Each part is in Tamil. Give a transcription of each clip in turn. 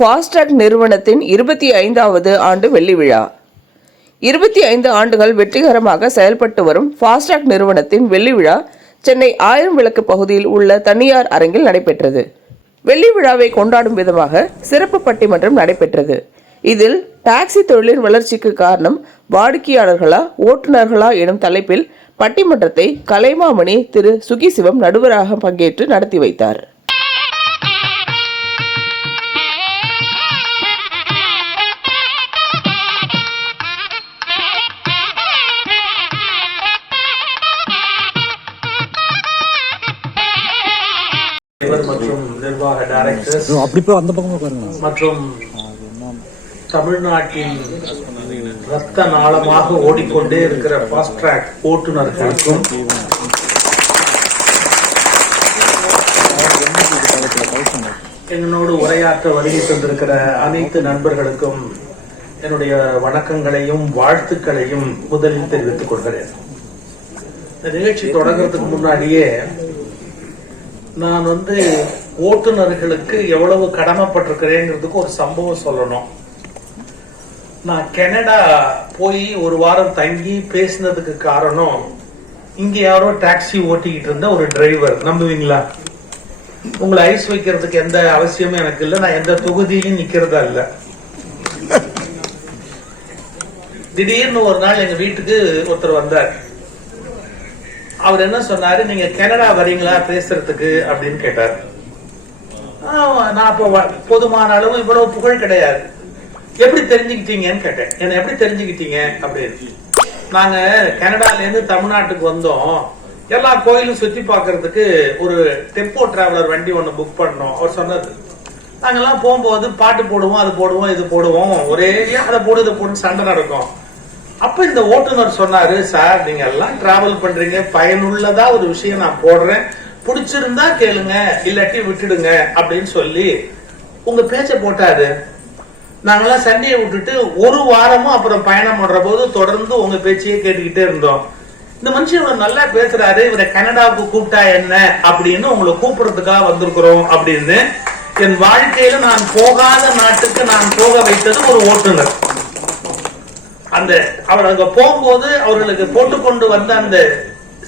ஃபாஸ்ட்ராக் நிறுவனத்தின் 25வது ஆண்டு வெள்ளி விழா. 25 ஆண்டுகள் வெற்றிகரமாக செயல்பட்டு வரும் ஃபாஸ்ட்ராக் நிறுவனத்தின் வெள்ளி விழா சென்னை 1000 விளக்கு பகுதியில் உள்ள தனியார் அரங்கில் நடைபெற்றது. வெள்ளி விழாவை கொண்டாடும் விதமாக சிறப்பு பட்டிமன்றம் நடைபெற்றது. இதில் டாக்ஸி தொழிலின் வளர்ச்சிக்கு காரணம் வாடிக்கையாளர்களா ஓட்டுநர்களா எனும் தலைப்பில் பட்டிமன்றத்தை கலைமாமணி திரு சுகிசிவம் நடுவராக பங்கேற்று நடத்தி வைத்தார். மற்றும் நிர்வாக டைரக்டர்ஸ் மற்றும் தமிழ்நாட்டின் ரத்த நாளமாக ஓடிக்கொண்டே இருக்கிற ஃபாஸ்ட்ராக் ஓட்டுநர்களுக்கும் என்னோடு உரையாற்ற வருகை தந்திருக்கிற அனைத்து நண்பர்களுக்கும் என்னுடைய வணக்கங்களையும் வாழ்த்துக்களையும் முதலில் தெரிவித்துக் கொள்கிறேன். இந்த நிகழ்ச்சி தொடங்குறதுக்கு முன்னாடியே நான் ஓட்டுநர்களுக்கு எவ்வளவு கடமைப்பட்டிருக்கிறேங்கிறதுக்கு ஒரு சம்பவம் சொல்லணும். நான் கனடா போய் ஒரு வாரம் தங்கி பேசினதுக்கு காரணம், இங்க யாரோ டாக்ஸி ஓட்டிக்கிட்டு இருந்த ஒரு டிரைவர், நம்புவீங்களா? உங்களை ஐஸ் வைக்கிறதுக்கு எந்த அவசியமும் எனக்கு இல்லை. நான் எந்த தொகுதியிலும் நிக்கிறதா இல்ல. திடீர்னு ஒரு நாள் எங்க வீட்டுக்கு ஒருத்தர் வந்தார். அவர் என்ன சொன்னாரு, நீங்க கனடா வரீங்களா பேசுறதுக்கு அப்படின்னு கேட்டார். நான் அப்போ போதுமான அளவு இவ்வளவு புகழ் கிடையாது. எப்படி தெரிஞ்சுக்கிட்டீங்கன்னு கேட்டேன். என்ன எப்படி தெரிஞ்சுக்கிட்டீங்க அப்படின்னு. நாங்க கனடால இருந்து தமிழ்நாட்டுக்கு வந்தோம். எல்லா கோயிலும் சுத்தி பாக்குறதுக்கு ஒரு டெம்போ டிராவலர் வண்டி ஒண்ணு புக் பண்ணோம். அவர் சொன்னது, நாங்கெல்லாம் போகும்போது பாட்டு போடுவோம், அது போடுவோம், இது போடுவோம், ஒரே அதை போடு இதை போட்டு சண்டை நடக்கும். அப்ப இந்த ஓட்டுநர் சொன்னாரு, சார் நீங்க எல்லாம் டிராவல் பண்றீங்க, பயனுள்ளதா ஒரு விஷயம் நான் போடுறேன், பிடிச்சிருந்தா கேளுங்க, இல்லாட்டி விட்டுடுங்க அப்படின்னு சொல்லி உங்க பேச்ச போட்டாரு. நாங்கெல்லாம் சண்டையை விட்டுட்டு ஒரு வாரமும் அப்புறம் பயணம் பண்ற போது தொடர்ந்து உங்க பேச்சையே கேட்டுக்கிட்டே இருந்தோம். இந்த மனுஷன் இவர் நல்லா பேசுறாரு, இவரை கனடாவுக்கு கூப்பிட்டா என்ன அப்படின்னு உங்களை கூப்பிடுறதுக்காக வந்திருக்கிறோம் அப்படின்னு. என் வாழ்க்கையில நான் போகாத நாட்டுக்கு நான் போக வைத்தது ஒரு ஓட்டுநர். அவர் அங்க போகும்போது அவர்களுக்கு போட்டுக்கொண்டு வந்த அந்த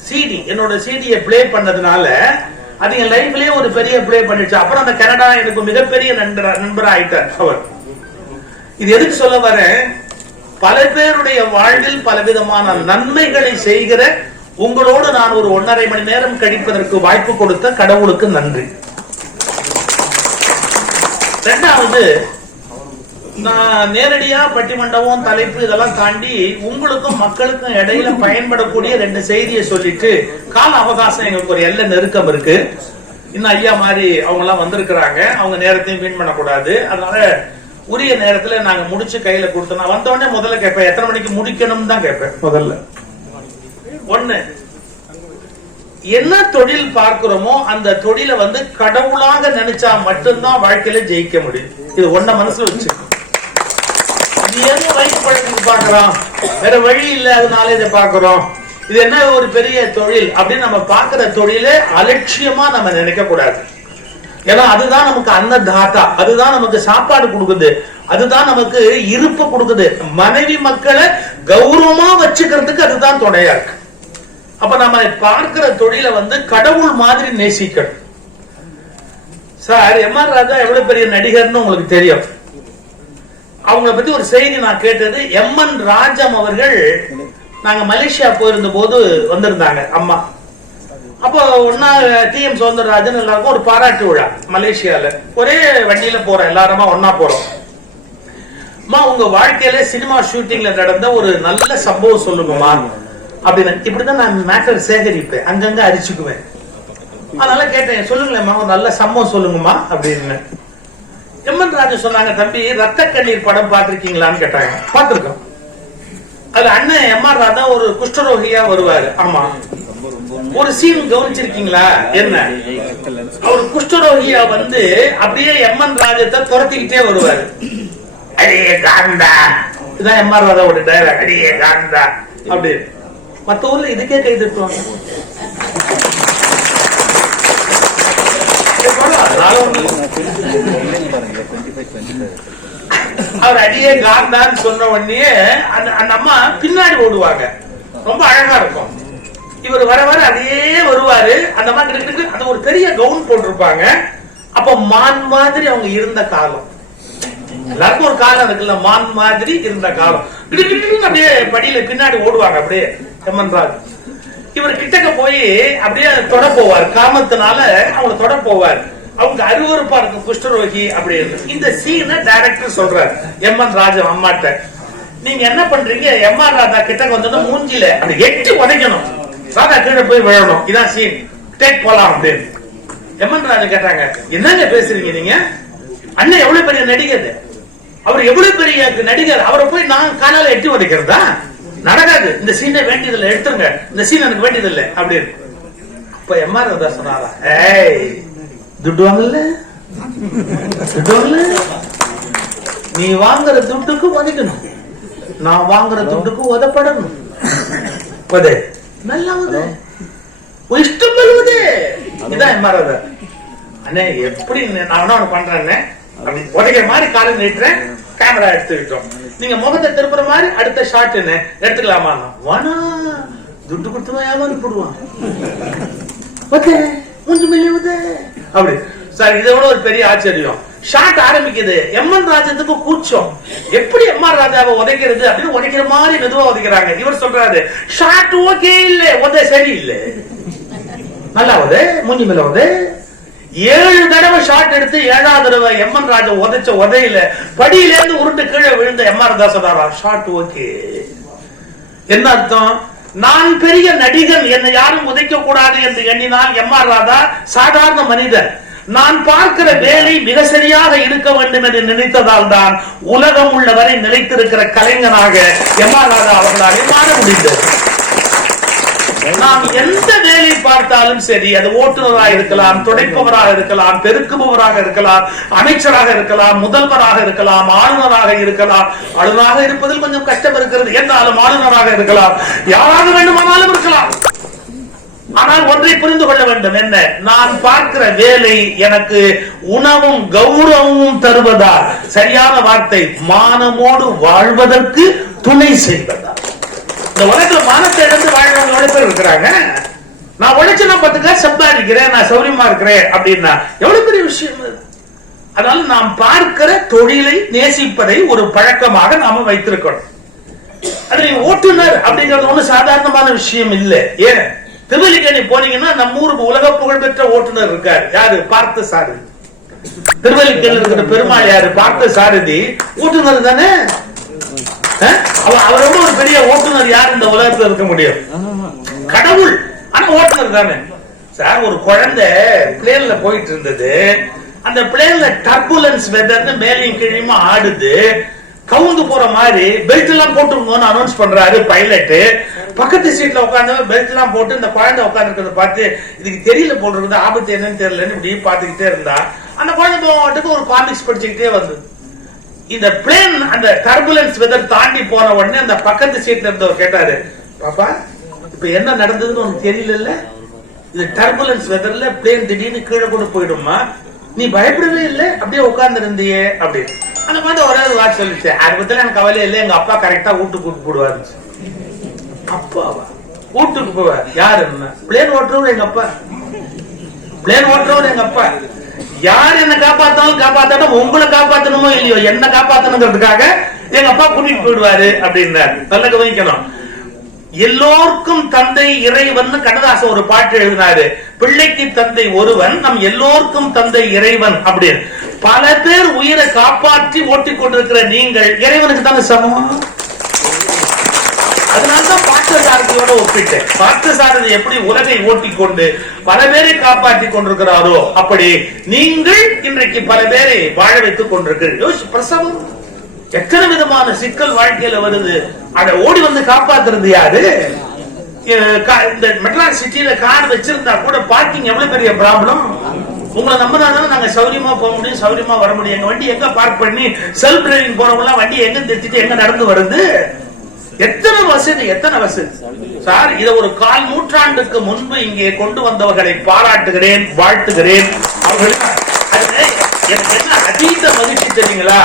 சிடி, என்னோட சிடியை பிளே பண்ணதுனால அது என் லைஃப்லயே ஒரு பெரிய பிளே பண்ணிடுச்சு. அப்புறம் அந்த கனடா எனக்கு மிகப்பெரிய நண்பர் ஆயிட்டார் அவர். இது எதுக்கு சொல்ல வரேன், பல பேருடைய வாழ்வில் பலவிதமான நன்மைகளை செய்கிற உங்களோடு நான் ஒரு 1.5 மணி நேரம் கழிப்பதற்கு வாய்ப்பு கொடுத்த கடவுளுக்கு நன்றி. இரண்டாவது, நான் நேரடியா பட்டிமண்டபம் தலைப்பு இதெல்லாம் தாண்டி உங்களுக்கும் மக்களுக்கும் இடையில பயன்படக்கூடிய 2 செய்தியை சொல்லிட்டு, கால அவகாசம் எங்களுக்கு ஒரு எல்லை நெருக்கம் இருக்கு. இன்னும் ஐயா மாதிரி அவங்க எல்லாம் வந்திருக்கிறாங்க, அவங்க நேரத்தையும் வீண் பண்ணக்கூடாது. அதனால உரிய நேரத்துல நாங்க முடிச்சு கையில கொடுத்தோம். நான் வந்தோடனே முதல்ல கேட்பேன், எத்தனை மணிக்கு முடிக்கணும் தான் கேட்பேன். முதல்ல ஒண்ணு, என்ன தொழில் பார்க்கிறோமோ அந்த தொழிலை கடவுளாக நினைச்சா மட்டும்தான் வாழ்க்கையில ஜெயிக்க முடியும். இது ஒன்ன மனசுல வச்சு, வயிற்று பழத்துக்கு பாக்குறோம், வேற வழி இல்ல, அதனால இதை பாக்குறோம், இது என்ன ஒரு பெரிய தொழில் அப்படின்னு நம்ம பாக்குற தொழிலை அலட்சியமா நம்ம நினைக்க கூடாது. ஏன்னா அதுதான் நமக்கு அன்னதாத்தா, அதுதான் நமக்கு சாப்பாடு கொடுக்குது, அதுதான் நமக்கு இருப்பு கொடுக்குது, மனைவி மக்களை கௌரவமா வச்சுக்கிறதுக்கு அதுதான் துணையா இருக்கு. அப்ப நம்ம பார்க்கிற தொழிலை கடவுள் மாதிரி நேசிக்கணும். Sir MR. ராஜா எவ்வளவு பெரிய நடிகர்னு உங்களுக்கு தெரியும். அவங்களை பத்தி ஒரு செய்தி நான் கேட்டது, எம்.என். ராஜம் அவர்கள் நாங்க மலேசியா போயிருந்த போது வந்திருந்தாங்க அம்மா. அப்போ ஒன்னா டி.எம். சௌந்தரராஜன் எல்லாருக்கும் ஒரு பாராட்டு விழா மலேசியால. ஒரே வண்டியில போறோம், எல்லாருமா ஒன்னா போறோம். அம்மா உங்க வாழ்க்கையில சினிமா ஷூட்டிங்ல நடந்த ஒரு நல்ல சம்பவம் சொல்லுங்கம்மா அப்படின்னு. இப்படிதான் நான் மேட்டர் சேகரிப்பேன், அங்கங்க அரிச்சுக்குவேன். அதனால கேட்டேன், சொல்லுங்களேம்மா ஒரு நல்ல சம்பவம் சொல்லுங்கம்மா அப்படின்னு. எம்.என். ராஜன் சொன்னாங்க, தம்பி ரத்த கண்ணீர் படம் பார்த்திருக்கீங்களான்னு கேட்டாங்க. பார்த்திருக்கோம். அதுல அண்ணன் எம்.ஆர். ராஜா ஒரு குஷ்டரோகியா வருவாரு. ஆமா. ஒரு சீன் கவனிச்சிருக்கீங்களா? என்ன, அவர் குஷ்டரோகியா அப்படியே எம்.என். ராஜத்தை துரத்திக்கிட்டே வருவாரு. அடியே காந்தா, இதுதான் எம்.ஆர். ராஜாவோட டைலாக், அடியே காந்தா அப்படி. மத்த ஊர்ல இதுக்கே கை தட்டுவாங்க. அவர் அடியே காந்தான்னு சொன்ன உடனே அந்த அம்மா பின்னாடி ஓடுவாங்க. ரொம்ப அழகா இருக்கும். இவர் வர வர அப்படியே வருவாரு. அந்த அம்மா கிட்ட அது ஒரு பெரிய கவுன் போட்டிருப்பாங்க. அப்ப மான் மாதிரி அவங்க இருந்த காலம். எல்லாருக்கும் ஒரு காலம் இருக்குல்ல, மான் மாதிரி இருந்த காலம். அப்படியே படியில பின்னாடி ஓடுவாங்க அப்படியே எம்என் ராஜ். இவர் கிட்டக்க போய் அப்படியே தொட போவார். காமத்தினால அவங்க தொட போவார். அவங்க அருவருப்பா இருக்கும், குஷ்டரோகி அப்படின்னு. இந்த சீனை டைரக்டர் சொல்றாரு எம்என் ராஜா அம்மாட்ட, நீங்க என்ன பண்றீங்க, எம்ஆர் ராதா கிட்டக்க வந்தோம்னா மூஞ்சில அப்படி எட்டி உடைக்கணும், ராதா கீழே போய் விழணும், இதான் சீன், டேக் போலாம் அப்படின்னு. எம்என் ராஜா கேட்டாங்க, என்னங்க பேசுறீங்க நீங்க, அண்ணன் எவ்வளவு பெரிய நடிகர், அவர் எவ்வளவு பெரிய நடிகர், அவரை போய் நான் காணால எட்டி உடைக்கிறதா, நடக்காது, இந்த சீனை வேண்டியதில்லை, எடுத்துருங்க, இந்த சீன் எனக்கு வேண்டியதில்லை அப்படின்னு. அப்ப எம்ஆர் ராதா சொன்னாரா, ஏய் துட்டு வாங்கல, துட்டு வாங்கல, நீ வாங்குற துட்டுக்கு உதைக்கணும், நான் வாங்குற துட்டுக்கு உதப்படணும், உதே நல்லா உதே, இஷ்டம் உதே. இதான் எம்ஆர் ராதா. அண்ணே எப்படி நான் ஒண்ணு பண்றேன்னு உதைக்கிற மாதிரி காலை நீட்டுறேன், கேமரா எடுத்துக்கிட்டோம், நீங்க முகத்தை திருப்புற மாதிரி அடுத்த ஷாட் என்ன எடுத்துக்கலாமா, வானா துட்டு கொடுத்து ஏமாந்து போடுவான், அப்படி சார். இதை விட ஒரு பெரிய ஆச்சரியம், ஷாட் ஆரம்பிக்குது, எம்என் ராஜத்துக்கு கூச்சம், எப்படி எம்ஆர் ராஜாவை உதைக்கிறது அப்படின்னு உதைக்கிற மாதிரி மெதுவா உதைக்கிறாங்க. இவர் சொல்றாரு, ஷாட் ஓகே இல்ல, உதை சரி இல்ல, நல்லா உதை, மூஞ்சி மேல உதை. 7 தடவை ஷாட் எடுத்து 7வது தடவை எம்என் ராஜா உதைச்ச உதையில படியில இருந்து உருண்டு கீழே விழுந்த எம்ஆர் ராஜா சொல்றாரா, ஷாட் ஓகே. என்ன அர்த்தம், நான் பெரிய நடிகன், என்னை யாரும் உதைக்க கூடாது என்று எண்ணினால் எம்ஆர் ராதா சாதாரண மனிதன், நான் பார்க்கிற வேலை மிக சரியாக இருக்க வேண்டும் என்று நினைத்ததால் தான் உலகம் உள்ளவரை நிலைத்திருக்கிற கலைஞனாக எம்ஆர் ராதா அவர்களால் மாற முடிந்தது. நாம் எந்த வேலை பார்த்தாலும் சரி, அது ஓட்டுநராக இருக்கலாம், துடைப்பவராக இருக்கலாம், பெருக்குபவராக இருக்கலாம், அமைச்சராக இருக்கலாம், முதல்வராக இருக்கலாம், ஆளுநராக இருக்கலாம். ஆளுநராக இருப்பதில் கொஞ்சம் கஷ்டம் இருக்கிறது, என்றாலும் ஆளுநராக இருக்கலாம், யாராக வேண்டுமானாலும் இருக்கலாம். ஆனால் ஒன்றை புரிந்து கொள்ள வேண்டும், என்ன, நான் பார்க்கிற வேலை எனக்கு உணவும் கௌரவமும் தருவதா, சரியான வார்த்தை, மானமோடு வாழ்வதற்கு துணை செய்வதா. இந்த உலகத்துல மானத்தை இழந்து வாழ்றவங்க எவ்வளவு பேர் இருக்கிறாங்க. நான் உழைச்சு நான் 10 காசு சம்பாதிக்கிறேன், நான் சௌரியமா இருக்கிறேன் அப்படின்னா எவ்வளவு பெரிய விஷயம். அதனால நாம் பார்க்கிற தொழிலை நேசிப்பதை ஒரு பழக்கமாக நாம வைத்திருக்கணும். அதுல ஓட்டுநர் அப்படிங்கிறது ஒண்ணு சாதாரணமான விஷயம் இல்லை. ஏன், திருவல்லிக்கேணி போனீங்கன்னா நம்ம ஊருக்கு உலக புகழ்பெற்ற ஓட்டுநர் இருக்காரு, யாரு, பார்த்த சாரதி. திருவல்லிக்கேணியில் இருக்கிற பெருமாள் யாரு, பார்த்த சாரதி ஓட்டுநர் தானே. அவர் ரொம்ப ஒரு பெரிய ஓட்டுநர் யார் இந்த உலகத்துல இருக்க முடியும், கடவுள். ஆனா ஓட்டுநர் தானே சார். ஒரு குழந்தை பிளேன்ல போயிட்டு இருந்தது, அந்த பிளேன்ல டர்புலன்ஸ் வெதர்னு மேலையும் கீழையுமா ஆடுது, கவுந்து போற மாதிரி பெல்ட் எல்லாம் போட்டுருங்கன்னு அனௌன்ஸ் பண்றாரு பைலட். பக்கத்து சீட்ல உட்கார்ந்து பெல்ட் எல்லாம் போட்டு இந்த குழந்தை உட்கார்ந்து இருக்கிறத பார்த்து, இதுக்கு தெரியல போல் இருக்குது, ஆபத்து என்னன்னு தெரியலன்னு இப்படி பாத்துக்கிட்டே இருந்தா, அந்த குழந்தை ஒரு காமிக்ஸ் படிச்சுக்கிட்டே வந்து, இந்த பிளேன் அந்த டர்புலன்ஸ் வெதர் தாண்டி போன உடனே அந்த பக்கத்து சீட்ல இருந்தவர் கேட்டாரு, பாப்பா இப்ப என்ன நடந்ததுன்னு உனக்கு தெரியல, இது டர்புலன்ஸ் வெதர்ல பிளேன் திடீர்னு கீழே கூட போயிடுமா, நீ பயப்படவே இல்லை, அப்படியே உட்கார்ந்து இருந்தியே அப்படின்னு. அந்த மாதிரி ஒரே ஒரு வாட்ச் சொல்லிச்சு, அதை பத்தி எனக்கு கவலை இல்லை, எங்க அப்பா கரெக்டா வீட்டுக்கு கூட்டு போடுவாரு. அப்பாவா வீட்டுக்கு போவார், யாரு, பிளேன் ஓட்டுறவர் எங்க அப்பா, பிளேன் ஓட்டுறவர் எங்க அப்பா. யார் என்ன காப்பாத்தாலும் காப்பாத்தாலும் உங்களை காப்பாத்தணுமோ இல்லையோ, என்ன காப்பாத்தணுங்கிறதுக்காக எங்க அப்பா கூட்டிட்டு போயிடுவாரு அப்படின்னாரு. நல்ல கவனிக்கணும். எல்லோருக்கும் தந்தை இறைவன் கண்ணதாசன் ஒரு பாட்டு எழுதினாரு, பிள்ளைக்கு தந்தை ஒருவன், நம் எல்லோருக்கும் தந்தை இறைவன் அப்படின்னு. பல பேர் உயிரை காப்பாற்றி ஓட்டிக் கொண்டிருக்கிற நீங்கள் இறைவனுக்கு தானே சமம். அதனால்தான் பார்த்தசாரதியோட ஒப்பிட்டேன். பார்த்தசாரதி எப்படி உலகை ஓட்டிக்கொண்டு பல பேரை காப்பாற்றி கொண்டிருக்கிறாரோ, அப்படி நீங்கள் இன்றைக்கு பல பேரை வாழ வைத்துக் கொண்டிருக்கிறீர்கள். பிரசவம் எத்தனை விதமான சிக்கல் வாழ்க்கையில வருது, அதை ஓடி வந்து காப்பாத்துறது யாரு? இந்த மெட்ராஸ் சிட்டியில கார் வச்சிருந்தா கூட பார்க்கிங் எவ்வளவு பெரிய ப்ராப்ளம். உங்களை நம்பினாலும் நாங்க சௌரியமா போக முடியும், சௌரியமா வர முடியும். எங்க வண்டி எங்க பார்க் பண்ணி செல்ஃப் டிரைவிங் போறவங்க எல்லாம் வண்டி எங்க தெரிச்சுட்டு எங்க நடந்து வருது. எத்தனை வசதி, எத்தனை வசதி சார். இத ஒரு 1/4 நூற்றாண்டுக்கு முன்பு இங்கே கொண்டு வந்தவர்களை பாராட்டுகிறேன், வாழ்த்துகிறேன். அவர்களுக்கு எனக்கு என்ன அதீத மகிழ்ச்சி தெரியுங்களா?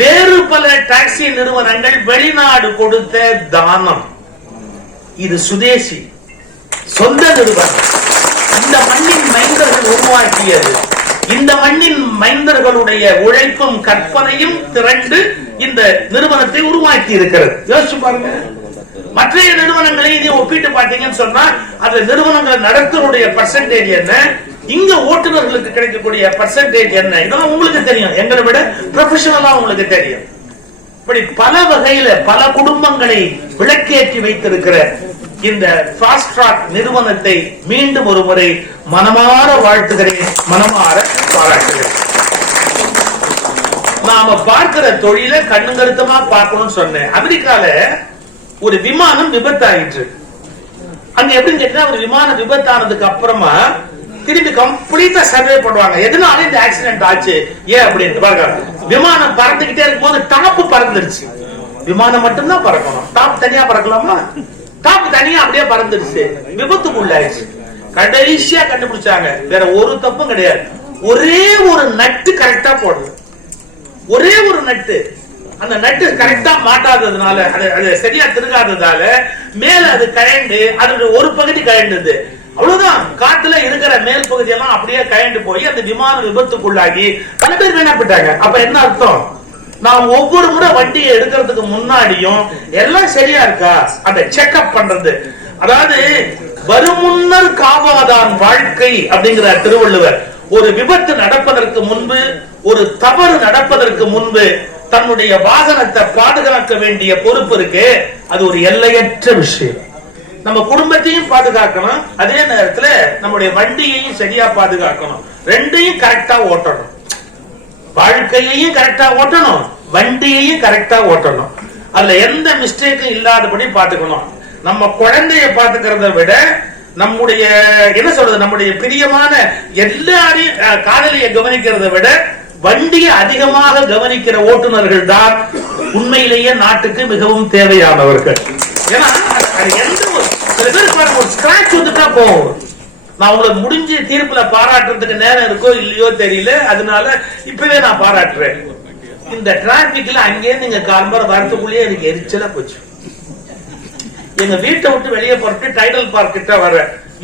வேறு பல டாக்ஸி நிறுவனங்கள் வெளிநாடு கொடுத்த தானம், இது சுதேசி சொந்த நிறுவனம். இந்த மண்ணின் மைந்தர்கள் உருவாக்கியது. இந்த மண்ணின் மைந்தர்களுடைய உழைப்பும் கற்பனையும் திரண்டு இந்த நிறுவனத்தை உருவாக்கி இருக்கிறது. யோசிச்சு பாருங்க. மற்ற நிறுவனங்களை இதை ஒப்பிட்டு பார்த்தீங்கன்னு சொன்னா அந்த நிறுவனங்களை நடத்துவருடைய பர்சன்டேஜ் என்ன, இங்க ஓட்டுநர்களுக்கு கிடைக்கக்கூடிய பர்சன்டேஜ் என்ன, இதெல்லாம் உங்களுக்கு தெரியும். எங்களை விட ப்ரொஃபஷனலா உங்களுக்கு தெரியும். இப்படி பல வகையில பல குடும்பங்களை விளக்கேற்றி வைத்திருக்கிற இந்த ஃபாஸ்ட் ட்ராக் நிறுவனத்தை மீண்டும் ஒரு முறை மனமாற வாழ்த்துகிறேன், மனமாற பாராட்டுகிறேன். நாம பார்க்கிற தொழில கண்ணுங்கருத்தமா பார்க்கணும்னு சொன்னேன். அமெரிக்கால ஒரு விமானம் விபத்தாயிற்று. அங்க எப்படின்னு கேட்டா, ஒரு விமானம் விபத்தானதுக்கு அப்புறமா திரும்பி கம்ப்ளீட்டா சர்வே பண்ணுவாங்க. எதனால இந்த ஆக்சிடென்ட் ஆச்சு, ஏன் அப்படின்னு பாருங்க. விமானம் பறந்துகிட்டே இருக்கும்போது டாப் பறந்துருச்சு. விமானம் மட்டும்தான் பறக்கணும், டாப் தனியா பறக்கலாமா? டாப் தனியா அப்படியே பறந்துருச்சு, விபத்துக்குள்ளாயிருச்சு. கடைசியா கண்டுபிடிச்சாங்க, வேற ஒரு தப்பும் கிடையாது. ஒரே ஒரு நட்டு கரெக்டா போடுது, ஒரே ஒரு நட்டு. அந்த நட்டு கரெக்டா மாட்டாததுனால, அது சரியா திருகாததால மேல அது கயண்டு, அதோட ஒரு பகுதி கயண்டுது. அவ்வளவுதான். காட்டுல இருக்கிற மேல் பகுதி எல்லாம் அப்படியே கயண்டு போய் அந்த விமான விபத்துக்குள்ளாகி பல பேர் வீணப்பட்டாங்க. அப்ப என்ன அர்த்தம்? நாம் ஒவ்வொரு முறை வண்டியை எடுக்கிறதுக்கு முன்னாடியும் எல்லாம் சரியா இருக்கா அந்த செக்அப் பண்றது. அதாவது வருமுன்னர் காவாதான் வாழ்க்கை அப்படிங்கிற திருவள்ளுவர். ஒரு விபத்து நடப்பதற்கு முன்பு, ஒரு தவறு நடப்பதற்கு முன்பு தன்னுடைய வாகனத்தை பாதுகாக்க வேண்டிய பொறுப்பு இருக்கு. அது ஒரு எல்லையற்ற விஷயம். நம்ம குடும்பத்தையும் பாதுகாக்கணும், அதே நேரத்துல நம்முடைய வண்டியையும் சரியா பாதுகாக்கணும். ரெண்டையும் கரெக்டா ஓட்டணும். வாழ்க்கையையும் கரெக்டா ஓட்டணும், வண்டியையும் கரெக்டா ஓட்டணும். அதுல எந்த மிஸ்டேக்கும் இல்லாதபடி பாத்துக்கணும். நம்ம குழந்தைய பாத்துக்கிறத விட நம்முடைய என்ன சொல்றது, நம்முடைய பிரியமான எல்லாரையும் காதலிய கவனிக்கிறத விட வண்டியை அதிகமாக கவனிக்கிற ஓட்டுநர்கள் தான் உண்மையிலேயே நாட்டுக்கு மிகவும் தேவையானவர்கள். ஏன்னா எந்த சில பேர் பாருங்க, ஒரு ஸ்கிராட்ச் வந்துட்டா போகும். நான் உங்களுக்கு முடிஞ்ச தீர்ப்புல பாராட்டுறதுக்கு நேரம் இருக்கோ இல்லையோ தெரியல, அதனால இப்பவே நான் பாராட்டுறேன். இந்த டிராபிக்ல அங்கே நீங்க காலம்பர வரத்துக்குள்ளேயே எனக்கு எரிச்சலா போச்சு. எங்க வீட்டை விட்டு வெளியே போறது டைடல் பார்க் கிட்ட வர,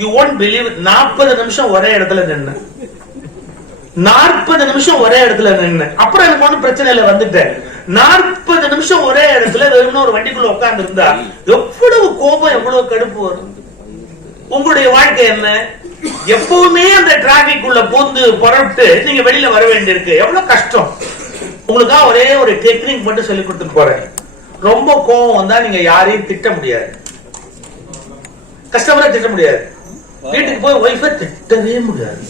யூ ஒன்ட் பிலீவ், 40 நிமிஷம் ஒரே இடத்துல நின்று, 40 நிமிஷம் ஒரே இடத்துல நின்று. அப்புறம் எனக்கு ஒன்றும் பிரச்சனை இல்லை, வந்துட்டேன். 40 நிமிஷம் ஒரே இடத்துல வெறும் ஒரு வண்டிக்குள்ள உட்கார்ந்து இருந்தா எவ்வளவு கோபம், எவ்வளவு கடுப்பு வரும். உங்களுடைய வாழ்க்கை என்ன? எப்பவுமே அந்த டிராபிக் உள்ள பூந்து புறப்பட்டு நீங்க வெளியில வர வேண்டியிருக்கு, எவ்வளவு கஷ்டம். உங்களுக்காக ஒரே ஒரு டெக்னிக் மட்டும் சொல்லி கொடுத்துட்டு போறேன். ரொம்ப கோபம் வந்தா நீங்க யாரையும் திட்ட முடியாது, கஸ்டமரை திட்ட முடியாது, வீட்டுக்கு போய் ஒய்ஃபை திட்டவே முடியாது,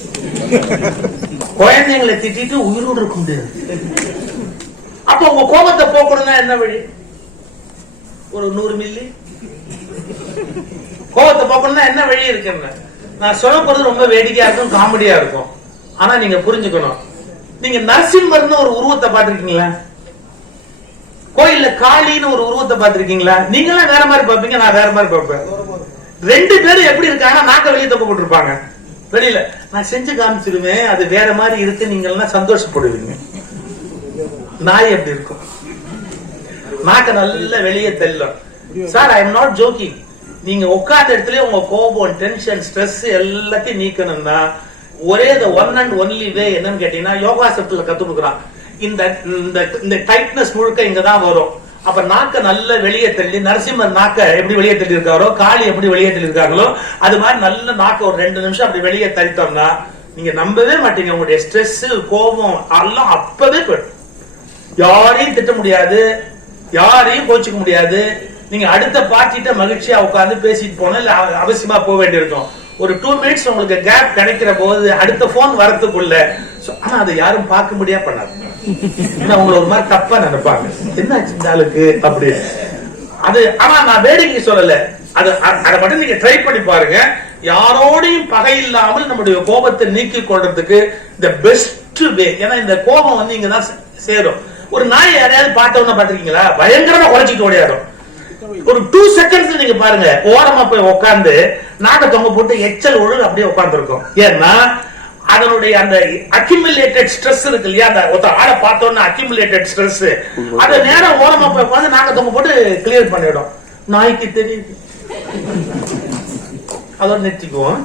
குழந்தைங்களை திட்டிட்டு உயிரோடு இருக்க முடியாது. அப்ப உங்க கோபத்தை போக்கணும்னா என்ன வழி? ஒரு 100 மில்லி கோபத்தை போக்கணும்னா என்ன வழி இருக்குன்னு நான் சொல்ல போறது ரொம்ப வேடிக்கையா இருக்கும், காமெடியா இருக்கும். ஆனா நீங்க புரிஞ்சுக்கணும். நீங்க நரசிம்மர்னு ஒரு உருவத்தை பார்த்திருக்கீங்களா? கோயில்ல காளின்னு ஒரு உருவத்தை பார்த்திருக்கீங்களா? நீங்க எல்லாம் வேற மாதிரி பார்ப்பீங்க, நான் வேற மாதிரி பார்ப்பேன். 2 பேரும் எப்படி இருக்காங்க? நாக்க வெளியே தப்பு போட்டுருப்பாங்க வெளியில. நான் செஞ்சு காமிச்சிருவேன், அது வேற மாதிரி இருக்கு, நீங்க எல்லாம் சந்தோஷப்படுவீங்க. நாய் எப்படி இருக்கும்? நாக்க நல்ல வெளியே தெல்லும். Sir, I am not joking. நீங்க உட்கார்ந்த இடத்துல உங்க கோபம், டென்ஷன், ஸ்ட்ரெஸ் எல்லாத்தையும் நீக்கணும்னா ஒரே ஒன் அண்ட் ஒன்லி வே என்னன்னு கேட்டீங்கன்னா, யோகாசனத்துல கத்து கொடுக்குறான். இந்த டைட்னஸ் முழுக்க இங்கதான் வரும். அப்ப நாக்க நல்ல வெளியே தள்ளி, நரசிம்மர் நாக்க எப்படி வெளியே தள்ளி இருக்காரோ, காளி எப்படி வெளியே தள்ளி இருக்காங்களோ, அது மாதிரி நல்ல நாக்க ஒரு 2 நிமிஷம் அப்படி வெளியே தள்ளிட்டோம்னா நீங்க நம்பவே மாட்டீங்க, உங்களுடைய ஸ்ட்ரெஸ், கோபம் எல்லாம் அப்பவே போயிடும். யாரையும் திட்ட முடியாது, யாரையும் கோச்சிக்க முடியாது. நீங்க அடுத்த பார்ட்டிட்ட மகிழ்ச்சியா உட்கார்ந்து பேசிட்டு போனா இல்ல அவசியமா போக வேண்டியிருக்கும். ஒரு 2 மினிட்ஸ் உங்களுக்கு கேப் கிடைக்கிற போது அடுத்த போன் வரத்துக்குள்ள, ஆனா அதை யாரும் பார்க்க முடியா பண்ணாது. உங்களை ஒரு மாதிரி தப்பா நினைப்பாங்க, என்ன ஆளுக்கு அப்படி. அது ஆனா நான் வேடிக்கை சொல்லல, அதை மட்டும் நீங்க ட்ரை பண்ணி பாருங்க. யாரோடையும் பகை இல்லாமல் நம்முடைய கோபத்தை நீக்கி கொள்றதுக்கு இந்த பெஸ்ட் வே. ஏன்னா இந்த கோபம் வந்து இங்கதான் சேரும். ஒரு நாய் யாரையாவது பார்த்தவன பாத்திருக்கீங்களா? பயங்கரமா குறைச்சிட்டு ஓடியாடும். ஒரு 2 செகண்ட்ஸ் நீங்க பாருங்க, ஓரமா போய் உட்கார்ந்து நாக்க தொங்க போட்டு எச்சல் ஒழுங்கு அப்படியே உட்கார்ந்து இருக்கும். ஏன்னா அதனுடைய அந்த அக்யூமுலேட்டட் ஸ்ட்ரெஸ் இருக்கு இல்லையா, அந்த ஒருத்த ஆளை பார்த்தோன்னா அக்யூமுலேட்டட் ஸ்ட்ரெஸ் அதை நேரம் ஓரமா போய் உட்காந்து நாங்க தொங்க போட்டு கிளியர் பண்ணிடும். நாய்க்கு தெரியுது, அதோட நிறுத்திக்குவோம்.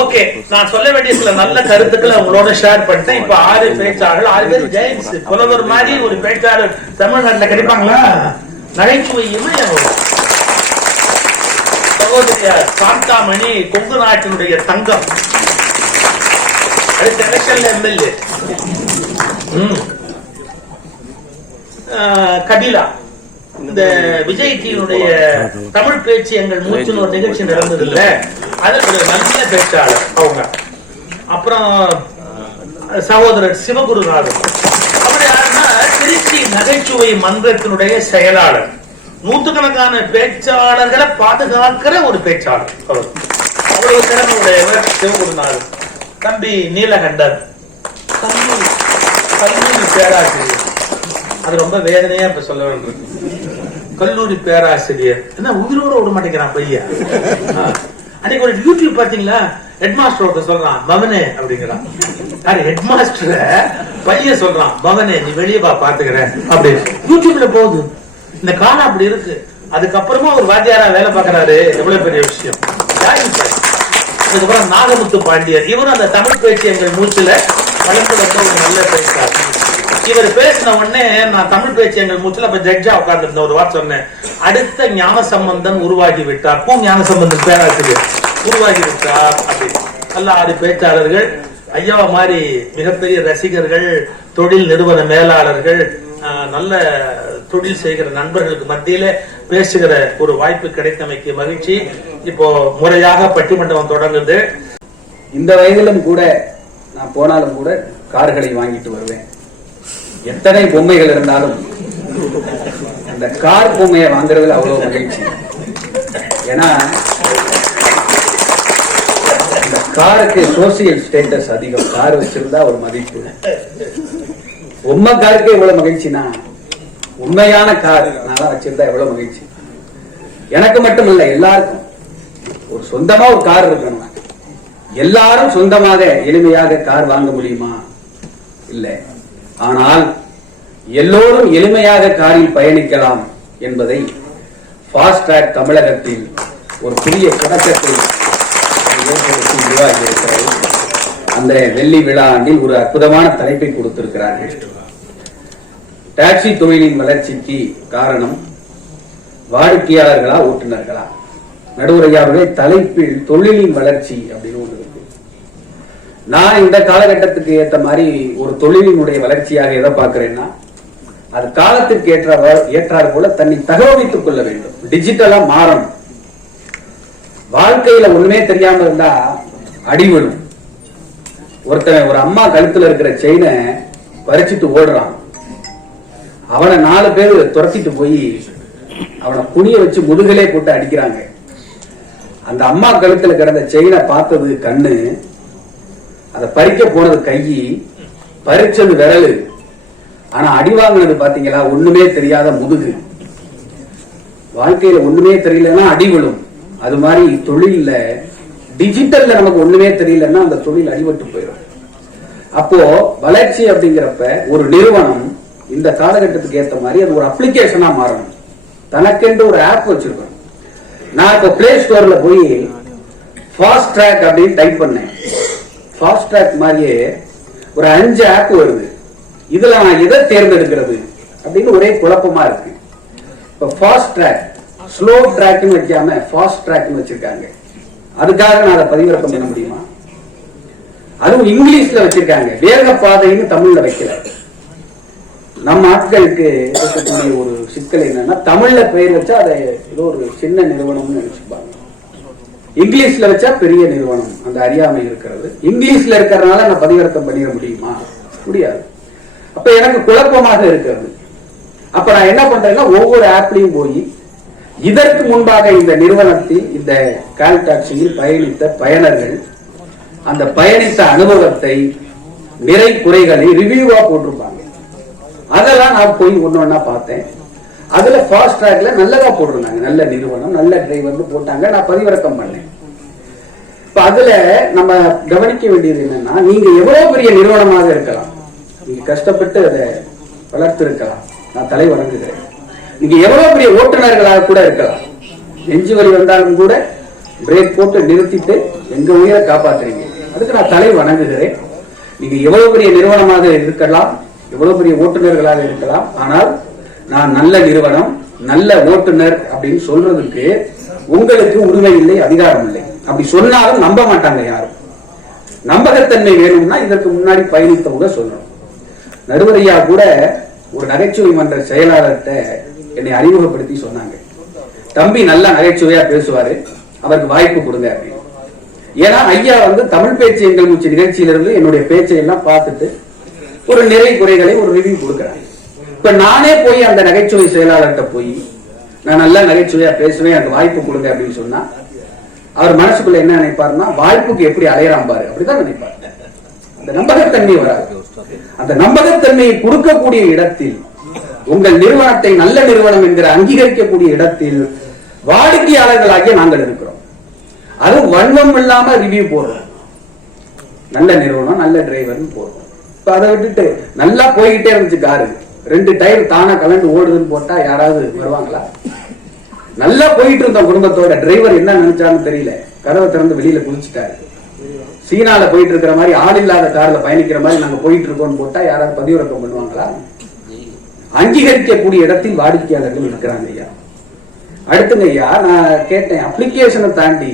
ஓகே, நான் சொல்ல வேண்டிய சில நல்ல கருத்துக்களை உங்களோட ஷேர் பண்ணிட்டேன். இப்ப 6 பேச்சாளர்கள், 6 பேர் ஜெயின்ஸ். புலவர் மாதிரி ஒரு பேச்சாளர் தமிழ்நாட்டில் கிடைப்பாங்களா? நகைச்சுவை சகோதரியார் சாந்தாமணி, கொங்கு நாட்டினுடைய தங்கம், அடுத்த எலெக்ஷன்ல எம்எல்ஏ. கபிலா, இந்த விஜய் டிவியுடைய தமிழ் பேச்சு எங்கள் மூச்சுன்னு ஒரு நிகழ்ச்சி நடந்தது இல்ல, அது ஒரு நல்ல பேச்சாளர் அவங்க. அப்புறம் சகோதரர் சிவகுருநாதன், அவர் யாருன்னா திருச்சி நகைச்சுவை மன்றத்தினுடைய செயலாளர். நூற்றுக்கணக்கான பேச்சாளர்களை பாதுகாக்கிற ஒரு பேச்சாளர் அவர். அவ்வளவு திறமை உடையவர் சிவகுருநாதன். தம்பி நீலகண்டன், கல்லூரி பேராசிரியர். அது ரொம்ப வேதனையா இப்ப சொல்ல வேண்டும். கல்லூரி பேராசிரியர் என்ன உயிரோட விட மாட்டேங்கிறான் பையன். அன்னைக்கு ஒரு யூடியூப் பாத்தீங்களா, ஹெட் மாஸ்டர் சொல்றான் பவனே அப்படிங்கிறான். ஹெட் மாஸ்டர் பையன் சொல்றான் பவனே நீ வெளியே பாத்துக்கிறேன் அப்படின்னு யூடியூப்ல போகுது. இந்த காலம் அப்படி இருக்கு. அதுக்கப்புறமா ஒரு வாத்தியாரா வேலை பார்க்கறாரு, எவ்வளவு பெரிய விஷயம். அதுக்கப்புறம் நாகமுத்து பாண்டியர், இவரும் அந்த தமிழ் பேச்சு எங்கள் மூச்சுல வளர்ந்து வந்த ஒரு நல்ல பேச்சார். இவர் பேசின உடனே நான் தமிழ் பேச்சு எங்கள் மூச்சுல அப்ப ஜட்ஜா உட்கார்ந்து ஒரு வார்த்தை சொன்னேன், அடுத்த ஞான சம்பந்தன் உருவாகி விட்டார். ஞான சம்பந்தன் பேராசிரியர் உருவாகி விட்டார் அப்படின்னு. நல்ல 6 பேச்சாளர்கள், ஐயாவை மாதிரி மிகப்பெரிய ரசிகர்கள், தொழில் நிறுவன மேலாளர்கள், நல்ல தொழில் செய்கிற நண்பர்களுக்கு மத்தியில பேசுகிற ஒரு வாய்ப்பு கிடைத்தமைக்கு மகிழ்ச்சி. இப்போ முறையாக பட்டிமன்றம் தொடங்குது. இந்த வயதிலும் கூட நான் போனாலும் கூட கார்களை வாங்கிட்டு வருவேன். எத்தனை பொம்மைகள் இருந்தாலும் அந்த கார் பொம்மையை வாங்குறதுல அவ்வளவு மகிழ்ச்சி. ஏன்னா இந்த காருக்கு சோசியல் ஸ்டேட்டஸ் அதிகம். கார் வச்சிருந்தா ஒரு மதிப்பு. பொம்மை காருக்கு எவ்வளவு மகிழ்ச்சினா, உண்மையான கார் நான் வச்சிருந்தா எவ்வளவு மகிழ்ச்சி. எனக்கு மட்டும் இல்ல, எல்லாருக்கும் ஒரு சொந்தமா ஒரு கார் இருக்கணும். எல்லாரும் சொந்தமாக எளிமையாக கார் வாங்க முடியுமா? இல்லை. ஆனால் எல்லோரும் எளிமையாக காரில் பயணிக்கலாம் என்பதை ஃபாஸ்ட் ட்ராக் தமிழகத்தில் ஒரு புதிய தொடக்கத்தை உருவாகி இருக்கிறது. அந்த வெள்ளி விழா ஆண்டில் ஒரு அற்புதமான தலைப்பை கொடுத்திருக்கிறார்கள். டாக்ஸி தொழிலின் வளர்ச்சிக்கு காரணம் வாடிக்கையாளர்களா ஓட்டுநர்களா? நடுவுரையாளர்களே, தலைப்பில் தொழிலின் வளர்ச்சி அப்படின்னு ஒன்று இருக்கு. நான் இந்த காலகட்டத்துக்கு ஏற்ற மாதிரி ஒரு தொழிலினுடைய வளர்ச்சியாக எதை பார்க்கிறேன்னா, அது காலத்திற்கு ஏற்றாறு போல தன்னை தகவமைத்துக் கொள்ள வேண்டும். டிஜிட்டலா மாறணும். வாழ்க்கையில ஒண்ணுமே தெரியாம இருந்தா அடிவிடும். ஒருத்தன் ஒரு அம்மா கழுத்துல இருக்கிற செயினை பறிச்சுட்டு ஓடுறான். அவனை 4 பேர் துரத்திட்டு போய் அவனை குனிய வச்சு முதுகலே போட்டு அடிக்கிறாங்க. அந்த அம்மா கழுத்துல கிடந்த செயினை பார்த்தது கண்ணு, அதை பறிக்க போனது கை, பறிச்சது விரலு. ஆனா அடி வாங்கினது பாத்தீங்களா, ஒண்ணுமே தெரியாத முதுகு. வாழ்க்கையில ஒண்ணுமே தெரியலன்னா அடி விழும். அது மாதிரி தொழில்ல டிஜிட்டல்ல நமக்கு ஒண்ணுமே தெரியலன்னா அந்த தொழில் அடிபட்டு போயிடும். அப்போ வளர்ச்சி அப்படிங்கிறப்ப ஒரு நிறுவனம் இந்த காலகட்டத்துக்கு ஏற்ற மாதிரி அது ஒரு அப்ளிகேஷனா மாறணும். தனக்கென்று ஒரு ஆப் வச்சிருக்கணும். நான் இப்ப பிளே ஸ்டோர்ல போய் ஃபாஸ்ட் ட்ராக் அப்படின்னு டைப் பண்ணேன். ஃபாஸ்ட் ட்ராக் மாதிரியே ஒரு 5 ஆப் வருது. இதுல நான் எதை தேர்ந்தெடுக்கிறது அப்படின்னு ஒரே குழப்பமா இருக்கு. இப்ப ஃபாஸ்ட் ட்ராக், ஸ்லோ ட்ராக்னு வைக்காம ஃபாஸ்ட் ட்ராக்னு வச்சிருக்காங்க. அதுக்காக நான் அதை பதிவிறக்கம் பண்ண முடியுமா? அதுவும் இங்கிலீஷ்ல வச்சிருக்காங்க. வேக பாதைன்னு தமிழ்ல வைக்கல. நம்ம ஆட்களுக்கு இருக்கக்கூடிய ஒரு சிக்கல் என்னன்னா, தமிழ்ல பெயர் வச்சா அதை ஏதோ ஒரு சின்ன நிறுவனம்னு நினைச்சுப்பாங்க. இங்கிலீஷ்ல வச்சா பெரிய நிறுவனம். அந்த அறியாமை இருக்கிறது. இங்கிலீஷ்ல இருக்கிறதுனால நான் பதிவிறக்கம் பண்ணிட முடியுமா? முடியாது. அப்ப எனக்கு குழப்பமாக இருக்கிறது. அப்ப நான் என்ன பண்றேன்னா, ஒவ்வொரு ஆப்லயும் போய் இதற்கு முன்பாக இந்த நிறுவனத்தில் இந்த கால் டாக்ஸியில் பயணித்த பயனர்கள் அந்த பயணித்த அனுபவத்தை, நிறை குறைகளை ரிவ்யூவா போட்டிருப்பாங்க. அதெல்லாம் நான் போய் ஒன்னொன்னா பார்த்தேன். அதுல ஃபாஸ்ட் ட்ராக்ல நல்லதா போட்டிருந்தாங்க. நல்ல நிறுவனம், நல்ல டிரைவர்னு போட்டாங்க. நான் பதிவிறக்கம் பண்ணேன். இப்ப அதுல நம்ம கவனிக்க வேண்டியது என்னன்னா, நீங்க எவ்வளவு பெரிய நிறுவனமாக இருக்கலாம், நீங்க கஷ்டப்பட்டு அதை வளர்த்து இருக்கலாம், நான் தலை வணங்குகிறேன். நீங்க எவ்வளவு பெரிய ஓட்டுநர்களாக கூட இருக்கலாம், நெஞ்சு வலி வந்தாலும் கூட பிரேக் போட்டு நிறுத்திட்டு எங்க உயிரை காப்பாத்துறீங்க, அதுக்கு நான் தலை வணங்குகிறேன். நீங்க எவ்வளவு பெரிய நிறுவனமாக இருக்கலாம், எவ்வளவு பெரிய ஓட்டுநர்களாக இருக்கலாம், ஆனால் நான் நல்ல நிறுவனம், நல்ல ஓட்டுநர் அப்படின்னு சொல்றதுக்கு உங்களுக்கு உரிமை இல்லை, அதிகாரம் இல்லை. அப்படி சொன்னாலும் நம்ப மாட்டாங்க யாரும். நம்பகத்தன்மை வேணும்னா இதற்கு முன்னாடி பயணித்தவங்க சொல்லணும். நடுவரையா கூட ஒரு நகைச்சுவை மன்ற செயலாளர்கிட்ட என்னை அறிமுகப்படுத்தி சொன்னாங்க, தம்பி நல்லா நகைச்சுவையா பேசுவாரு, அவருக்கு வாய்ப்பு கொடுங்க அப்படின்னு. ஏன்னா ஐயா தமிழ் பேச்சு எங்கள் மூச்சு நிகழ்ச்சியிலிருந்து என்னுடைய பேச்சை எல்லாம் பார்த்துட்டு ஒரு நிறை குறைகளை ஒரு ரிவ்யூ கொடுக்கிறாங்க. இப்ப நானே போய் அந்த நகைச்சுவை செயலாளர்கிட்ட போய் நான் நல்லா நகைச்சுவையா பேசுவேன், எனக்கு வாய்ப்பு கொடுங்க அப்படின்னு சொன்னா அவர் மனசுக்குள்ள என்ன நினைப்பாருன்னா, வாய்ப்புக்கு எப்படி அலையறான் பாரு அப்படிதான் நினைப்பாரு. அந்த நம்பகத்தன்மை வராது. அந்த நம்பகத்தன்மையை கொடுக்கக்கூடிய இடத்தில், உங்கள் நிறுவனத்தை நல்ல நிறுவனம் என்கிற அங்கீகரிக்கக்கூடிய இடத்தில் வாடிக்கையாளர்களாகிய நாங்கள் இருக்கிறோம். அது வன்மம் இல்லாம ரிவ்யூ போடுறோம், நல்ல நிறுவனம் நல்ல டிரைவர்னு போடுறோம். இப்ப அதை விட்டுட்டு நல்லா போய்கிட்டே இருந்துச்சு காரு, 2 டயர் தானா கலந்து ஓடுதுன்னு போட்டா யாராவது வருவாங்களா? நல்லா போயிட்டு இருந்த குடும்பத்தோட டிரைவர் என்ன நினைச்சான்னு தெரியல, கதவை திறந்து வெளியில குதிச்சுட்டாரு. சீனால போயிட்டு இருக்கிற மாதிரி ஆள் இல்லாத கார்ல பயணிக்கிற மாதிரி நாங்க போயிட்டு இருக்கோம்னு போட்டா யாராவது பதிவிறக்கம் பண்ணுவாங்களா? அங்கீகரிக்கக்கூடிய இடத்தில் வாடிக்கையாளர்கள் இருக்கிறாங்க ஐயா. அடுத்துங்க ஐயா, நான் கேட்டேன், அப்ளிகேஷனை தாண்டி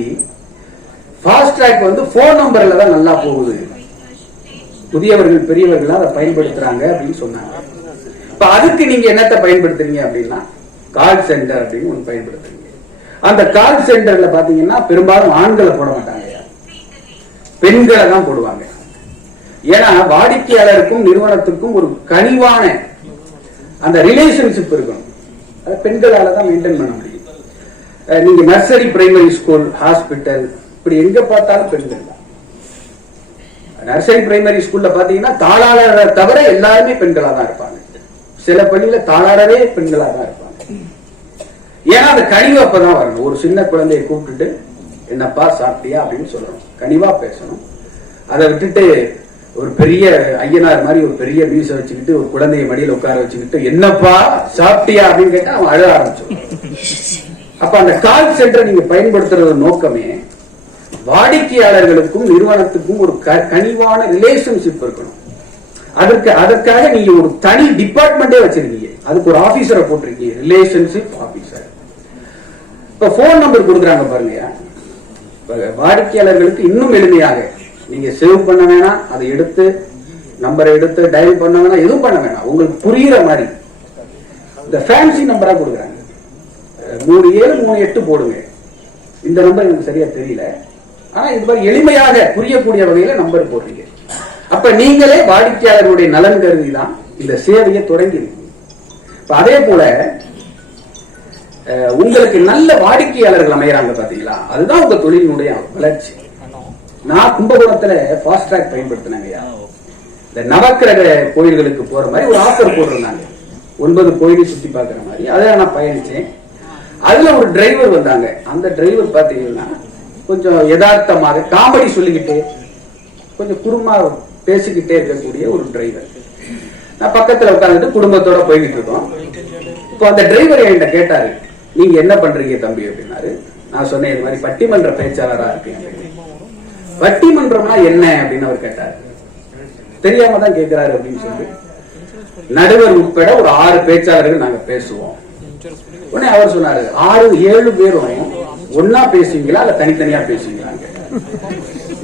ஃபாஸ்ட் ட்ராக் போன் நம்பர்ல தான் நல்லா போகுது, புதியவர்கள் பெரியவர்கள் அதை பயன்படுத்துறாங்க அப்படின்னு சொன்னாங்க. இப்ப அதுக்கு நீங்க என்னத்தை பயன்படுத்துறீங்க அப்படின்னா, கால் சென்டர் அப்படின்னு ஒன்று பயன்படுத்துறீங்க. அந்த கால் சென்டர்ல பாத்தீங்கன்னா பெரும்பாலும் ஆண்களை போட மாட்டாங்க, பெண்களை தான் போடுவாங்க. ஏன்னா வாடிக்கையாளருக்கும் நிறுவனத்துக்கும் ஒரு கனிவான அந்த ரிலேஷன்ஷிப் இருக்கணும், அதை பெண்களால தான் மெயின்டைன் பண்ண முடியும். நீங்க நர்சரி, பிரைமரி ஸ்கூல், ஹாஸ்பிட்டல், இப்படி எங்க பார்த்தாலும் பெண்கள் தான். நர்சரி பிரைமரி ஸ்கூல்ல பாத்தீங்கன்னா தாளாளரை தவிர எல்லாருமே பெண்களா தான் இருப்பாங்க. சில பள்ளியில தாளாளரே பெண்களா தான் இருப்பாங்க. ஏன்னா அந்த கனிவு அப்பதான் வரணும். ஒரு சின்ன குழந்தையை கூப்பிட்டுட்டு என்னப்பா சாப்பிட்டியா அப்படின்னு சொல்லணும், கனிவா பேசணும். அதை விட்டுட்டு ஒரு பெரிய ஐயனார் மாதிரி ஒரு பெரிய மீச வச்சுக்கிட்டு ஒரு குழந்தைய மடியில் உட்கார வச்சுக்கிட்டு என்னப்பா சாப்பிட்டியா அப்படின்னு கேட்டா அவன் அழ ஆரம்பிச்சிடும். அப்ப அந்த கால் சென்டரை நீங்க பயன்படுத்துறது நோக்கமே வாடிக்கையாளர்களுக்கும் நிறுவனத்துக்கும் ஒரு கனிவான ரிலேஷன்ஷிப் இருக்கணும். அதற்காக நீங்க ஒரு தனி டிபார்ட்மெண்டே வச்சிருக்கீங்க, அதுக்கு ஒரு ஆபீசரை போட்டிருக்கீங்க, ரிலேஷன்ஷிப் ஆபீசர். இப்ப போன் நம்பர் கொடுக்குறாங்க பாருங்க, வாடிக்கையாளர்களுக்கு இன்னும் எளிமையாக நீங்க சேவ் பண்ண வேணாம், அதை எடுத்து நம்பரை எடுத்து டயல் பண்ண வேணாம், எதுவும் பண்ண வேணாம், உங்களுக்கு புரியுற மாதிரி இந்த ஃபேன்சி நம்பரா கொடுக்குறாங்க. 3738 போடுங்க, இந்த நம்பர் எனக்கு சரியா தெரியல, ஆனா இது மாதிரி எளிமையாக புரியக்கூடிய வகையில நம்பர் போடுறீங்க. அப்ப நீங்களே வாடிக்கையாளர்களுடைய நலன் கருதி தான் இந்த சேவையை தொடங்கி இருக்கீங்க. அதே போல உங்களுக்கு நல்ல வாடிக்கையாளர்கள் அமையறாங்க பாத்தீங்களா, அதுதான் உங்க தொழிலினுடைய வளர்ச்சி. நான் கும்பகோணத்துல ஃபாஸ்ட் ட்ராக் பயன்படுத்தினாங்க. இந்த நவக்கிரக கோயில்களுக்கு போற மாதிரி ஒரு ஆஃபர் போட்டிருந்தாங்க, 9 கோயிலை சுத்தி பாக்குற மாதிரி. அதை நான் பயணிச்சேன். அதுல ஒரு டிரைவர் வந்தாங்க. அந்த டிரைவர் பாத்தீங்கன்னா கொஞ்சம் யதார்த்தமாக காமெடி சொல்லிக்கிட்டு கொஞ்சம் குறுமா பேசிக்கிட்டே இருக்கக்கூடிய ஒரு டிரைவர். நான் பக்கத்துல உட்காந்துட்டு குடும்பத்தோட போய்கிட்டு இருக்கோம். இப்போ அந்த டிரைவர் என்கிட்ட கேட்டாரு, நீங்க என்ன பண்றீங்க தம்பி அப்படின்னாரு. நான் சொன்னேன், இது மாதிரி பட்டிமன்ற பேச்சாளரா இருக்கேன். பட்டிமன்றம்னா என்ன அப்படின்னு அவர் கேட்டாரு. தெரியாம தான் கேட்கிறாரு அப்படின்னு சொல்லி, நடுவர் உட்பட ஒரு 6 பேச்சாளர்கள் நாங்க பேசுவோம். உடனே அவர் சொன்னாரு, 6-7 பேரும் ஒன்னா பேசுவீங்களா இல்ல தனித்தனியா பேசுவீங்களா?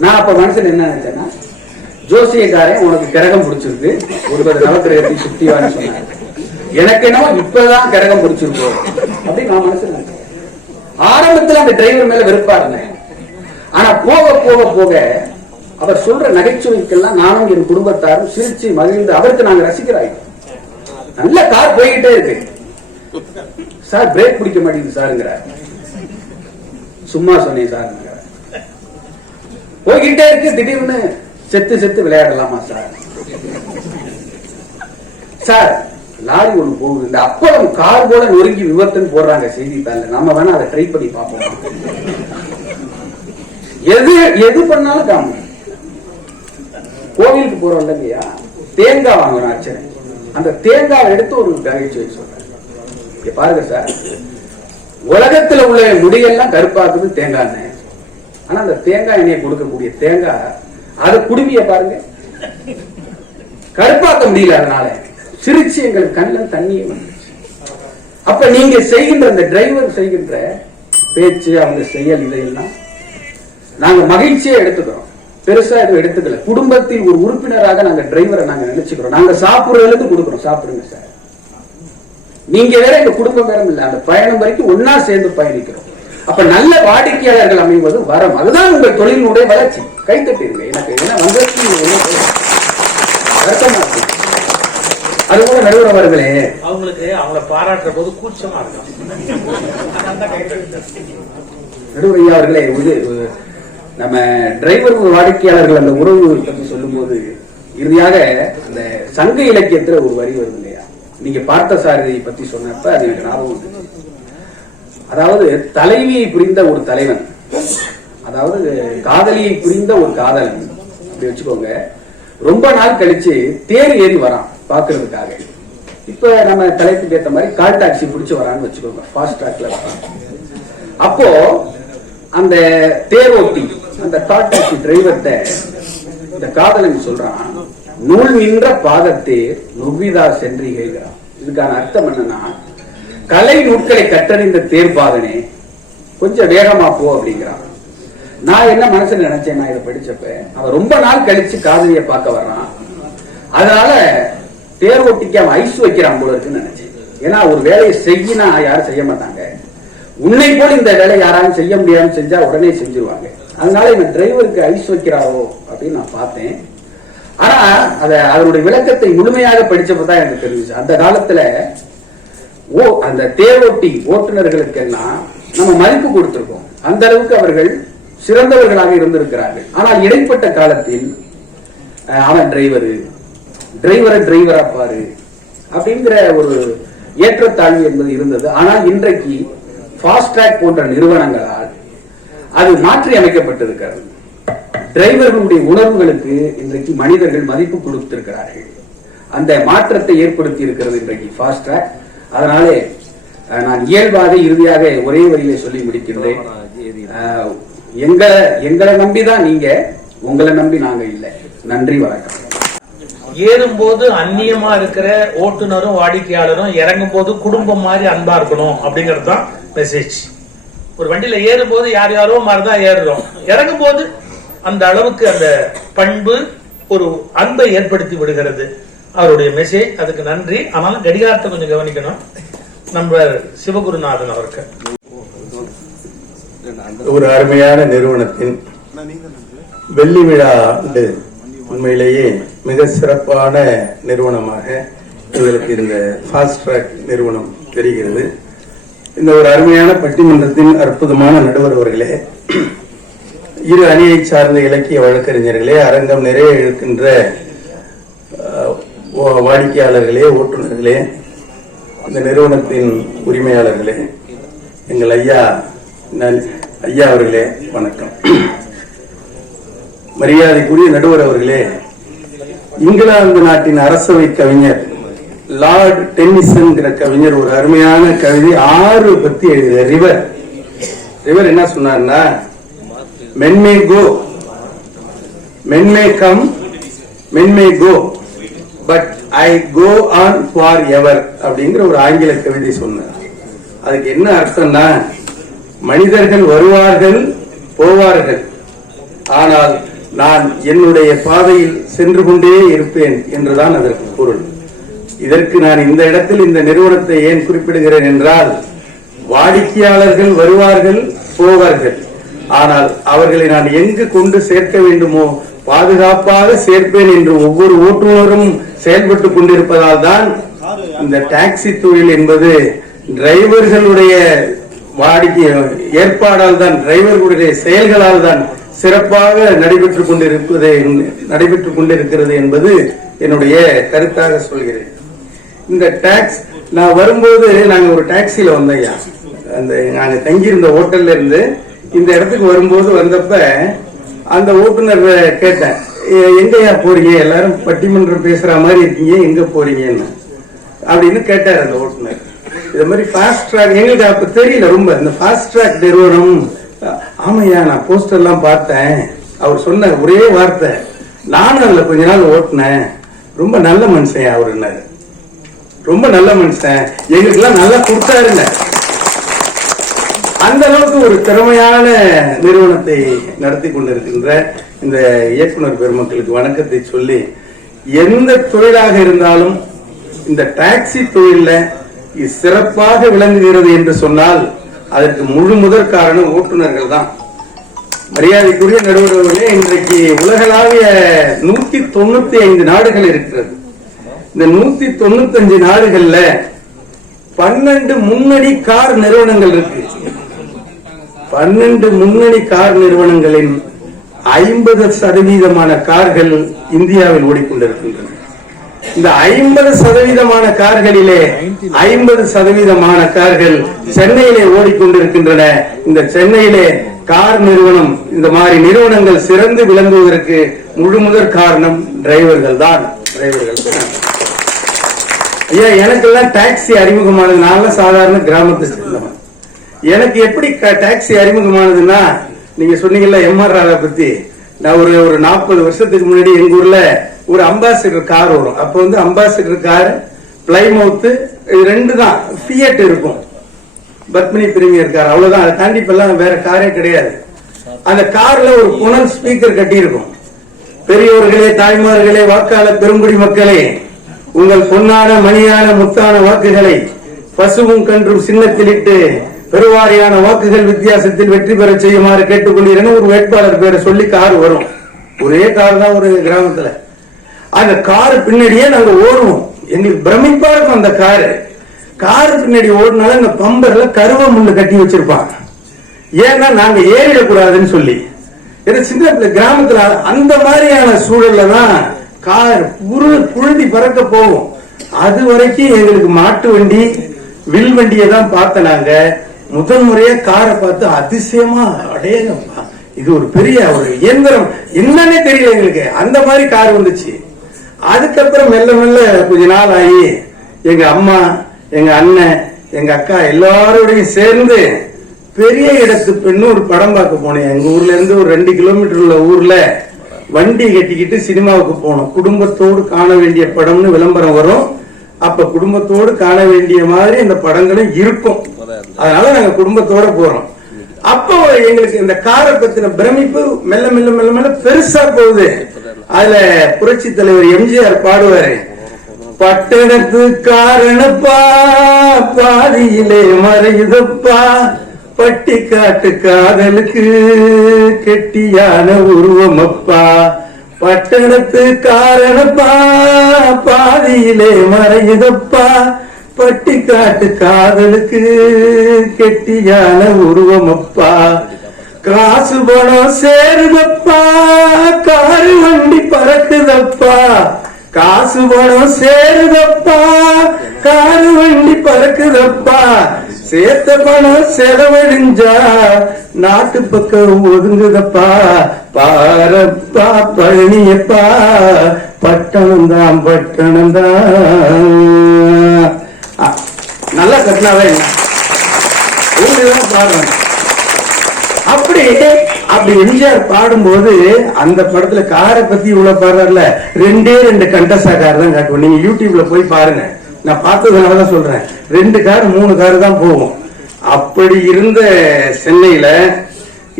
நான் அப்ப மனசுல என்ன நினைச்சேன்னா, ஜோசியக்காரன் உனக்கு கிரகம் பிடிச்சிருக்கு, 9 நவக்கிரகத்தை சுத்திவான்னு சொன்னாரு. எனக்கு என்னவோ இப்பதான் கிரகம் பிடிச்சிருக்கோம் அப்படின்னு நான் மனசுல நினைச்சேன். ஆரம்பத்துல அந்த டிரைவர் மேல வெறுப்பா இருந்தேன். ஆனா போக போக போக அவர் சொல்ற நகைச்சுவைக்கெல்லாம் நானும் என் குடும்பத்தாரும் சிரிச்சு மகிழ்ந்து அவருக்கு நாங்க ரசிக்கிறாய். நல்ல கார் போய்கிட்டே இருக்கு சார், பிரேக் பிடிக்க மாட்டேங்குது சாருங்கிற. சும்மா சொன்னேன் சார், போய்கிட்டே இருக்கு, திடீர்னு செத்து விளையாடலாமா சார்? சார் லாரி ஒண்ணு போகுது, இந்த அப்பளம் கார் போல நொறுங்கி விபத்துன்னு போடுறாங்க செய்தித்தாள், நம்ம வேணா அதை ட்ரை பண்ணி பார்ப்போம். எது எது பண்ணாலும் காம. கோவிலுக்கு போறோம் இல்லையா, தேங்காய் வாங்கணும் அர்ச்சனை. அந்த தேங்காய் எடுத்து ஒரு நகைச்சுவை சொல்றேன். பாருங்க சார், உலகத்துல உள்ள முடியெல்லாம் கருப்பாக்குது தேங்காய் எண்ணெய். ஆனா அந்த தேங்காய் எண்ணெயை கொடுக்கக்கூடிய தேங்காய் அதை குடும்பிய பாருங்க, கருப்பாக்க முடியல. அதனால சிரிச்சு எங்களுக்கு கண்ணில் தண்ணியே வந்துச்சு. அப்ப நீங்க செய்கின்ற அந்த டிரைவர் செய்கின்ற பேச்சு, அவங்க செயல், இதையெல்லாம் நாங்க மகிழ்ச்சியா எடுத்துக்கிறோம். பெருசா எதுவும் எடுத்துக்கல. குடும்பத்தில் ஒரு உறுப்பினராக நாங்க டிரைவரை நாங்க நினைச்சுக்கிறோம். நாங்க சாப்பிடுறதுக்கு கொடுக்கிறோம், சாப்பிடுங்க சார். நீங்க வேற, எங்க குடும்பம் வேற இல்ல. அந்த பயணம் வரைக்கும் ஒன்னா சேர்ந்து பயணிக்கிறோம். அப்ப நல்ல வாடிக்கையாளர்கள் அமைவது வரம். அதுதான் உங்கள் தொழிலினுடைய வளர்ச்சி. கைத்தட்டிருங்க. எனக்கு என்ன வந்தது வருத்தமா இருக்கு. அதுபோல நடுவர் அவர்களே, அவங்களுக்கு அவங்கள பாராட்டுற போது கூச்சமா இருக்கும். நடுவர் ஐயா அவர்களே, நம்ம டிரைவர் வாடிக்கையாளர்கள் அந்த உறவு பற்றி சொல்லும் போது இறுதியாக அந்த சங்க இலக்கியத்துல ஒரு வரி வருது இல்லையா, நீங்க பார்த்த சாரதியை பத்தி சொன்னப்ப அது எனக்கு ஞாபகம் வந்து, அதாவது தலைவியை புரிந்த ஒரு தலைவன், அதாவது காதலியை புரிந்த ஒரு காதலன் அப்படி வச்சுக்கோங்க, ரொம்ப நாள் கழிச்சு தேர் ஏறி வரான் பாக்குறதுக்காக. இப்ப நம்ம தலைப்புக்கு ஏற்ற மாதிரி கால் டாக்ஸி பிடிச்சு வரான்னு வச்சுக்கோங்க, ஃபாஸ்ட் ட்ராக்ல வரான். அப்போ அந்த தேர் ஓட்டி அந்த கால் டாக்ஸி டிரைவர்கிட்ட இந்த காதலன் சொல்றான், நூல் நின்ற பாதத்தேர் நொவ்விதா சென்றிகிறான். இதுக்கான அர்த்தம் என்னன்னா, கலை நூட்களை கற்றறிந்த தேர்பாதனே கொஞ்சம் வேகமா போ அப்படிங்கிறான். நான் என்ன மனசுல நினைச்சேன், நான் இதை படிச்சப்ப அவன் ரொம்ப நாள் கழிச்சு காதலியை பார்க்க வர்றான், அதனால தேர் ஓட்டிக்கு அவன் ஐஸ் வைக்கிறான் போல இருக்குன்னு நினைச்சேன். ஏன்னா ஒரு வேலையை செய்யினா யாரும் செய்ய மாட்டாங்க, உன்னை போல இந்த வேலை யாராலும் செய்ய முடியாதுன்னு செஞ்சா உடனே செஞ்சிருவாங்க. அதனால இந்த டிரைவருக்கு ஐஸ் வைக்கிறாரோ அப்படின்னு நான் பார்த்தேன். ஆனா அதனுடைய விளக்கத்தை முழுமையாக படிச்சப்பதான் எனக்கு தெரிஞ்சுச்சு. அந்த காலத்துல அந்த தேரோட்டி ஓட்டுநர்களுக்கெல்லாம் நம்ம மதிப்பு கொடுத்திருக்கோம். அந்த அளவுக்கு அவர்கள் சிறந்தவர்களாக இருந்திருக்கிறார்கள். ஆனால் இடைப்பட்ட காலத்தில் அவன் டிரைவரா பாரு அப்படிங்கிற ஒரு ஏற்றத்தாழ்வு என்பது இருந்தது. ஆனால் இன்றைக்கு ஃபாஸ்ட் ட்ராக் போன்ற நிறுவனங்களால் அது மாற்றி அமைக்கப்பட்டிருக்கிறது. டிரைவர்களுடைய உணர்வுகளுக்கு இன்றைக்கு மனிதர்கள் மதிப்பு கொடுத்திருக்கிறார்கள். அந்த மாற்றத்தை ஏற்படுத்தி இருக்கிறது இன்றைக்கு ஃபாஸ்ட் ட்ராக். அதனாலே நான் இயல்பாக இறுதியாக ஒரே வரியிலே சொல்லி முடிக்கின்றேன், எங்களை நம்பிதான் நீங்க, உங்களை நம்பி நாங்க இல்லை. நன்றி, வணக்கம். ஏறும்போது அந்நியமா இருக்கிற ஓட்டுநரும் வாடிக்கையாளரும் இறங்கும் போது குடும்பம் மாதிரி அன்பா இருக்கணும் அப்படிங்கிறது தான் மெசேஜ். ஒரு வண்டியில ஏறும்போது யார் யாரோ மாதிரிதான் ஏறுறோம், இறங்கும் போது அந்த அளவுக்கு அந்த பண்பு ஒரு அன்பை ஏற்படுத்தி விடுகிறது அவருடைய மெசேஜ். அதுக்கு நன்றி. ஆனாலும் கடிகாரத்தை கொஞ்சம் கவனிக்கணும். நம்ம சிவகுருநாதன் அவருக்கு ஒரு அருமையான நிறுவனத்தின் வெள்ளி விழா ஆண்டு உண்மையிலேயே மிக சிறப்பான நிறுவனமாக எங்களுக்கு இந்த ஃபாஸ்ட் ட்ராக் நிறுவனம் தெரிகிறது. இந்த ஒரு அருமையான பட்டிமன்றத்தின் அற்புதமான நடுவர் அவர்களே, இரு அணியை சார்ந்த இலக்கிய வழக்கறிஞர்களே, அரங்கம் நிறைய இருக்கின்ற வாடிக்கையாளர்களே, ஓட்டுநர்களே, இந்த நிறுவனத்தின் உரிமையாளர்களே, எங்கள் ஐயா அவர்களே வணக்கம். மரியாதைக்குரிய நடுவர் அவர்களே, இங்கிலாந்து நாட்டின் அரசவை கவிஞர் லார்ட் டென்னிசன் கவிஞர் ஒரு அருமையான கவிதை 6 பத்தி எழுதிய ரிவர் என்ன சொன்னார்னா, men may go, men may come, men may go, but I go on forever அப்படிங்கிற ஒரு ஆங்கில கவிதை சொன்னார். அதுக்கு என்ன அர்த்தம்னா, மனிதர்கள் வருவார்கள் போவார்கள், ஆனால் நான் என்னுடைய பாதையில் சென்று கொண்டே இருப்பேன் என்றுதான் அதற்கு பொருள். இதற்கு நான் இந்த இடத்தில் இந்த நிறுவனத்தை ஏன் குறிப்பிடுகிறேன் என்றால், வாடிக்கையாளர்கள் வருவார்கள் போவார்கள், ஆனால் அவர்களை நான் எங்கு கொண்டு சேர்க்க வேண்டுமோ பாதுகாப்பாக சேர்ப்பேன் என்று ஒவ்வொரு ஓட்டுநரும் செயல்பட்டுக் கொண்டிருப்பதால் தான் இந்த டாக்ஸி தொழில் என்பது டிரைவர்களுடைய ஏற்பாடால் தான், டிரைவர்களுடைய செயல்களால் தான் சிறப்பாக நடைபெற்றுக் கொண்டிருக்கிறது என்பது என்னுடைய கருத்தாக சொல்கிறேன். இந்த டாக்ஸ் நான் வரும்போது நாங்க ஒரு டாக்ஸில வந்தோம். நாங்க தங்கியிருந்த ஹோட்டல்ல இருந்து இந்த இடத்துக்கு வரும்போது வந்தப்ப அந்த ஓட்டுநர் கேட்டேன், எங்கயா போறீங்க, எல்லாரும் பட்டிமன்றம் பேசுற மாதிரி இருக்கீங்க, எங்க போறீங்கன்னு அப்படின்னு கேட்டார் அந்த ஓட்டுநர். இது மாதிரி ஃபாஸ்ட் ட்ராக் எங்களுக்கு அப்ப தெரியல ரொம்ப, இந்த ஃபாஸ்ட் ட்ராக் நிறுவனம். ஆமையா, நான் போஸ்டர் எல்லாம் பார்த்தேன். அவர் சொன்ன ஒரே வார்த்தை, நானும் அதுல கொஞ்ச நாள் ஓட்டுனேன், ரொம்ப நல்ல மனுஷன் அவருன்னாரு. ரொம்ப நல்ல மனுஷன், எங்களுக்கு எல்லாம் நல்லா கொடுத்தாருங்க. அந்த அளவுக்கு ஒரு திறமையான நிறுவனத்தை நடத்தி கொண்டிருக்கின்ற இந்த இயக்குனர் பெருமக்களுக்கு வணக்கத்தை சொல்லி, எந்த தொழிலாக இருந்தாலும் இந்த டாக்ஸி தொழில சிறப்பாக விளங்குகிறது என்று சொன்னால் அதற்கு முழு முதற் காரணம் ஓட்டுநர்கள் தான். மரியாதைக்குரிய நடுவர்களே, இன்றைக்கு உலகளாவிய 195 நாடுகள் இருக்கிறது. இந்த 195 நாடுகள்ல 12 முன்னணி கார் நிறுவனங்கள் இருக்கு. 12 முன்னணி கார் நிறுவனங்களின் 50% கார்கள் இந்தியாவில் ஓடிக்கொண்டிருக்கின்றன. இந்த 50% கார்களிலே 50% கார்கள் சென்னையிலே ஓடிக்கொண்டிருக்கின்றன. இந்த சென்னையிலே கார் நிறுவனம், இந்த மாதிரி நிறுவனங்கள் சிறந்து விளங்குவதற்கு முழு முதற் காரணம் டிரைவர்கள் தான். ஐயா, எனக்கெல்லாம் டாக்ஸி அறிமுகமானது, நான் சாதாரண கிராமத்தை சேர்ந்தவன். எனக்கு எப்படி டாக்ஸி அறிமுகமானதுன்னா, நீங்க சொன்னீங்கல்ல எம்ஆர் ராதா பத்தி, நான் ஒரு 40 வருஷத்துக்கு முன்னாடி எங்க ஊர்ல ஒரு அம்பாசிடர் கார் வரும். அப்ப வந்து அம்பாசிடர் கார், பிளைமவுத், இது 2 தான். ஃபியட் இருக்கும், பத்மினி பிரீமியர் கார், அவ்வளவுதான். அதை தாண்டி இப்பெல்லாம் வேற காரே கிடையாது. அந்த கார்ல ஒரு புனல் ஸ்பீக்கர் கட்டி இருக்கும். பெரியோர்களே, தாய்மார்களே, வாக்காளர் பெருங்குடி மக்களே, உங்கள் பொன்னான மணியான முத்தான வாக்குகளை பசுவும் கன்றும் சின்னத்திலிட்டு பெருவாரியான வாக்குகள் வித்தியாசத்தில் வெற்றி பெற செய்யுமாறு கேட்டுக்கொள்கிறேன்னு ஒரு வேட்பாளர் பேரை சொல்லி கார் வரும். ஒரே கார் தான் ஒரு கிராமத்துல. அந்த கார் பின்னாடியே நாங்க ஓடுவோம். எங்களுக்கு பிரமிப்பா இருக்கும் அந்த காரு பின்னாடி ஓடினால இந்த பம்பர்ல கருவ முள்ளு கட்டி வச்சிருப்பாங்க. ஏன்னா நாங்க ஏறிடக்கூடாதுன்னு சொல்லி. சின்ன கிராமத்துல அந்த மாதிரியான சூழல்ல தான் கார் புழுதி பறக்க போகும். அது வரைக்கும் எங்களுக்கு மாட்டு வண்டி, வில் வண்டியை தான் பார்த்த நாங்க. முதல் முறையா காரை பார்த்து அதிசயமா, அடேங்கப்பா, இது ஒரு பெரிய ஒரு இயந்திரம் என்னன்னே தெரியல எங்களுக்கு. அந்த மாதிரி கார் வந்துச்சு. அதுக்கப்புறம் மெல்ல மெல்ல கொஞ்ச நாள் ஆகி எங்க அம்மா, எங்க அண்ணன், எங்க அக்கா எல்லாரோடையும் சேர்ந்து பெரிய இடத்து பெண்ணு ஒரு படம் பார்க்க போனேன். எங்க ஊர்ல இருந்து ஒரு 2 கிலோமீட்டர் உள்ள ஊர்ல வண்டி கட்டிக்கிட்டு சினிமாவுக்கு போனோம். குடும்பத்தோடு காண வேண்டிய படம்னு விளம்பரம் வரும். அப்ப குடும்பத்தோடு காண வேண்டிய மாதிரி இந்த படங்களும் இருக்கும். அதனால நாங்க குடும்பத்தோட போறோம். அப்போ எங்களுக்கு இந்த காரை பத்தின பிரமிப்பு மெல்ல மெல்ல மெல்ல மெல்ல பெருசா போகுது. அதுல புரட்சி தலைவர் எம்ஜிஆர் பாடுவாரு, பட்டணத்து காரணப்பா பாதியிலே மறையுதப்பா, பட்டி காட்டு காதலுக்கு கெட்டியான உருவமப்பா, பட்டணத்து காரணப்பா பாதியிலே மறையுதப்பா, பட்டி காட்டு காதலுக்கு கெட்டியான உருவமப்பா, காசு பணம் சேருதப்பா காரு வண்டி பறக்குதப்பா, காசு பணம் சேருதப்பா காரு வண்டி பறக்குதப்பா, சேர்த்த பணம் செலவழிஞ்சா நாட்டு பக்கம் ஒதுங்குதப்பா, பாரப்பா பழனியப்பா பட்டணம் தான் பட்டணம் தான். நல்லா கட்டினாவே பாடுறேன். அப்படி எம்ஜிஆர் பாடும்போது அந்த படத்துல காரை பத்தி இவ்வளவு பாடுறாருல, 2 கண்டசா கார் தான் காட்டுவோம். நீங்க யூடியூப்ல போய் பாருங்க, நான் பார்த்ததுனாலதான் சொல்றேன். 2 கார் 3 கார் தான் போகும். அப்படி இருந்த சென்னையில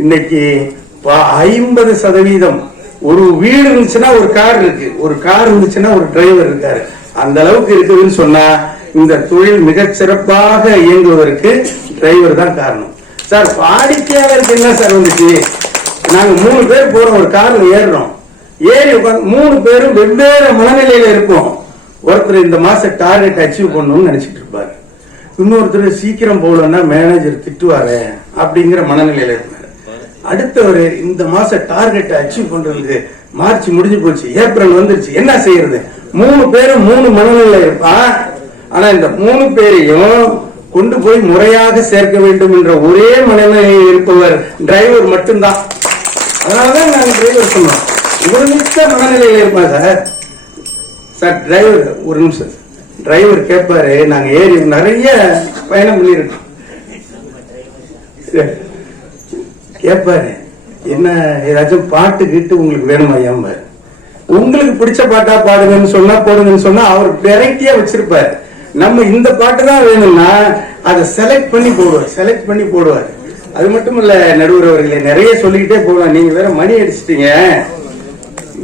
இன்னைக்கு 50% ஒரு வீடு இருந்துச்சுன்னா ஒரு கார் இருக்கு, ஒரு கார் இருந்துச்சுன்னா ஒரு டிரைவர் இருக்காரு. அந்த அளவுக்கு இருக்குதுன்னு சொன்னா இந்த தொழில் மிகச் சிறப்பாக இயங்குவதற்கு டிரைவர் தான் காரணம். சார், வாடிக்கையாளருக்கு என்ன சார் வந்துச்சு? நாங்க 3 பேர் போறோம், ஒரு கார்ல ஏறுறோம். ஏறி 3 பேரும் வெவ்வேறு மனநிலையில இருப்போம். ஒருத்தர் இந்த மாசம் டார்கெட் அச்சீவ் பண்ணணும்னு நினைச்சிட்டு இருப்பாரு, இன்னொருத்தர் சீக்கிரம் போகலன்னா மேனேஜர் திட்டுவாரு அப்படிங்கிற மனநிலையில இருப்பாரு. அடுத்தவர் இந்த மாசம் டார்கெட் அச்சீவ் பண்றதுக்கு மார்ச் முடிஞ்சு போச்சு, ஏப்ரல் வந்துருச்சு, என்ன செய்யறது? 3 பேரும் 3 மனநிலையில இருப்பான். ஆனா இந்த 3 பேரையும் கொண்டு போய் முறையாக சேர்க்க வேண்டும் என்ற ஒரே மனநிலையில் இருப்பவர் டிரைவர் மட்டும்தான். அதனாலதான் நாங்க டிரைவர் சொன்னோம். இவ்வளவு மிக்க மனநிலையில இருப்பா சார். சார் டிரைவர் ஒரு நிமிஷம். டிரைவர் கேட்பாரு, நாங்க ஏறி நிறைய பயணம் பண்ணிருக்கோம். கேட்பாரு, என்ன ஏதாச்சும் பாட்டு கிட்டு உங்களுக்கு வேணுமா? ஏம்பாரு, உங்களுக்கு பிடிச்ச பாட்டா பாடுங்கன்னு சொன்னா போடுங்கன்னு சொன்னா அவர் வெரைட்டியா வச்சிருப்பாரு. நம்ம இந்த பாட்டு தான் வேணும்னா அதை செலக்ட் பண்ணி போடுவார். அது மட்டும் இல்ல நடுவர் அவர்களே, நிறைய சொல்லிக்கிட்டே போகலாம். நீங்க வேற மணி அடிச்சிட்டீங்க.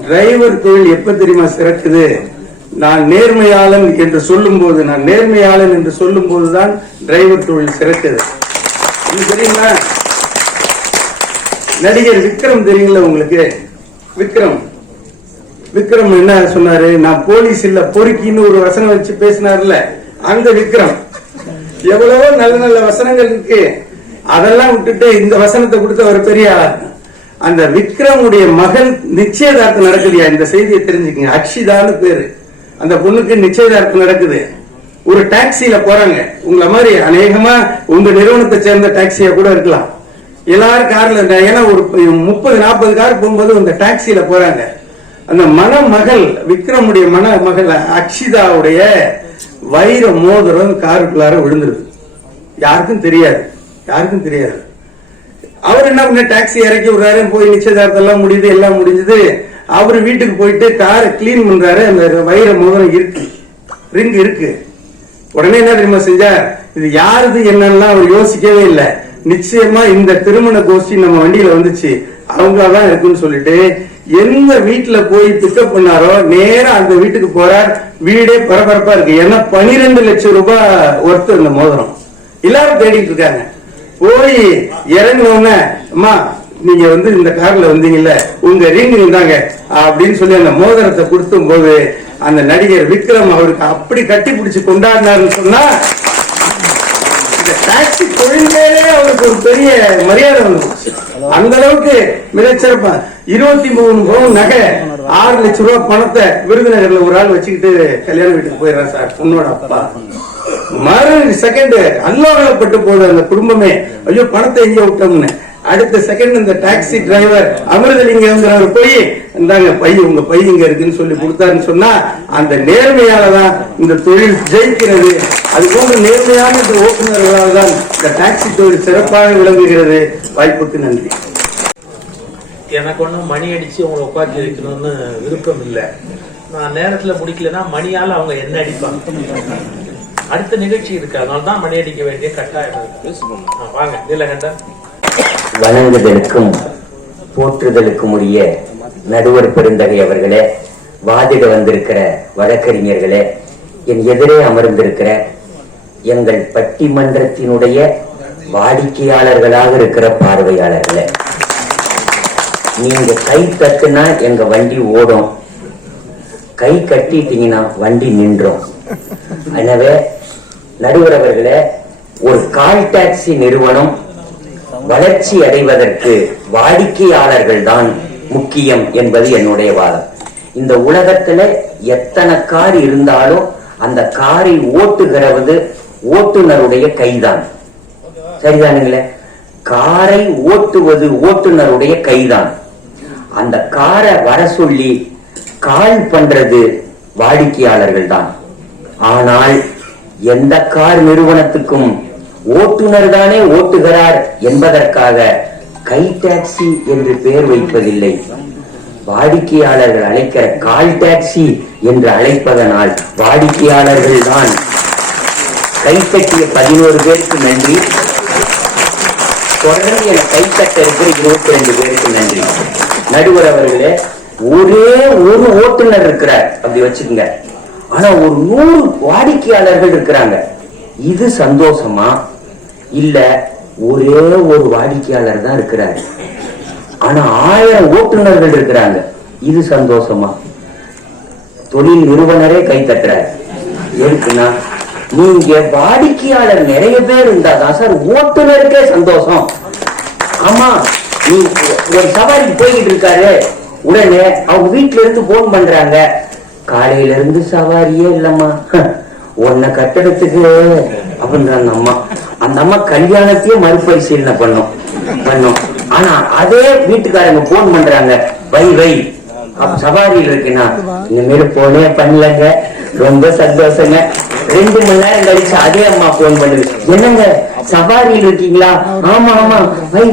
டிரைவர் தொழில் எப்ப தெரியுமா சிறக்குது? நான் நேர்மையாளன் என்று சொல்லும் போதுதான் டிரைவர் தொழில் சிறக்குது. தெரியுமா? நடிகர் விக்ரம் தெரியுங்களா உங்களுக்கு? விக்ரம் என்ன சொன்னாரு? நான் போலீஸ் இல்ல பொறுக்கின்னு ஒரு வசனம் வச்சு பேசினார்ல, அந்த விக்ரம். எவ்வளவோ நல்ல நல்ல வசனங்கள் இருக்கு, அதெல்லாம் விட்டுட்டு இந்த வசனத்தை கொடுத்த ஒரு பெரிய ஆள். அந்த விக்ரமுடைய மகள் நிச்சயதார்த்தம் நடக்குதுயா. இந்த செய்தியை தெரிஞ்சுக்கங்க. அக்ஷிதான்னு பேரு. அந்த பொண்ணுக்கு நிச்சயதார்த்தம் நடக்குது. ஒரு டாக்ஸில போறாங்க. உங்களை மாதிரி அநேகமா உங்க நிறுவனத்தை சேர்ந்த டாக்ஸியா கூட இருக்கலாம். எல்லாரும் கார்ல, ஏன்னா ஒரு 30-40 கார் போகும்போது அந்த டாக்ஸில போறாங்க. அந்த மணமகள், விக்ரமுடைய மணமகள் அக்ஷிதாவுடைய வைர மோதிரம் காருக்குள்ளார விழுந்துருது. யாருக்கும் தெரியாது. அவர் என்ன பண்ண, டாக்ஸி இறக்கி விடுறாரு. போய் நிச்சயதார்த்தம் எல்லாம் முடியுது, எல்லாம் முடிஞ்சது. அவரு வீட்டுக்கு போயிட்டு காரை கிளீன் பண்றாரு. அந்த வைர மோதிரம் ரிங் இருக்கு. உடனே என்ன தெரியுமா செஞ்சார்? இது யாருது என்னன்னா அவர் யோசிக்கவே இல்லை. நிச்சயமா இந்த திருமண கோஷ்டி நம்ம வண்டியில வந்துச்சு, அவங்கதான் இருக்குன்னு சொல்லிட்டு எந்த வீட்டுல போய் பிக்கப் பண்ணாரோ நேரா அந்த வீட்டுக்கு போறார். வீடே பரபரப்பா இருக்கு. ஏன்னா 12 லட்சம் ரூபாய் ஒர்த்து அந்த மோதிரம். எல்லாரும் தேடிட்டு இருக்காங்க. போய் இறங்கினோன்னு, அம்மா நீங்க இந்த கார்ல வந்தீங்கல்ல, உங்க ரிங் இருந்தாங்க அப்படின்னு சொல்லி அந்த மோதிரத்தை கொடுத்தும் போது அந்த நடிகர் விக்ரம் அவருக்கு அப்படி கட்டி பிடிச்சு கொண்டாடினாருன்னு சொன்னா, இந்த டாக்ஸி தொழிலே அவருக்கு ஒரு பெரிய மரியாதை வந்துச்சு. அந்த அளவுக்கு மிகச்சிறப்பா 23 பவுன் நகை, 6 லட்சம் ரூபாய் பணத்தை விருதுநகர்ல ஒரு ஆள் வச்சுக்கிட்டு கல்யாண வீட்டுக்கு போயிடுறான் சார், பொண்ணோட அப்பா. மறு செகண்ட் அல்லோகப்பட்டு போகுது அந்த குடும்பமே. ஐயோ பணத்தை எங்க விட்டோம்னு. அடுத்த செகண்ட் இந்த டாக்ஸி டிரைவர் அமிர்தலிங்க போய் இந்தாங்க பை, உங்க பை இங்க இருக்குன்னு சொல்லி கொடுத்தாருன்னு சொன்னா, அந்த நேர்மையாலதான் இந்த தொழில் ஜெயிக்கிறது. அது போன்ற நேர்மையான இந்த ஓட்டுநர்களால் தான் இந்த டாக்ஸி தொழில் சிறப்பாக விளங்குகிறது. வாய்ப்புக்கு நன்றி. எனக்கு ஒன்றும் மணி அடிச்சு உங்களை உட்காந்து இருக்கணும்னு விருப்பம் இல்லை. நான் நேரத்துல முடிக்கலன்னா மணியால அவங்க என்ன அடிப்பாங்க. அடுத்த நிகழ்ச்சி இருக்கு, அதனால்தான் மணி அடிக்க வேண்டிய கட்டாயம். வாங்க நீலகண்டன். வணங்குதலுக்கும் போற்றுதலுக்கும் உரிய நடுவர் பெருந்தகை அவர்களே, வாதிட வந்திருக்கிற வழக்கறிஞர்களே, என் எதிரே அமர்ந்திருக்கிற எங்கள் பட்டிமன்றத்தினுடைய வாடிக்கையாளர்களாக இருக்கிற பார்வையாளர்களே, நீங்க கை தட்டுனா எங்க வண்டி ஓடும், கை கட்டிட்டீங்கன்னா வண்டி நின்றோம். எனவே நடுவர் அவர்களே, ஒரு கால் டாக்ஸி நிறுவனம் வளர்ச்சி அடைவதற்கு வாடிக்கையாளர்கள் தான் முக்கியம் என்பது என்னுடைய வாதம். இந்த உலகத்துல எத்தனை கார் இருந்தாலும் அந்த காரை ஓட்டுகிறது ஓட்டுநருடைய கைதான். சரிதானுங்களே? காரை ஓட்டுவது ஓட்டுநருடைய கைதான். அந்த காரை வர சொல்லி கால் பண்றது வாடிக்கையாளர்கள் தான். ஆனால் எந்த கார் நிறுவனத்துக்கும் ஓட்டுநர் தானே ஓட்டுகிறார் என்பதற்காக கை டாக்ஸி என்று பெயர் வைப்பதில்லை. வாடிக்கையாளர்கள் அழைக்கிற கால் டாக்ஸி என்று அழைப்பதனால் வாடிக்கையாளர்கள் தான். கை கட்டிய 11 பேருக்கு நன்றி. தொடர்ந்து என கை கட்ட இருக்கிற 22 பேருக்கு நன்றி. நடுவர் அவர்களே, ஒரே ஒரு ஓட்டுநர் இருக்கிறார் அப்படி வச்சுக்கோங்க. ஆனா ஒரு 100 வாடிக்கையாளர்கள் இருக்கிறாங்க. இது சந்தோஷமா? இல்ல ஒரே ஒரு வாடிக்கையாளர் தான் இருக்கிறார், ஆனா 1000 ஓட்டுநர்கள் இருக்கிறாங்க. இது சந்தோஷமா? தொழில் நிறுவனரே கை தட்டுறாரு. இருக்குன்னா நீங்க வாடிக்கையாளர் நிறைய பேர் இருந்தாதான் சார் ஓட்டுநருக்கே சந்தோஷம். ஆமா, நீ ஒரு சவாரிக்கு போய்கிட்டு இருக்காரு, உடனே அவங்க வீட்டுல இருந்து போன் பண்றாங்க, காலையில இருந்து சவாரியே இல்லம்மா, உன்னை கட்டடத்துக்கு அப்படின்ற அந்த அம்மா கல்யாணத்தையே மறுபரிசீலனை பண்ணோம். ஆனா அதே வீட்டுக்காரங்க போன் பண்றாங்க, வை சவாரியில் இருக்குன்னா இனிமேல் போனே பண்ணலங்க, ரொம்ப சந்தோஷங்க. 2 மணி நேரம் கழிச்சு அதே அம்மா போன் பண்ணுது, என்னங்க சவாரியில் இருக்கீங்களா? ஆமா வை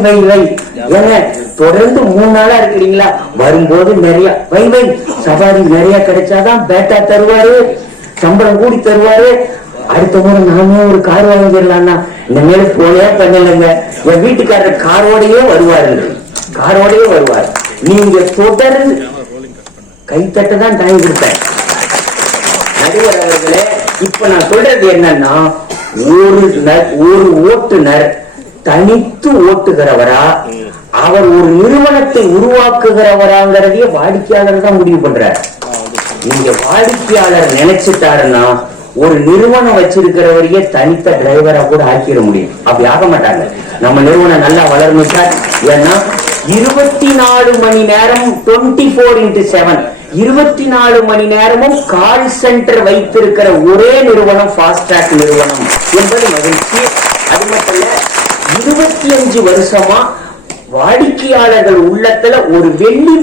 ஏங்க தொடர்ந்து 3 நாளா இருக்கிறீங்களா? வரும்போது நிறைய வை சவாரி நிறைய கிடைச்சாதான் பேட்டா தருவாரு, சம்பளம் கூடி தருவாரு. அடுத்த முறை நானே ஒரு கார் வாங்கிடலாம்னா இனிமேல் போனே பண்ணலங்க. என் வீட்டுக்காரர் காரோடையே வருவார். நீங்க தொடர்ந்து கைத்தட்ட தான் டைம் கொடுப்பேன். நடுவர் அவர்களே, இப்ப நான் சொல்றது என்னன்னா, ஒரு ஓட்டுநர் தனித்து ஓட்டுகிறவரா, அவர் ஒரு நிறுவனத்தை உருவாக்குகிறவராங்கிறதையே வாடிக்கையாளர் தான் முடிவு பண்றார். நீங்க வாடிக்கையாளர் நினைச்சிட்டாருன்னா ஒரு நிறுவனம் வச்சிருக்கிறவரையே தனித்த டிரைவரா கூட ஆக்கிட முடியும். அப்படி ஆக மாட்டாங்க. நம்ம நிறுவனம் நல்லா வளரணும் சார். ஏன்னா 24 மணி நேரம் 24x7 24 மணி நேரமும் கால் சென்டர் வைத்திருக்கிற ஒரே நிறுவனம் ஃபாஸ்ட்ராக் நிறுவனம் என்பது மகிழ்ச்சி. அது மட்டும் இல்ல, 25 வருஷமா வாடிக்கையாளர்கள் உள்ளத்துல ஒரு வெள்ளி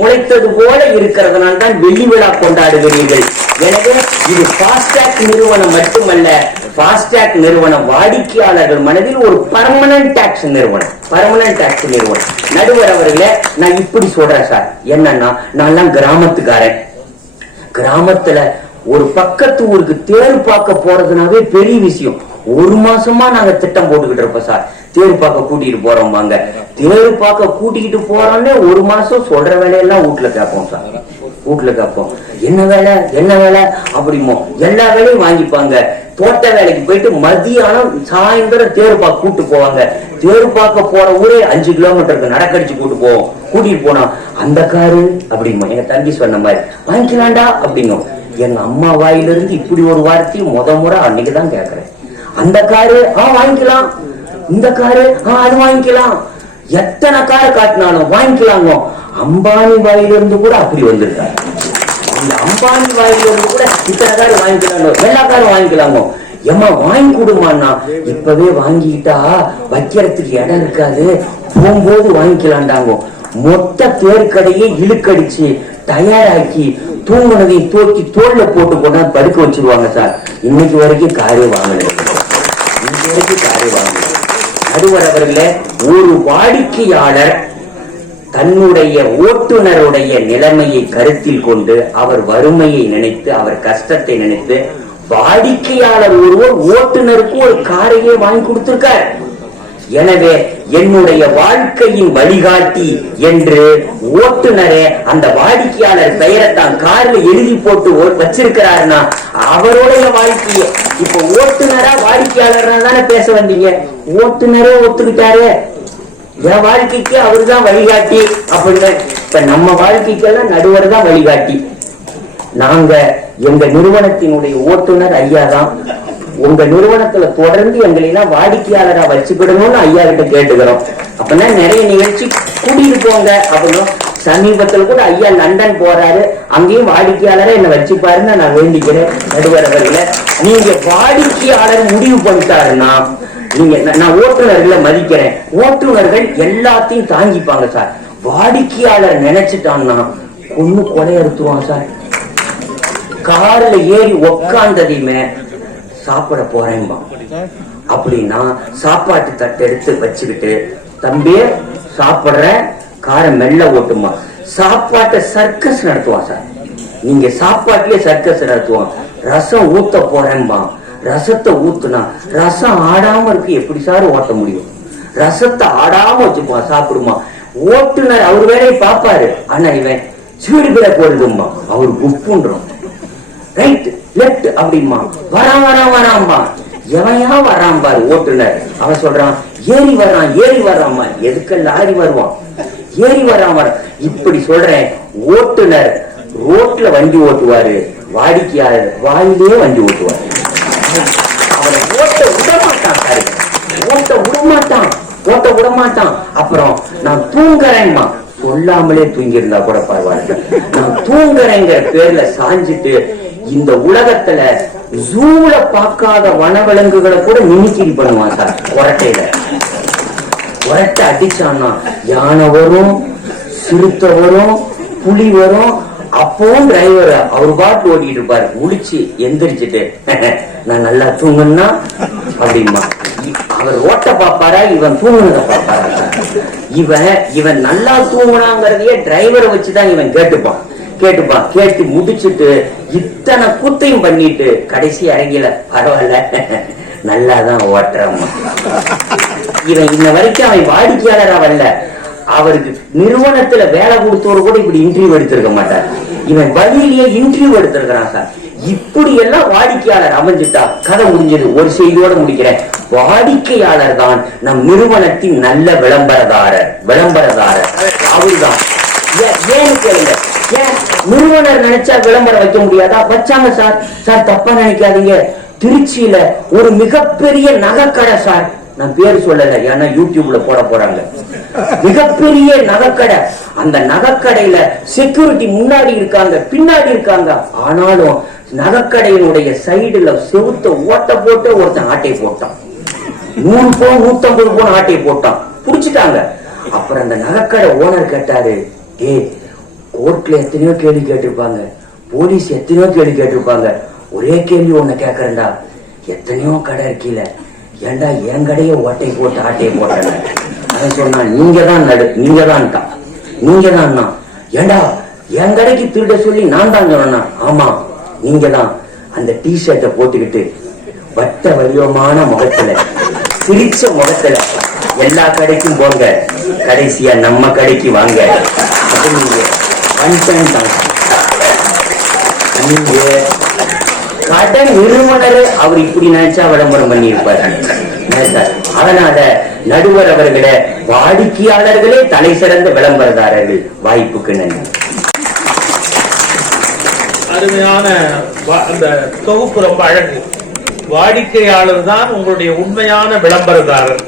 முளைத்தது போல இருக்கிறதுனால தான் வெள்ளி விழா கொண்டாடுகிறீர்கள். எனவே இது ஃபாஸ்ட்ராக் நிறுவனம் மட்டுமல்ல, ஃபாஸ்ட்ராக் நிறுவனம் வாடிக்கையாளர்கள் மனதில் ஒரு பர்மனன்ட் டாக்ஸ் நிறுவனம். நடுவர் அவர்களே, நான் இப்படி சொல்றேன் சார். என்னன்னா, நான் கிராமத்துக்காரன். கிராமத்துல ஒரு பக்கத்து ஊருக்கு தேர் பார்க்க போறதுனாவே பெரிய விஷயம். 1 மாசமா நாங்க திட்டம் போட்டுக்கிட்டு இருப்போம் சார். தேர் பார்க்க கூட்டிட்டு போறோம் வாங்க. தேர் பார்க்க கூட்டிக்கிட்டு போறோம்னு 1 மாசம் சொல்ற வேலையெல்லாம் வீட்டுல கேட்போம் சார். என்ன வேலை அப்படிமோ எல்லா வேலையும் வாங்கிப்பாங்க. தோட்ட வேலைக்கு போயிட்டு மதியானம் சாயந்தரம் தேர் பார்க்க கூட்டு போவாங்க. தேர் பார்க்க போற ஊரே 5 கிலோமீட்டருக்கு நடக்கடிச்சு கூட்டிட்டு போனா அந்த காரு அப்படிமோ எங்க தம்பி சொன்ன மாதிரி வாங்கிக்கலாண்டா அப்படிங்கும். எங்க அம்மா வாயிலிருந்து இப்படி ஒரு வார்த்தையும் முறை அன்னைக்குதான் கேக்குறேன். அந்த காரு வாங்கிக்கலாம், இந்த காரு அது வாங்கிக்கலாம், எத்தனை காரு காட்டினாலும் வாங்கிக்கலாங்க. அம்பானி வாயிலிருந்து கூட அப்படி வந்திருக்காரு. இந்த அம்பானி வாயிலிருந்து கூட இத்தனை காரு வாங்கிக்கலாங்க, எல்லா காரும் வாங்கிக்கலாங்க. ஏமா வாங்கி கொடுமான்னா, இப்பவே வாங்கிட்டா வைக்கிறதுக்கு இடம் இருக்காது, போகும்போது வாங்கிக்கலாண்டாங்க. மொத்த தேர்க்கடையே இழுக்கடிச்சு தயாராக்கி தூங்குனதை தூக்கி தோல்ல போட்டு கொண்டா படுக்க வச்சிருவாங்க சார். இன்னைக்கு வரைக்கும் காரே வாங்கல. நடுவர் அவர்களே, ஒரு வாடிக்கையாளர் தன்னுடைய ஓட்டுநருடைய நிலைமையை கருத்தில் கொண்டு, அவர் வறுமையை நினைத்து, அவர் கஷ்டத்தை நினைத்து, வாடிக்கையாளர் ஒருவர் ஓட்டுநருக்கு ஒரு காரையே வாங்கி கொடுத்திருக்கார். எனவே என்னுடைய வாழ்க்கையின் வழிகாட்டி என்று ஓட்டுநரே அந்த வாடிக்கையாளர் பெயரை தான் கார்ல எழுதி போட்டு வச்சிருக்கிறாருன்னா அவருடைய வாழ்க்கையை இப்ப ஓட்டுநரா வாடிக்கையாளர் தானே பேச வந்தீங்க. ஓட்டுநரே ஒத்துக்கிட்டாரு, என் வாழ்க்கைக்கு அவரு தான் வழிகாட்டி அப்படின்னு. இப்ப நம்ம வாழ்க்கைக்கெல்லாம் நடுவர் தான் வழிகாட்டி. நாங்க எங்க நிறுவனத்தினுடைய ஓட்டுநர் ஐயா தான். உங்க நிறுவனத்துல தொடர்ந்து எங்களை எல்லாம் வாடிக்கையாளரா வச்சுக்கிடணும்னு ஐயா கிட்ட கேட்டுக்கிறோம். அப்படின்னா நிறைய நிகழ்ச்சி கூட்டிட்டு போங்க அப்படின்னு. சமீபத்தில் கூட ஐயா லண்டன் போறாரு, அங்கேயும் வாடிக்கையாளரை என்ன வச்சுப்பாருன்னு நான் வேண்டிக்கிறேன். நடுவர் அவர்களே, நீங்க வாடிக்கையாளர் முடிவு பண்ணிட்டாருன்னா, நீங்க நான் ஓட்டுநர்களை மதிக்கிறேன். ஓட்டுநர்கள் எல்லாத்தையும் தாங்கிப்பாங்க சார். வாடிக்கையாளர் நினைச்சிட்டான்னா கொலை எடுத்துருவான் சார். கார்ல ஏறி உக்காந்ததையுமே சாப்பிட போறேன்பா அப்படின்னா சாப்பாட்டு தட்டை எடுத்து வச்சுக்கிட்டு, தம்பி சாப்பிடுற, காரை மெல்ல ஓட்டுமா. சாப்பாட்டை சர்க்கஸ் நடத்துவான் சார். நீங்க சாப்பாட்டிலே சர்க்கஸ் நடத்துவான். ரசம் ஊத்த போறேன்பா, ரசத்தை ஊத்துனா ரசம் ஆடாம இருக்கு, எப்படி சார் ஓட்ட முடியும்? ரசத்தை ஆடாம வச்சுப்பான், சாப்பிடுமா. ஓட்டுநர் அவர் வேலையை பாப்பாரு, ஆனா இவன் ஸ்பீடு பிரேக் போடுதுமா, அவர் குப்புன்றோம். ரைட் லெப்ட் அப்படிமா, வராம்பா. எவையா வரான் பாரு ஓட்டுநர். அவன் சொல்றான் ஏறி வர்றாம்மா. எதுக்கு லாரி வருவான், ஏறி வரான். இப்படி சொல்றேன். ஓட்டுநர் ரோட்ல வண்டி ஓட்டுவாரு, வாடிக்கையாளர் வாயிலே வண்டி ஓட்டுவாரு. அவனை ஓட்ட விடமாட்டான். அப்புறம் நான் தூங்குறேன்மா, சொல்லாமலே தூங்கி இருந்தா கூட பரவாயில்ல. நான் தூங்குறேங்கிற பேர்ல சாஞ்சிட்டு இந்த உலகத்துல ஜூல பார்க்காத வனவிலங்குகளை கூட மிமிக்ரி பண்ணுவான் சார். கொரட்டை அடிச்சான்னா யானை வரும், சிறுத்தை வரும், புலி வரும். அப்பவும் டிரைவர் அவர் பாட்டு ஓட்டிட்டு இருப்பாரு. முடிச்சு எந்திரிச்சுட்டு நான் நல்லா தூங்குன்னா அப்படிமா. அவர் ஓட்ட பாப்பாரா, இவன் தூங்குனத பாப்பாரா? இவன் நல்லா தூங்குனாங்கிறதையே டிரைவரை வச்சுதான் இவன் கேட்டுப்பான். கேட்டு முடிச்சுட்டு இத்தனை கூத்தையும் பண்ணிட்டு கடைசி அடங்கில பரவாயில்ல நல்லாதான் ஓட்டுறம்மா. இவன் இன்ன வரைக்கும் அவன் வாடிக்கையாளரா வரல. அவருக்கு நிறுவனத்துல வேலை கொடுத்தவரு கூட இப்படி இன்டர்வியூ எடுத்திருக்க மாட்டார். இவன் வழியிலேயே இன்டர்வியூ எடுத்திருக்கிறான் சார். இப்படி எல்லாம் வாடிக்கையாளர் அமைஞ்சிட்டா கதை முடிஞ்சது. ஒரு செய்தியோட முடிக்கிறேன். வாடிக்கையாளர் தான் நம் நிறுவனத்தின் நல்ல விளம்பரதாரர். அவருதான். ஏன்னு கேளுங்க. ஏன் நிறுவனர் நினைச்சா விளம்பரம் வைக்க முடியாதா? வச்சாங்க சார். சார் தப்பா நினைக்காதீங்க, திருச்சியில ஒரு மிகப்பெரிய நகைக்கடை சார். நான் பேரு சொல்லல, ஏன்னா யூடியூப்ல போட போறாங்க. மிகப்பெரிய நகைக்கடை. அந்த நகைக்கடையில செக்யூரிட்டி முன்னாடி இருக்காங்க, பின்னாடி இருக்காங்க. ஆனாலும் நகைக்கடையினுடைய சைடுல செவுத்த ஓட்ட போட்டு ஒருத்தன் ஆட்டை போட்டான். 100 பவுன் 150 பவுன் ஆட்டை போட்டான். புடிச்சிட்டாங்க. அப்புறம் அந்த நகைக்கடை ஓனர் கேட்டாரு, கோர்ட்ல எத்தனையோ கேள்வி கேட்டிருப்பாங்க, போலீஸ் எத்தனையோ கேள்வி கேட்டிருப்பாங்க, ஒரே கேள்வி ஒண்ணு கேக்குறேன்டா, எத்தனையோ கடை இருக்கீல, ஏண்டா என் கடையை ஓட்டை போட்டு ஆட்டையை போட்டேன். அவன் சொன்னான், நீங்க தான். ஏண்டா என் கடைக்கு திருட சொல்லி நான் தான் சொன்னா. ஆமா நீங்க தான். அந்த டி ஷர்ட்டை போட்டுக்கிட்டு வட்ட வடிவமான முகத்துல, சிரிச்ச முகத்துல எல்லா கடைக்கும் போங்க, கடைசியா நம்ம கடைக்கு வாங்க. கடை நிறுவனர் அவர் இப்படி நினைச்சா விளம்பரம் பண்ணி இருப்பாரு. அதனால நடுவர் அவர்களை வாடிக்கையாளர்களே தலை சிறந்த விளம்பரதாரர்கள். வாய்ப்புக்கு நன்றி. அருமையான அந்த தொகுப்பு ரொம்ப அழகு. வாடிக்கையாளர் தான் உங்களுடைய உண்மையான விளம்பரதாரர்.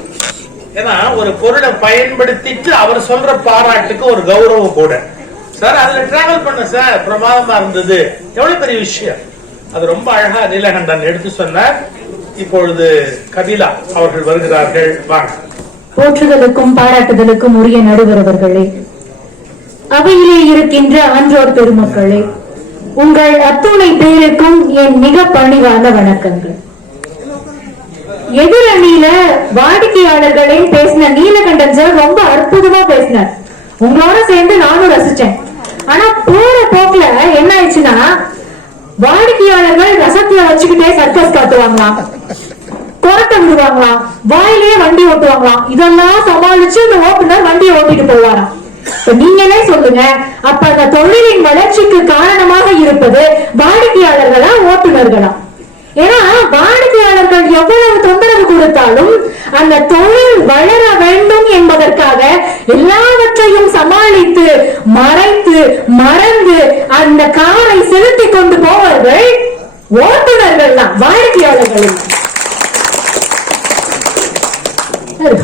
ஏன்னா ஒரு பொருளை பயன்படுத்திட்டு அவர் சொல்ற பாராட்டுக்கு ஒரு கௌரவம் கூட. சார் அதுல டிராவல் பண்ண சார் பிரமாதமா இருந்தது, எவ்வளவு பெரிய விஷயம். அது ரொம்ப அழகா நீலகண்டன் எடுத்து சொன்னார். இப்பொழுது கபிலா அவர்கள் வருகிறார்கள். வாங்க. போற்றுதலுக்கும் பாராட்டுதலுக்கும் உரிய நடுவர் அவர்களே, அவையிலே இருக்கின்ற ஆன்றோர் பெருமக்களே, உங்கள் அத்துணை பேருக்கும் என் மிக பணிவான வணக்கங்கள். எதிரணியில வாடிக்கையாளர்களே பேசின நீலகண்டன் சார் ரொம்ப அற்புதமா பேசினார். உங்களோட சேர்ந்து நானும் ரசிச்சேன். ஆனா போற போக்குல என்ன ஆயிடுச்சுன்னா, வாடிக்கையாளர்கள் ரசத்துல வச்சுக்கிட்டே சர்க்கஸ் காட்டுவாங்களாம், கொரட்டை விடுவாங்களாம், வாயிலேயே வண்டி ஓட்டுவாங்களாம். இதெல்லாம் சமாளிச்சு இந்த ஓட்டுநர் வண்டியை ஓட்டிட்டு போவாராம். நீங்களே சொல்லுங்க, அப்ப அந்த தொழிலின் வளர்ச்சிக்கு காரணமாக இருப்பது வாடிக்கையாளர்களா ஓட்டுநர்களா? ஏன்னா வாடிக்கையாளர்கள் எவ்வளவு தொந்தரவு கொடுத்தாலும் அந்த தொழில் வளர வேண்டும் என்பதற்காக எல்லாவற்றையும் சமாளித்து மறைத்து மறந்து அந்த காரை செலுத்தி கொண்டு போவர்கள் ஓட்டுநர்கள் தான், வாடிக்கையாளர்கள்.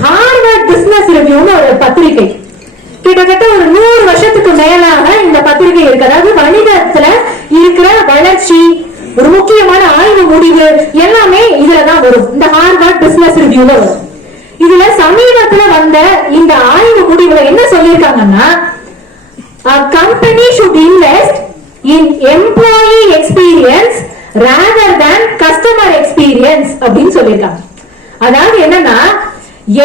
ஹார்வர்ட் பிசினஸ் ரிவ்யூன்னு ஒரு பத்திரிகை, கிட்டத்தட்ட ஒரு 100 வருஷத்துக்கு மேலாக இந்த பத்திரிகை இருக்கு. அதாவது வணிகத்துல இருக்கிற வளர்ச்சி, ஒரு முக்கியமான ஆய்வு முடிவு எல்லாமே இதுலதான் வரும். இந்த ஹார்வர்ட் பிசினஸ் ரிவ்யூல வரும். இதுல சமீபத்துல வந்த இந்த ஆய்வு முடிவுல என்ன சொல்லிருக்காங்கன்னா, a company should invest in employee experience rather than customer experience அப்படின்னு சொல்லிருக்காங்க. அதாவது என்னன்னா,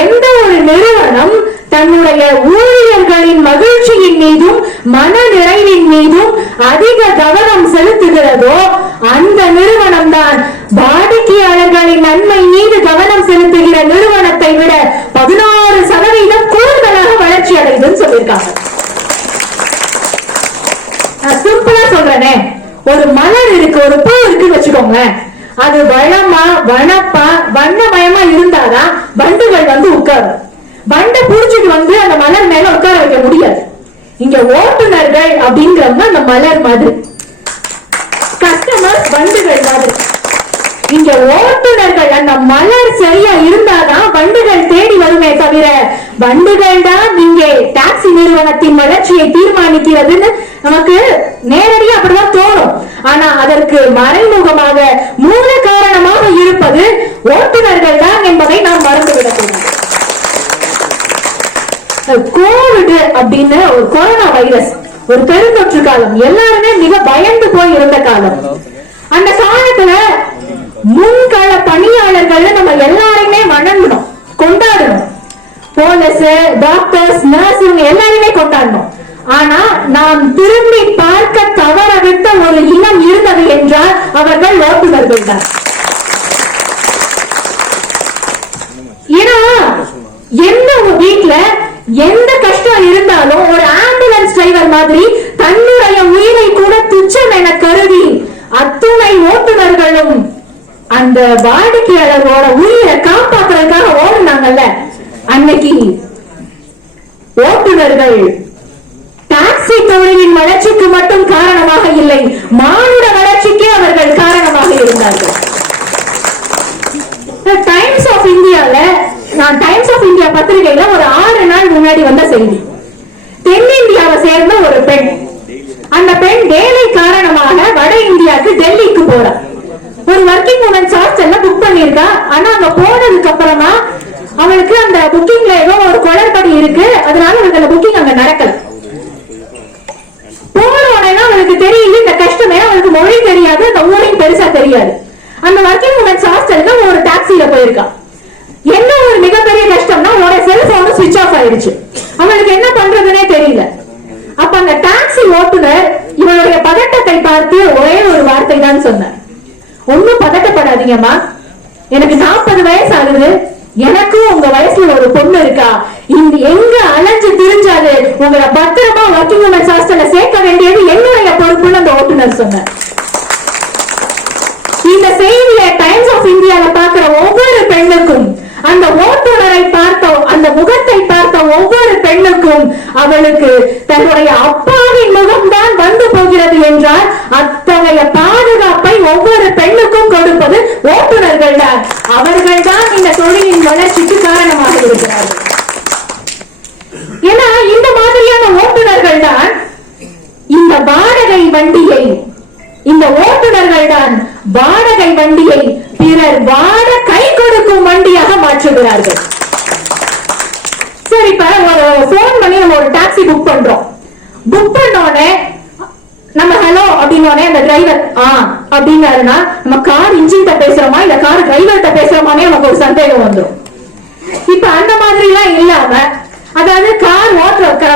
எந்த ஒரு நிறுவனம் தன்னுடைய ஊழியர்களின் மகிழ்ச்சியின் மீதும் மன நிறைவின் மீதும் அதிக கவனம் செலுத்துகிறதோ அந்த நிறுவனம் தான் வாடிக்கையாளர்களின் நன்மை மீது கவனம் செலுத்துகிற நிறுவனத்தை விட 16% கூடுதலாக வளர்ச்சி அடையுதுன்னு சொல்லியிருக்காங்க. நான் சிம்பிளா சொல்றேனே, ஒரு மலர் இருக்கு, ஒரு பூ இருக்குன்னு வச்சுக்கோங்க, அது வளமா வனப்பா வண்ணமயமா இருந்தாதான் வண்டுகள் வந்து உட்காரும். வண்டை புடிச்சிட்டு வந்து அந்த மலர் மேல உட்கார வைக்க முடியாது. இங்க ஓட்டுநர்கள் அப்படிங்கிறவங்க அந்த மலர் மாதிரி, கஸ்டமர் வண்டுகள் மாதிரி. இங்க ஓட்டுநர்கள் அந்த மலர் சரியா இருந்தாதான் வண்டுகள் தேடி வருமே தவிர, வண்டுகள் தான் இங்கே டாக்ஸி நிறுவனத்தின் வளர்ச்சியை தீர்மானிக்கிறதுன்னு நமக்கு நேரடியா அப்படிதான் தோணும். ஆனா அதற்கு மறைமுகமாக மூல காரணமாக இருப்பது ஓட்டுநர்கள் தான் என்பதை நாம் மறந்துவிடக்கூடாது. கோவிட் அப்படின்னு ஒரு கொரோனா வைரஸ், ஒரு பெருந்தொற்று காலம், எல்லாருமே மிக பயந்து போய் இருந்த காலம். அந்த காலத்துல முன்கள பணியாளர்கள் நம்ம எல்லாருமே வணங்கணும், கொண்டாடணும். போலீஸ், டாக்டர்ஸ், நர்ஸ் இவங்க எல்லாருமே கொண்டாடணும். ஆனா நாம் திரும்பி பார்க்க தவற விட்ட ஒரு இனம் இருந்தது என்றால் அவர்கள் ஓட்டுநர்கள் தான். ஏன்னா எந்த வீட்டுல எந்த கஷ்டம் இருந்தாலும் ஒரு ஆம்புலன்ஸ் டிரைவர் மாதிரி தன்னுடைய உயிரை கூட துச்சம் என கருதி அத்துணை ஓட்டுநர்களும் அந்த வாடிக்கையாளரோட உயிரை காப்பாற்றுறதுக்காக ஓடுனாங்கல்ல. அன்னைக்கு ஓட்டுநர்கள் டாக்ஸி தொழிலின் வளர்ச்சிக்கு மட்டும் காரணமாக இல்லை, மானுட வளர்ச்சிக்கே அவர்கள் காரணமாக இருந்தார்கள். டைம்ஸ் ஆஃப் இந்தியால, நான் டைம்ஸ் ஆஃப் இந்தியா பத்திரிகையில ஒரு 6 நாள் முன்னாடி வந்த செய்தி. தென்னிந்தியாவை சேர்ந்த ஒரு பெண், அந்த பெண் வேலை காரணமாக வட இந்தியாவுக்கு டெல்லிக்கு போறார். ஒரு ஒர்க்கிங் உமன்ஸ் ஹாஸ்டல்ல புக் பண்ணிருக்கா. ஆனா அங்க போனதுக்கு அப்புறமா அவளுக்கு அந்த புக்கிங்ல ஏதோ ஒரு குளறுபடி இருக்கு, அதனால அவளுக்கு அந்த புக்கிங் அங்க நடக்கல. போன உடனே அவளுக்கு தெரியுது இந்த கஷ்டமே, அவளுக்கு மொழி தெரியாது, அந்த ஊரையும் பெருசா தெரியாது. அந்த ஒர்க்கிங் உமன்ஸ் ஹாஸ்டல்ல ஒரு டாக்ஸில போயிருக்கா. என்ன ஒரு மிகப்பெரிய கஷ்டம்னா ஒரு செல்போன் ஸ்விட்ச் ஆஃப் ஆயிடுச்சு. அவளுக்கு என்ன பண்றதுன்னே தெரியல. அப்ப அந்த டாக்ஸி ஓட்டுநர் இவளுடைய பதட்டத்தை பார்த்து ஒரே ஒரு வார்த்தை தான் சொன்னார், ஒன்னும் பதட்டப்படாதீங்கம்மா, எனக்கு 40 வயசு ஆகுது, எனக்கும் உங்க வயசுல ஒரு பொண்ணு இருக்கா, இந்த எங்க அலைஞ்சு திரிஞ்சாது உங்களை பத்திரமா ஒர்க்கிங் உமன்ஸ் ஹாஸ்டல்ல சேர்க்க வேண்டியது என்னுடைய பொறுப்புன்னு அந்த ஓட்டுநர் சொன்னார். இந்த செய்தியை டைம்ஸ் ஆஃப் இந்தியால பார்க்கிற ஒவ்வொரு பெண்ணுக்கும், அந்த ஓட்டுநரை பார்த்த, அந்த முகத்தை பார்த்த ஒவ்வொரு பெண்ணுக்கும் அவளுக்கு தன்னுடைய அப்பாவின் முகம்தான் வந்து போகிறது என்றால் அத்தகைய பாதுகாப்பை ஒவ்வொரு பெண்ணுக்கும் கொடுப்பது ஓட்டுநர்கள் தான். அவர்கள் தான் இந்த தொழிலின் வளர்ச்சிக்கு காரணமாக இருக்கிறார்கள். ஏன்னா இந்த மாதிரியான ஓட்டுநர்கள் தான் இந்த வாடகை வண்டியை, இந்த ஓட்டுநர்கள் தான் வாடகை வண்டியை பிறர் வாட கை கொடுக்கும் வண்டியாக மாற்றுகிறார்கள். சரி, இப்ப ஒரு போன் பண்ணி நம்ம ஒரு டாக்ஸி புக் பண்றோம். புக் பண்ணோடனே நம்ம ஹலோ அப்படின்னோடனே அந்த டிரைவர் அப்படின்னாருன்னா நம்ம கார் இன்ஜின்கிட்ட பேசுறோமா இல்ல கார் டிரைவர்கிட்ட பேசுறோமானே நமக்கு ஒரு சந்தேகம் வந்துடும். இப்ப அந்த மாதிரி எல்லாம் இல்லாம, அதாவது கார்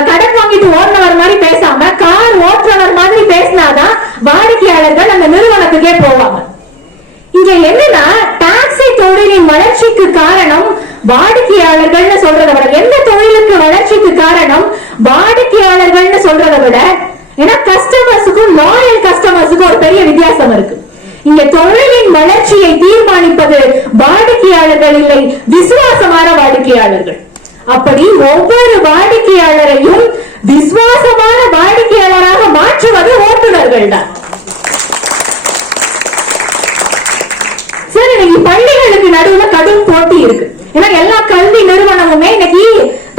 கடன் வாங்கிட்டு ஓட்டுறவர் மாதிரி பேசாம கார் ஓட்டுறவர் மாதிரி பேசினாதான் வாடிக்கையாளர்கள் அந்த நிறுவனத்துக்கே போவாங்க. இங்க என்னன்னா டாக்ஸி தொழிலின் வளர்ச்சிக்கு காரணம் வாடிக்கையாளர்கள்னு சொல்றதை விட, எந்த தொழிலுக்கு வளர்ச்சிக்கு காரணம் வாடிக்கையாளர்கள்னு சொல்றதை விட, ஏன்னா கஸ்டமர்ஸுக்கும் லாயல் கஸ்டமர்ஸுக்கும் ஒரு பெரிய வித்தியாசம் இருக்கு. இங்க தொழிலின் வளர்ச்சியை தீர்மானிப்பது வாடிக்கையாளர்கள் இல்லை, விசுவாசமான வாடிக்கையாளர்கள். அப்படி ஒவ்வொரு வாடிக்கையாளரையும் விசுவாசமான வாடிக்கையாளராக மாற்றுவது ஓட்டுநர்கள் தான். சரி, இன்னைக்கு பள்ளிகளுக்கு நடுவுல கடும் போட்டி இருக்கு. ஏன்னா எல்லா கல்வி நிறுவனமுமே இன்னைக்கு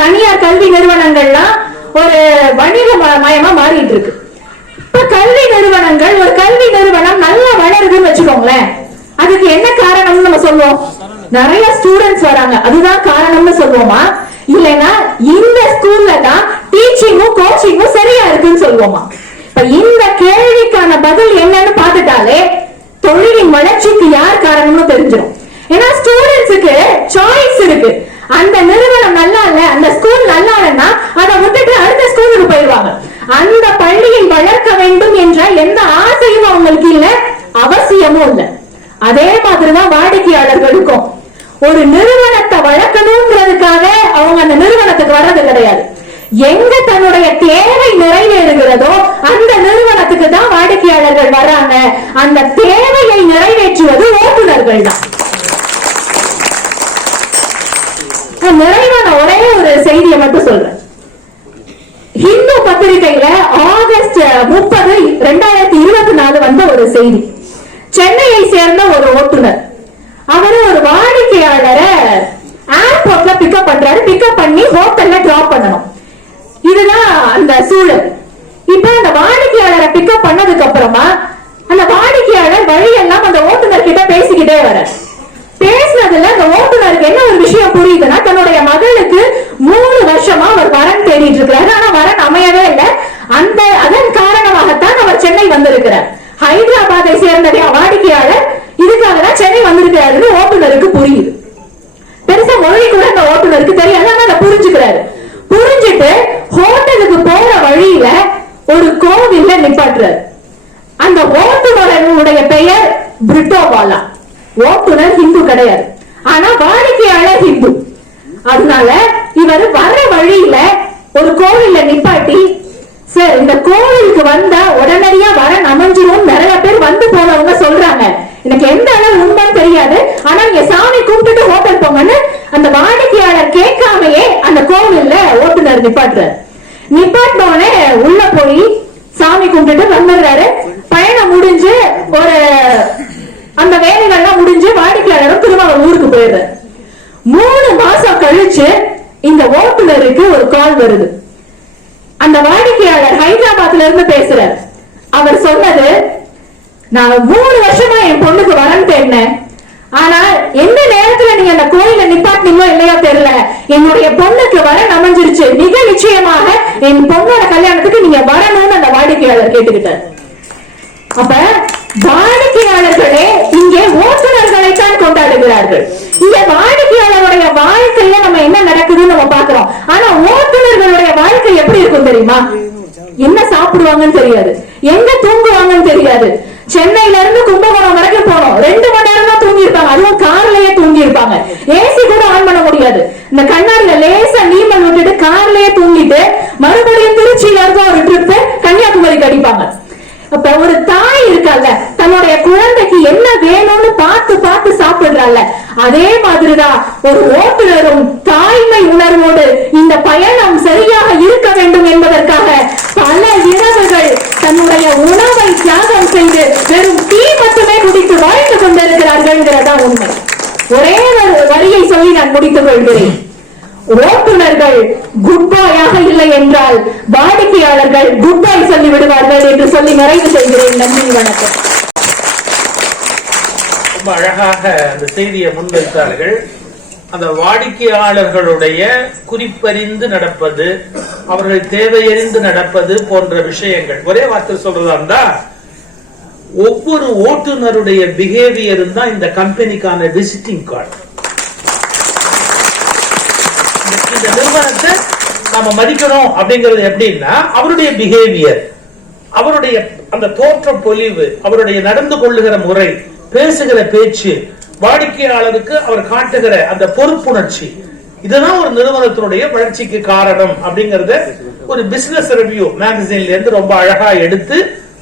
தனியார் கல்வி நிறுவனங்கள்லாம் ஒரு வணிக மயமா மாறிட்டு இருக்கு. இப்ப கல்வி நிறுவனங்கள், ஒரு கல்வி நிறுவனம் நல்லா வளருதுன்னு வச்சுக்கோங்களேன், அதுக்கு என்ன காரணம்னு நம்ம சொல்லுவோம்? நிறைய ஸ்டூடெண்ட்ஸ் வராங்க, அதுதான் காரணம்னு சொல்லுவோமா? இல்லைன்னா இந்த ஸ்கூல்ல தான் டீச்சிங்கும் கோச்சிங்கும் சரியா இருக்குன்னு சொல்லுவோமா? இப்ப இந்த கேள்விக்கான பதில் என்னன்னு பார்த்துட்டாலே தொழிலின் வளர்ச்சிக்கு யார் காரணம்னு தெரிஞ்சிடும். ஏன்னா ஸ்டூடெண்ட்ஸுக்கு சாய்ஸ் இருக்கு. அந்த நிறுவனம் நல்லா இல்ல, அந்த ஸ்கூல் நல்லா இல்லைன்னா அதை விட்டுட்டு அடுத்த ஸ்கூலுக்கு போயிடுவாங்க. அந்த பள்ளியை வளர்க்க வேண்டும் என்ற எந்த ஆசையும் அவங்களுக்கு இல்ல, அவசியமும் இல்லை. அதே மாதிரிதான் வாடிக்கையாளர்களுக்கும் ஒரு நிறுவனத்தை வளர்க்கணும்ங்கிறதுக்காக அவங்க அந்த நிறுவனத்துக்கு வர்றது கிடையாது. எங்க தன்னுடைய தேவை நிறைவேறுகிறதோ அந்த நிறுவனத்துக்கு தான் வாடிக்கையாளர்கள் வர்றாங்க. அந்த தேவையை நிறைவேற்றுவது ஓட்டுநர்கள் தான். நிறைவான ஒரே ஒரு செய்தியை மட்டும் சொல்றேன். ஹிந்து பத்திரிகையில ஆகஸ்ட் 30, 2024 வந்த ஒரு செய்தி. சென்னையை சேர்ந்த ஒரு ஓட்டுநர், அவரு ஒரு வாடிக்கையாளரை ஏர்போர்ட்ல பிக்கப் பண்றாரு. பிக்கப் பண்ணி ஹோட்டல்ல டிராப் பண்ணணும். இதுதான் அந்த சூழல். இப்ப அந்த வாடிக்கையாளரை பிக்கப் பண்ணதுக்கு அப்புறமா அந்த பேசிக்கிட்டே வர. பேசினதுல அந்த ஓட்டுநருக்கு என்ன ஒரு விஷயம் புரியுதுன்னா, தன்னுடைய மகளுக்கு 3 வருஷமா அவர் வரன் தேடிட்டு இருக்கிறாரு. ஆனா வரன் அமையவே இல்லை. அதன் காரணமாகத்தான் அவர் சென்னை வந்திருக்கிறார். ஹைதராபாத்தை சேர்ந்த வாடிக்கையாளர் இதுக்காக தான் சென்னை வந்திருக்கிறாரு ஓட்டுநருக்கு புரியுது. பெருசா மொழி கூட அந்த ஓட்டுநருக்கு தெரியாது, ஆனா அதை புரிஞ்சுக்கிறாரு. புரிஞ்சுட்டு ஹோட்டலுக்கு போற வழியில ஒரு கோவில்ல நிப்பாட்டுறாரு. அந்த ஓட்டுநருடைய பெயர் பிரிட்டோவாலா. ஓட்டுநர் ஹிந்து கிடையாது, ஆனா வாடிக்கையாளர் ஹிந்து. அதனால இவர் வர்ற வழியில ஒரு கோவில்ல நிப்பாட்டி, சார் இந்த கோவிலுக்கு வந்தா உடனடியா வரன் அமைஞ்சிரும் நிறைய பேர் வந்து போனவங்க சொல்றாங்க, எனக்கு எந்த அளவு உண்மைன்னு தெரியாது, ஆனா நீங்க சாமி கும்பிட்டுட்டு ஹோட்டல் போங்கன்னு அந்த வாடிக்கையாளர் கேட்காமையே அந்த கோவில்ல ஓட்டுநர் நிப்பாட்டுறாரு. நிப்பாட்டினோடனே உள்ள போய் சாமி கும்பிட்டுட்டு வந்துடுறாரு. பயணம் முடிஞ்சு ஒரு அந்த வேலைகள்லாம் முடிஞ்சு வாடிக்கையாளரும் திரும்ப அவர் ஊருக்கு போயிடுறாரு. 3 மாசம் கழிச்சு இந்த ஓட்டுநருக்கு ஒரு கால் வருது. அந்த வாடிக்கையாளர் ஹைதராபாத்ல இருந்து பேசுறார். அவர் சொன்னது, நான் 3 வருஷமா என் பொண்ணுக்கு வரன் தேடினேன், ஆனா எந்த நேரத்துல நீங்க அந்த கோயில நிப்பாட்டினீங்களோ இல்லையோ தெரியல, என்னுடைய பொண்ணுக்கு வரன் அமைஞ்சிருச்சு, மிக நிச்சயமாக என் பொண்ணோட கல்யாணத்துக்கு நீங்க வரணும்னு அந்த வாடிக்கையாளர் கேட்டுக்கிட்டார். அப்ப வாடிக்கையாளர்களே இங்கே ஓட்டுநர்களைத்தான் கொண்டாடுகிறார்கள். இங்க வாடிக்கையாளருடைய வாழ்க்கையில நம்ம என்ன நடக்குதுன்னு நம்ம பாக்குறோம். ஆனா ஓட்டுநர்களுடைய வாழ்க்கை எப்படி இருக்கும் தெரியுமா? என்ன சாப்பிடுவாங்கன்னு தெரியாது, எங்க தூங்குவாங்கன்னு தெரியாது. சென்னையில இருந்து கும்பகோணம் வரைக்கும் போனோம், 2 மணி நேரம் தான் தூங்கி இருப்பாங்க, அதுவும் கார்லயே தூங்கி இருப்பாங்க. ஏசி கூட ஆன் பண்ண முடியாது. இந்த கண்ணாடியில லேசா நீமல் விட்டுட்டு கார்லயே தூங்கிட்டு மறுபடியும் திருச்சியில இருந்து ஒரு ட்ரிப் கன்னியாகுமரிக்கு அடிப்பாங்க. அப்ப ஒரு தாய் இருக்காங்க, தன்னுடைய குழந்தைக்கு என்ன வேணும்னு பார்த்து பார்த்து சாப்பிடுறாங்க. அதே மாதிரிதான் ஒரு ஓட்டுநரும் தாய்மை உணர்வோடு இந்த பயணம் சரியாக இருக்க வேண்டும் என்பதற்காக பல இரவுகள் தன்னுடைய உணவை தியாகம் செய்து வெறும் டீ மட்டுமே குடித்து வாழ்ந்து கொண்டிருக்கிறார்கள் உண்மை. ஒரே ஒரு வரியை சொல்லி நான் முடித்துக் கொள்கிறேன். ஓட்டுநர்கள் குட் பாயாக இல்லை என்றால் வாடிக்கையாளர்கள் குட் பை சொல்லி விடுவார்கள் என்று சொல்லி நிறைவு செய்கிறேன். நன்றி, வணக்கம். ரொம்ப அழகாக அந்த செய்தியை முன்வைத்தார்கள். அந்த வாடிக்கையாளர்களுடைய குறிப்பறிந்து நடப்பது, அவர்கள் தேவையறிந்து நடப்பது போன்ற விஷயங்கள். ஒரே வார்த்தை சொல்றதா இருந்தா, ஒவ்வொரு ஓட்டுநருடைய பிஹேவியரும் தான் இந்த கம்பெனிக்கான விசிட்டிங் கார்டு. இந்த நிறுவனத்தை நாம மதிக்கணும் அப்படிங்கிறது எப்படின்னா, அவருடைய பிஹேவியர், அவருடைய அந்த தோற்ற பொலிவு, அவருடைய நடந்து கொள்ளுகிற முறை, பேசுகிற பேச்சு, வாடிக்கையாளருக்கு அவர் காட்டுகிற அந்த பொறுப்புணர்ச்சி, இதுதான் ஒரு நிறுவனத்தினுடைய வளர்ச்சிக்கு காரணம் அப்படிங்கறத ஒரு பிசினஸ் ரிவ்யூ மேகசின்ல இருந்து ரொம்ப அழகா எடுத்து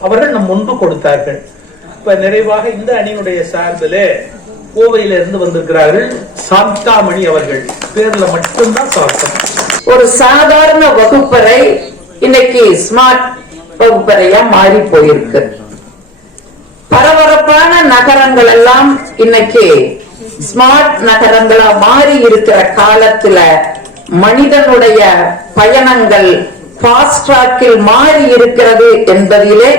அவர்கள் நம் முன்பு கொடுத்தார்கள். இப்ப நிறைவாக இந்த அணியினுடைய சார்பிலே கோவையில இருந்து வந்திருக்கிறார்கள் சாந்தாமணி அவர்கள். பேர்ல மட்டும்தான் சாத்தம். ஒரு சாதாரண வகுப்பறை இன்னைக்கு ஸ்மார்ட் வகுப்பறையா மாறி போயிருக்கு. பரபரப்பான நகரங்கள் எல்லாம் இன்னைக்கு ஸ்மார்ட் நகரங்களா மாறி இருக்கிற காலத்துல மனிதனுடைய பயணங்கள் ஃபாஸ்ட் ட்ராக்கில் மாறி இருக்கிறது என்பதிலே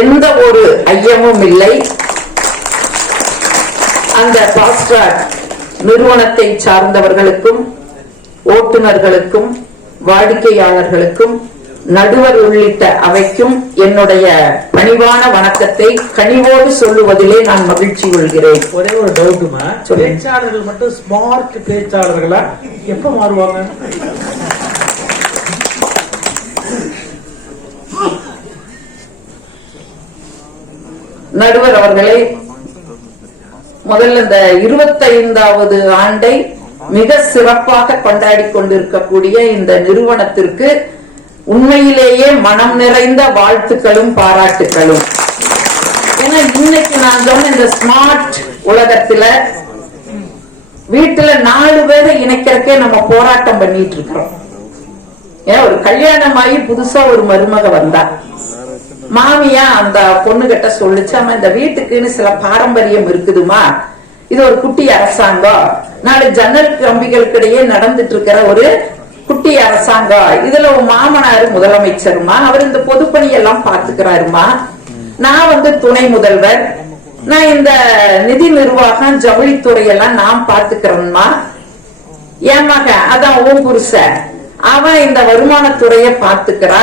எந்த ஒரு ஐயமும் இல்லை. அந்த ஃபாஸ்ட் ட்ராக் நிறுவனத்தை சார்ந்தவர்களுக்கும் ஓட்டுநர்களுக்கும் வாடிக்கையாளர்களுக்கும் நடுவர் உள்ளிட்ட அவைக்கும் என்னுடைய பணிவான வணக்கத்தை கனிவோடு சொல்லுவதிலே நான் மகிழ்ச்சி கொள்கிறேன். ஒரே ஒரு டவுட்டுமா, பேச்சாளர்கள் மட்டும் ஸ்மார்ட் பேச்சாளர்களா எப்ப மாறுவாங்க? நடுவர் அவர்களே, முதல்ல இந்த 25வது ஆண்டை மிக சிறப்பாக கொண்டாடி கொண்டிருக்கக்கூடிய இந்த நிறுவனத்திற்கு உண்மையிலேயே மனம் நிறைந்த வாழ்த்துக்களும் பாராட்டுகளும். ஏன்னா இன்னைக்கு நான் சொன்ன இந்த ஸ்மார்ட் உலகத்துல வீட்டுல 4 பேரை இணைக்கிறக்கே நம்ம போராட்டம் பண்ணிட்டு இருக்கிறோம். ஏன் ஒரு கல்யாணம் ஆகி புதுசா ஒரு மருமக வந்தா மாமியா அந்த பொண்ணு கிட்ட சொல்லிச்சு, ஆமா இந்த வீட்டுக்குன்னு சில பாரம்பரியம் இருக்குதுமா, இது ஒரு குட்டி அரசாங்கம், 4 ஜன்னல் கம்பிகளுக்கு இடையே நடந்துட்டு இருக்கிற ஒரு குட்டி அரசாங்கம், இதுல உன் மாமனாரு முதலமைச்சருமா, அவர் இந்த பொதுப்பணி எல்லாம் பாத்துக்கிறாருமா, நான் துணை முதல்வர், நான் இந்த நிதி நிர்வாகம் ஜவுளித்துறையெல்லாம் நான் பாத்துக்கிறேன்மா, என் மகன் அதான் உன் புருஷன் அவன் இந்த வருமானத்துறைய பாத்துக்கிறா,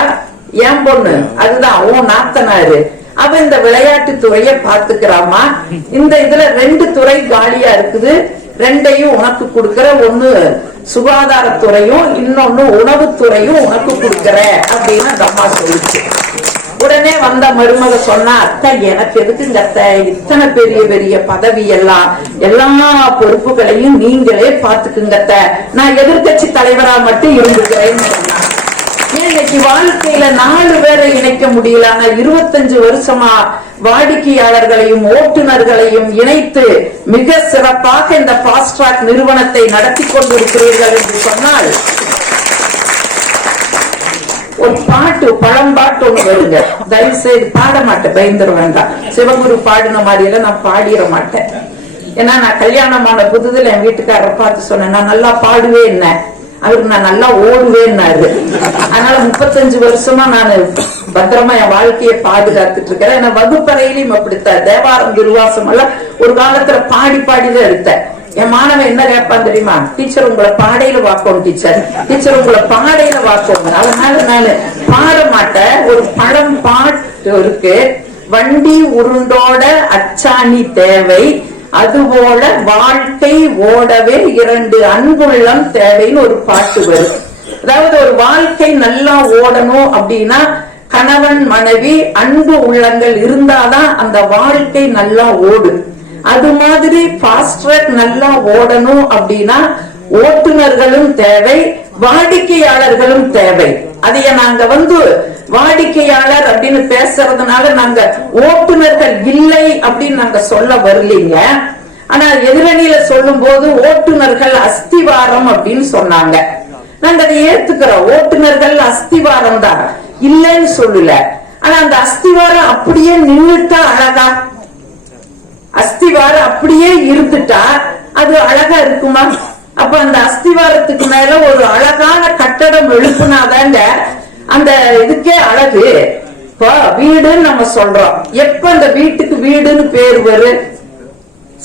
என் பொண்ணு அதுதான் உன் நாத்தனாரு அவ இந்த விளையாட்டு துறைய பாத்துக்கிறாமா, இந்த இதுல 2 துறை காலியா இருக்குது, 2ஐயும் உனக்கு கொடுக்கற, ஒண்ணு சுகாதாரத்துறையும் இன்னொன்னு உணவுத்துறையும் உனக்கு கொடுக்கற அப்படின்னு அந்த அம்மா சொல்லிச்சு. உடனே வந்த மருமக சொன்னா, அத்தை எனக்கு எதுக்குங்க அத்தை இத்தனை பெரிய பெரிய பதவி எல்லாம், எல்லா பொறுப்புகளையும் நீங்களே பாத்துக்குங்க அத்தை, நான் எதிர்கட்சி தலைவரா மட்டும் இருந்துக்கிறேன்னு சொன்னா. இன்னைக்கு வாழ்க்கையில 4 பேரை இணைக்க முடியல, ஆனா 25 வருஷமா வாடிக்கையாளர்களையும் ஓட்டுநர்களையும் இணைத்து மிக சிறப்பாக இந்த ஃபாஸ்ட் ட்ராக் நிறுவனத்தை நடத்தி கொண்டிருக்கிறீர்கள் என்று சொன்னால், ஒரு பாட்டு பழம்பாட்டு ஒண்ணு வருங்க, தயவு செய்து பாட மாட்டேன், பயந்துட வேண்டாம். சிவகுரு பாடின மாதிரி எல்லாம் நான் பாடிட மாட்டேன். ஏன்னா நான் கல்யாணமான புதுதுல என் வீட்டுக்காரரை பார்த்து சொன்னேன், நான் நல்லா பாடுவேன், என்ன அவருக்கு நான் நல்லா ஓடுவேன்னாரு. அதனால 35 வருஷமா நான் பத்திரமா என் வாழ்க்கையை பாதுகாத்துட்டு இருக்கிறேன். ஏன்னா வகுப்பறையிலையும் அப்படித்தான், தேவாரம் திருவாசம் எல்லாம் ஒரு காலத்துல பாடி பாடிதான் எடுத்தேன். என் மாணவன் என்ன கேட்பான் தெரியுமா, டீச்சர் உங்களை பாடையில வாக்கணும், டீச்சர் உங்களை பாடையில வாக்கணும். அதனால நான் பாட மாட்டேன். ஒரு பழம் பாட்டு இருக்கு, வண்டி உருண்டோட அச்சாணி தேவை, அதுபோல வாழ்க்கை ஓடவே 2 அன்புள்ளம் தேவைன்னு ஒரு பாட்டு வரும். அதாவது ஒரு வாழ்க்கை நல்லா ஓடணும் அப்படின்னா கணவன் மனைவி அன்பு உள்ளங்கள் இருந்தாதான் அந்த வாழ்க்கை நல்லா ஓடும். அது மாதிரி ஃபாஸ்ட் ட்ராக் நல்லா ஓடணும் அப்படின்னா ஓட்டுநர்களும் தேவை, வாடிக்கையாளர்களும் தேவை. அதைய நாங்க வாடிக்கையாளர் அப்படின்னு பேசுறதுனால நாங்க ஓட்டுநர்கள் இல்லை அப்படின்னு நாங்க சொல்ல வரலீங்க. ஆனா எதிரணியில சொல்லும் போது ஓட்டுநர்கள் அஸ்திவாரம் அப்படின்னு சொன்னாங்க. நாங்க அதை ஏத்துக்கிறோம், ஓட்டுநர்கள் அஸ்திவாரம் தான், இல்லைன்னு சொல்லல. ஆனா அந்த அஸ்திவாரம் அப்படியே நின்றுட்டா அழகா, அஸ்திவாரம் அப்படியே இருந்துட்டா அது அழகா இருக்குமா? அப்ப அந்த அஸ்திவாரத்துக்கு மேல ஒரு அழகான கட்டடம் எழுப்புனாதாங்க அந்த இதுக்கே அழகு. இப்போ வீடுன்னு நம்ம சொல்றோம், எப்ப அந்த வீட்டுக்கு வீடுன்னு பேர் வரும்?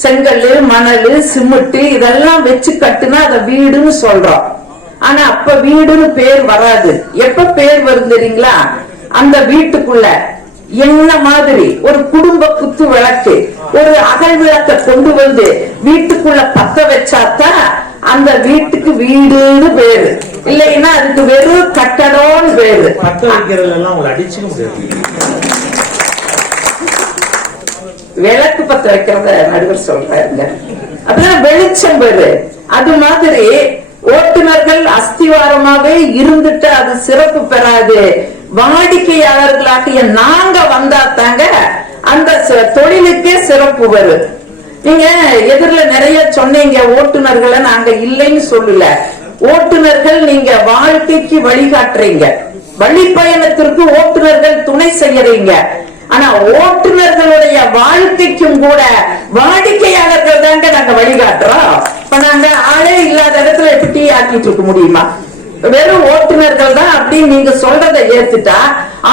செங்கல், மணல், சிமெண்ட் இதெல்லாம் வச்சு கட்டுனா அத வீடுன்னு சொல்றோம். ஆனா அப்ப வீடுன்னு பேர் வராது. எப்ப பேர் வரும் தெரியுங்களா? அந்த வீட்டுக்குள்ள என்ன மாதிரி ஒரு குடும்ப குத்து விளக்கு, ஒரு அகல் விளக்க கொண்டு வந்து வீட்டுக்குள்ள பத்த வச்சாதான் அந்த வீட்டுக்கு வீடுன்னு பேரு. இல்லைன்னா அதுக்கு வெறும் கட்டடம்னு பேரு. பத்த வைக்கிறதெல்லாம் உங்களை அடிச்சுக்க முடியாது. விளக்கு பத்த வைக்கிறத நடுவர் சொல்றாங்க, அதுதான் வெளிச்சம் பேரு. அது மாதிரி ஓட்டுநர்கள் அஸ்திவாரமாவே இருந்துட்டு அது சிறப்பு பெறாது. வாடிக்கையாளர்களாகிய நாங்க வந்தா தாங்க அந்த தொழிலுக்கே சிறப்பு வரும். நீங்க எதிரில நிறைய சொன்னீங்க, ஓட்டுநர்களை நாங்க இல்லைன்னு சொல்லல. ஓட்டுநர்கள் நீங்க வாழ்க்கைக்கு வழிகாட்டுறீங்க, வழிப்பயணத்திற்கு ஓட்டுநர்கள் துணை செய்யறீங்க. ஆனா ஓட்டுநர்களுடைய வாழ்க்கைக்கும் கூட வாடிக்கையாளர்கள் தாங்க நாங்க வழிகாட்டுறோம். இப்ப நாங்க ஆளே இல்லாத இடத்துல எப்படி ஆக்கிட்டு இருக்க முடியுமா? வெறும் ஓட்டுநர்கள் தான் அப்படின்னு நீங்க சொல்றதை ஏத்துட்டா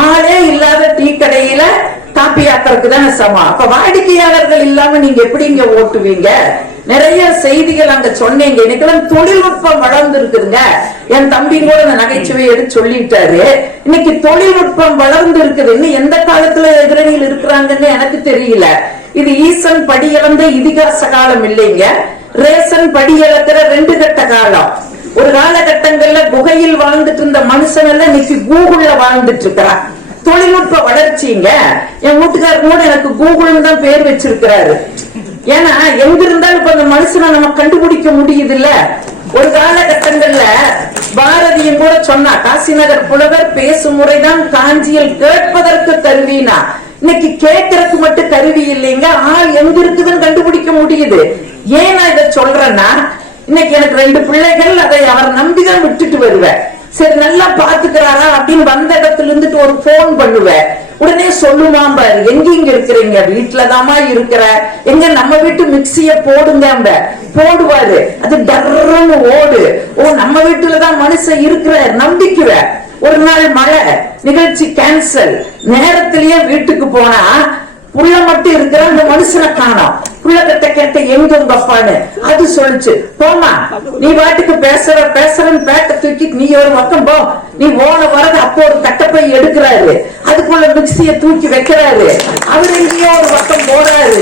ஆளே இல்லாத டீ கடையில காப்பி ஆக்கிறதுக்கு தானே சமம். அப்ப வாடிக்கையாளர்கள் இல்லாம நீங்க எப்படி இங்க ஓட்டுவீங்க? நிறைய செய்திகள் அங்க சொன்னீங்க. இன்னைக்கு தொழில்நுட்பம் வளர்ந்து இருக்குதுங்க. என் தம்பி கூட இந்த நகைச்சுவை எடுத்து சொல்லிட்டாரு. இன்னைக்கு தொழில்நுட்பம் வளர்ந்து இருக்குது. இன்னும் எந்த காலத்துல எதிரணியில் இருக்கிறாங்கன்னு எனக்கு தெரியல. இது ஈசன் படி இழந்த இதிகாச காலம் இல்லைங்க, ரேசன் படி இழக்கிற 2 கட்ட காலம். ஒரு காலகட்டங்கள்ல குகையில் வாழ்ந்துட்டு இருந்த மனுஷன் எல்லாம் இன்னைக்கு கூகுள்ல வாழ்ந்துட்டு இருக்கிறான். தொழில்நுட்ப வளர்ச்சிங்க. என் வீட்டுக்காரர் கூட எனக்கு கூகுள்னு தான் பேர் வச்சிருக்கிறாரு. ஏன்னா எங்க இருந்தாலும் இப்ப அந்த மனுஷனை நம்ம கண்டுபிடிக்க முடியுது இல்ல. ஒரு காலகட்டங்கள்ல பாரதியும் கூட சொன்னா, காசி நகர் புலவர் பேசும் முறைதான் காஞ்சியில் கேட்பதற்கு கருவினா. இன்னைக்கு கேட்கறதுக்கு மட்டும் கருவி இல்லைங்க, ஆள் எங்க இருக்குதுன்னு கண்டுபிடிக்க முடியுது. ஏன் நான் இதை சொல்றேன்னா, இன்னைக்கு எனக்கு 2 பிள்ளைகள், அதை அவர் நம்பிதான் விட்டுட்டு வருவேன். சரி நல்லா பாத்துக்கிறாரா அப்படின்னு வந்த இடத்துல இருந்துட்டு ஒரு போன் பண்ணுவேன். உடனே சொல்லுவான், பாரு எங்க இருக்கிறீங்க? வீட்டுலதாமா இருக்கிற. எங்க நம்ம வீட்டு மிக்சிய போடுங்க போடுவாரு. அது டர்ன்னு ஓடு. ஓ நம்ம வீட்டுலதான் மனுஷன் இருக்கிற நம்பிக்குவ. ஒரு நாள் மழை, நிகழ்ச்சி கேன்சல். நேரத்திலேயே வீட்டுக்கு போனா புள்ள மட்டும் இருக்கிற அந்த மனுஷனை காணோம். புள்ள கிட்ட கேட்ட எங்க உங்க அப்பான்னு அது சொல்லிச்சு, போமா நீ வாட்டுக்கு பேசுறன்னு பேட்டை தூக்கி நீ ஒரு பக்கம் போ. நீ போன வரது அப்போ ஒரு கட்டப்பை எடுக்கிறாரு, அதுக்குள்ள மிக்சிய தூக்கி வைக்கிறாரு, அவர் எங்கேயோ ஒரு பக்கம் போறாரு.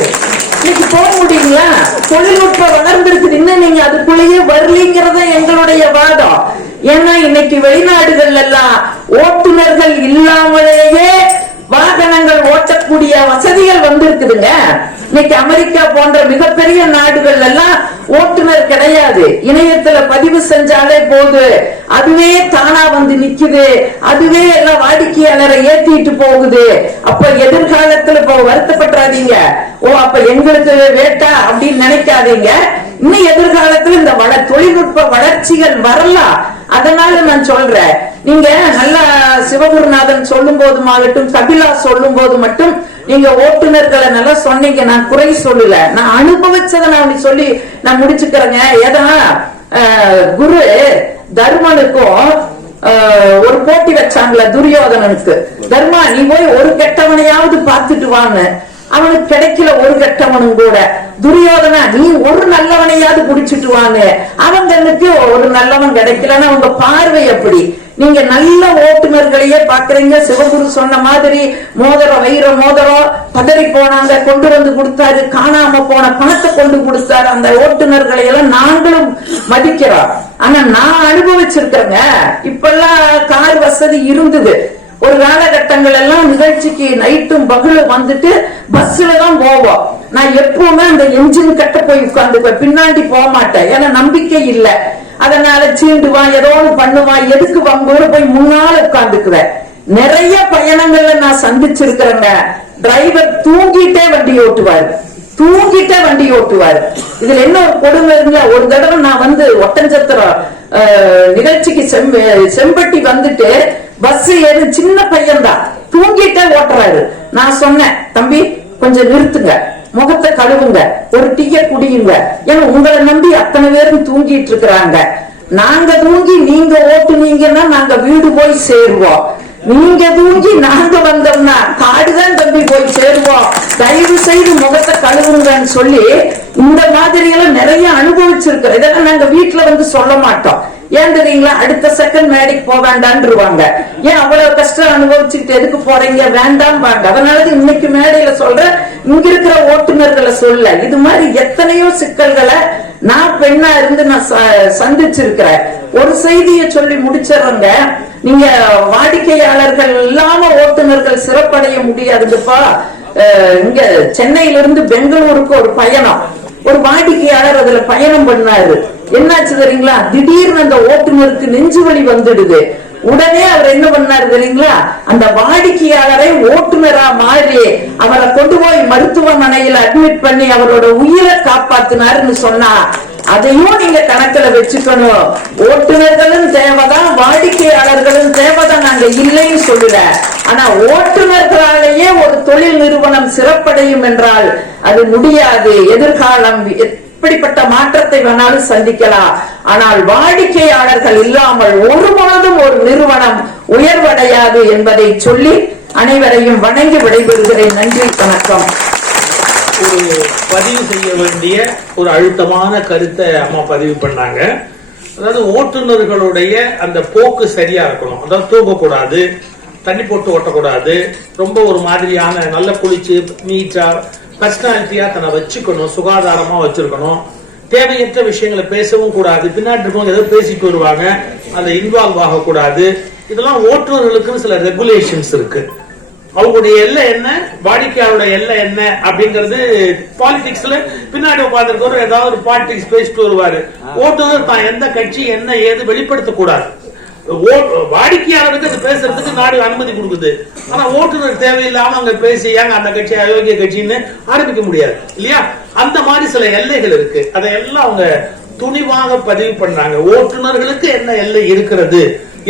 இன்னைக்கு போக முடியுங்களா? தொழில்நுட்பம் வளர்ந்துருக்கு, இன்னும் நீங்க அதுக்குள்ளேயே வரலீங்கிறத எங்களுடைய வாதம். ஏன்னா இன்னைக்கு வெளிநாடுகள் எல்லாம் ஓட்டுநர்கள் இல்லாமலேயே வாகனங்கள் ஓட்டக்கூடிய வசதிகள் வந்திருக்குதுங்க. இன்னைக்கு அமெரிக்கா போன்ற மிகப்பெரிய நாடுகள் எல்லாம் ஓட்டுநர் கிடையாது, இணையத்துல பதிவு செஞ்சாலே போது அதுவே தானா வந்து நிக்குது, அதுவே எல்லாம் வாடிக்கையாளரை ஏத்திட்டு போகுது. அப்ப எதிர்காலத்துல இப்ப வருத்தப்படாதீங்க, ஓ அப்ப எங்களுக்கு வேட்டா அப்படின்னு நினைக்காதீங்க. இன்னும் எதிர்காலத்துல இந்த தொழில்நுட்ப வளர்ச்சிகள் வரலாம். அதனால நான் சொல்றேன், நீங்க நல்லா சிவகுருநாதன் சொல்லும் போதுமாகட்டும், கபிலா சொல்லும் போது மட்டும் நீங்க ஓட்டுநர்களை நல்லா சொன்னீங்க, நான் குறை சொல்லல, நான் அனுபவிச்சதை நான் சொல்லி நான் முடிச்சுக்கிறேங்க. ஏதா குரு தர்மனுக்கும் ஒரு போட்டி வச்சாங்களா துரியோதனனுக்கு, தர்மா நீ போய் ஒரு கெட்டவனையாவது பார்த்துட்டு வான்னு. அவனுக்கு கிடைக்கல ஒரு கெட்டவனும் கூட. துரியோதனா நீ ஒரு நல்லவனையாவது குடிச்சிட்டு வாங்க, அவங்களுக்கு ஒரு நல்லவன் கிடைக்கலன்னு அவங்க பார்வை எப்படி? நீங்க நல்ல ஓட்டுநர்களையே பாக்குறீங்க. சிவகுரு சொன்ன மாதிரி மோதிரம் வைர மோதிரம் பதறி போனாங்க, கொண்டு வந்து கொடுத்தாரு, காணாம போன பணத்தை கொண்டு கொடுத்தாரு. அந்த ஓட்டுநர்களை எல்லாம் நாங்களும் மதிக்கிறோம். ஆனா நான் அனுபவிச்சிருக்கேங்க. இப்பெல்லாம் கார் வசதி இருந்தது, ஒரு காலகட்டங்கள் எல்லாம் நிகழ்ச்சிக்கு நைட்டும் பகலும் வந்துட்டு பஸ்ல தான் போவோம். நான் எப்பவுமே அந்த என்ஜின் கட்ட போய் உட்கார்ந்துக்குவேன், பின்னாடி போக மாட்டேன். ஏன்னா நம்பிக்கை இல்லை, அதனால சீண்டுவான் ஏதோ பண்ணுவான், எதுக்கு வங்கூட போய் முன்னால உட்கார்ந்துக்குவேன். நிறைய பயணங்கள்ல நான் சந்திச்சிருக்கிறேங்க. டிரைவர் தூங்கிட்டே வண்டி ஓட்டுவாரு. இதுல என்ன ஒரு கொடுமை இருந்தா, ஒரு தடவை நான் வந்து ஒட்டஞ்சத்திரம் நிகழ்ச்சிக்கு செம்பட்டி வந்துட்டு பஸ் ஏறி சின்ன பையன் தான் தூங்கிட்டே ஓட்டுறாரு. நான் சொன்னேன், தம்பி கொஞ்சம் நிறுத்துங்க, முகத்தை கழுவுங்க, ஒரு டீய குடியுங்க, ஏன்னா உங்களை நம்பி அத்தனை பேரும் தூங்கிட்டு இருக்கிறாங்க. நாங்க தூங்கி நீங்க ஓட்டுனீங்கன்னா நாங்க வீடு போய் சேருவோம், நீங்க தூங்கி நாங்க வந்தோம்னா காடுதான் தம்பி போய் சேருவோம், தயவு செய்து முகத்தை கழுவுங்கன்னு சொல்லி இந்த மாதிரி எல்லாம் நிறைய அனுபவிச்சிருக்கிறோம். இதெல்லாம் நாங்க வீட்டுல வந்து சொல்ல மாட்டோம். ஏன் தெரியுங்களா? அடுத்த செகண்ட் மேடைக்கு போக வேண்டான்ருவாங்க. ஏன் அவ்வளவு கஷ்டம் அனுபவிச்சுட்டு எதுக்கு போறீங்க, வேண்டாம் வாங்க. அதனாலதான் இன்னைக்கு மேடையில சொல்ற, இங்க இருக்கிற ஓட்டுநர்களை சொல்ல, இது மாதிரி எத்தனையோ சிக்கல்களை நான் பெண்ணா இருந்து நான் சந்திச்சிருக்கிறேன். ஒரு செய்தியை சொல்லி முடிச்சிடறேங்க. நீங்க வாடிக்கையாளர்கள் இல்லாம ஓட்டுநர்கள் சிறப்படைய முடியாதுப்பா. இங்க சென்னையிலிருந்து பெங்களூருக்கு ஒரு பயணம், ஒரு வாடிக்கையாளர் அதுல பயணம் பண்ணாரு. என்னாச்சு தெரியுங்களா? திடீர்னு அந்த ஓட்டுநருக்கு நெஞ்சு வலி வந்துடுது. உடனே அவர் என்ன பண்ணாரு தெரியுங்களா? அந்த வாடிக்கையாளரை ஓட்டுநரா மாறி அவரை கொண்டு போய் மருத்துவமனையில அட்மிட் பண்ணி அவரோட உயிரை காப்பாத்தினாருன்னு சொன்னா, அதையும் நீங்க கணக்குல வச்சுக்கணும். ஓட்டுநர்களும் தேவைதான், வாடிக்கையாளர்களும் தேவைதான், நாங்க இல்லைன்னு சொல்லல. ஆனா ஓட்டுநர்களாலேயே ஒரு தொழில் நிறுவனம் சிறப்படையும் என்றால் அது முடியாது. எதிர்காலம் எப்படிப்பட்ட மாற்றத்தை வேணாலும் சந்திக்கலாம், ஆனால் வாடிக்கையாளர்கள் இல்லாமல் ஒரு பொழுதும் ஒரு நிறுவனம் உயர்வடையாது என்பதை சொல்லி அனைவரையும் வணங்கி விடைபெறுகிறேன். நன்றி, வணக்கம். ஒரு பதிவு செய்ய வேண்டிய ஒரு அழுத்தமான கருத்தை அம்மா பதிவு பண்ணாங்க. அதாவது ஓட்டுநர்களுடைய அந்த போக்கு சரியா இருக்கணும். அதாவது தூங்கக்கூடாது, தண்ணி போட்டு ஓட்டக்கூடாது, ரொம்ப ஒரு மாதிரியான நல்ல குளிச்சு நீட்டா பர்சனாலிட்டியா தன்னை வச்சுக்கணும், சுகாதாரமா வச்சிருக்கணும். தேவையற்ற விஷயங்களை பேசவும் கூடாது, பின்னாடி இருக்கவங்க ஏதோ பேசிட்டு வருவாங்க, அதை இன்வால்வ் ஆகக்கூடாது. இதெல்லாம் ஓட்டுநர்களுக்குன்னு சில ரெகுலேஷன்ஸ் இருக்கு. அவங்களுடைய எல்லை என்ன, வாடிக்கையாளருடைய எல்லை என்ன அப்படிங்கிறது பாலிடிக்ஸ்ல பின்னாடி உட்கார்ந்துருக்கவர் ஏதாவது ஒரு பாலிடிக்ஸ் பேசிட்டு வருவாரு. ஓட்டுநர் தான் எந்த கட்சி என்ன ஏது வெளிப்படுத்தக்கூடாது. வாடிக்கையாளருக்கு அது பேசுறதுக்கு நாடு அனுமதி கொடுக்குது. ஆனா ஓட்டுநர் தேவையில்லாம அங்க பேசி ஏங்க அந்த கட்சி அயோக்கிய கட்சின்னு ஆரம்பிக்க முடியாது இல்லையா? அந்த மாதிரி சில எல்லைகள் இருக்கு. அதையெல்லாம் அவங்க துணிவாக பதிவு பண்ணாங்க. ஓட்டுநர்களுக்கு என்ன எல்லை இருக்கிறது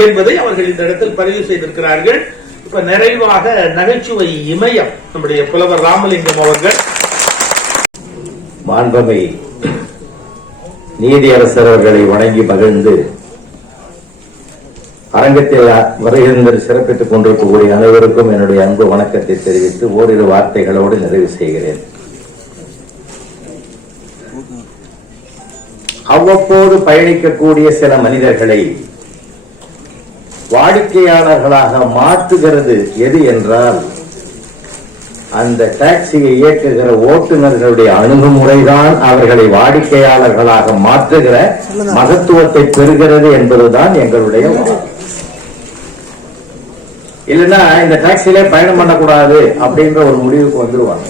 என்பதை அவர்கள் இந்த இடத்தில் பதிவு செய்திருக்கிறார்கள். இப்ப நிறைவாக நகைச்சுவை இமயம் நம்முடைய புலவர் ராமலிங்கம் அவர்கள். மாண்புமை நீதியரசர் அவர்களை வணங்கி மகிழ்ந்து அரங்கத்தில் வருகின்ற சிறப்பித்துக் கொண்டிருக்கக்கூடிய அனைவருக்கும் என்னுடைய அன்பு வணக்கத்தை தெரிவித்து ஓரிரு வார்த்தைகளோடு நிறைவு செய்கிறேன். அவ்வப்போது பயணிக்கக்கூடிய சில மனிதர்களை வாடிக்கையாளர்களாக மாற்றுகிறது எது என்றால் அந்த டாக்ஸியை இயக்குகிற ஓட்டுநர்களுடைய அணுகுமுறைதான் அவர்களை வாடிக்கையாளர்களாக மாற்றுகிற மகத்துவத்தை பெறுகிறது என்பதுதான் எங்களுடைய வாதம். இல்லைன்னா இந்த டாக்ஸிலே பயணம் பண்ணக்கூடாது அப்படின்ற ஒரு முடிவுக்கு வந்துருவாங்க.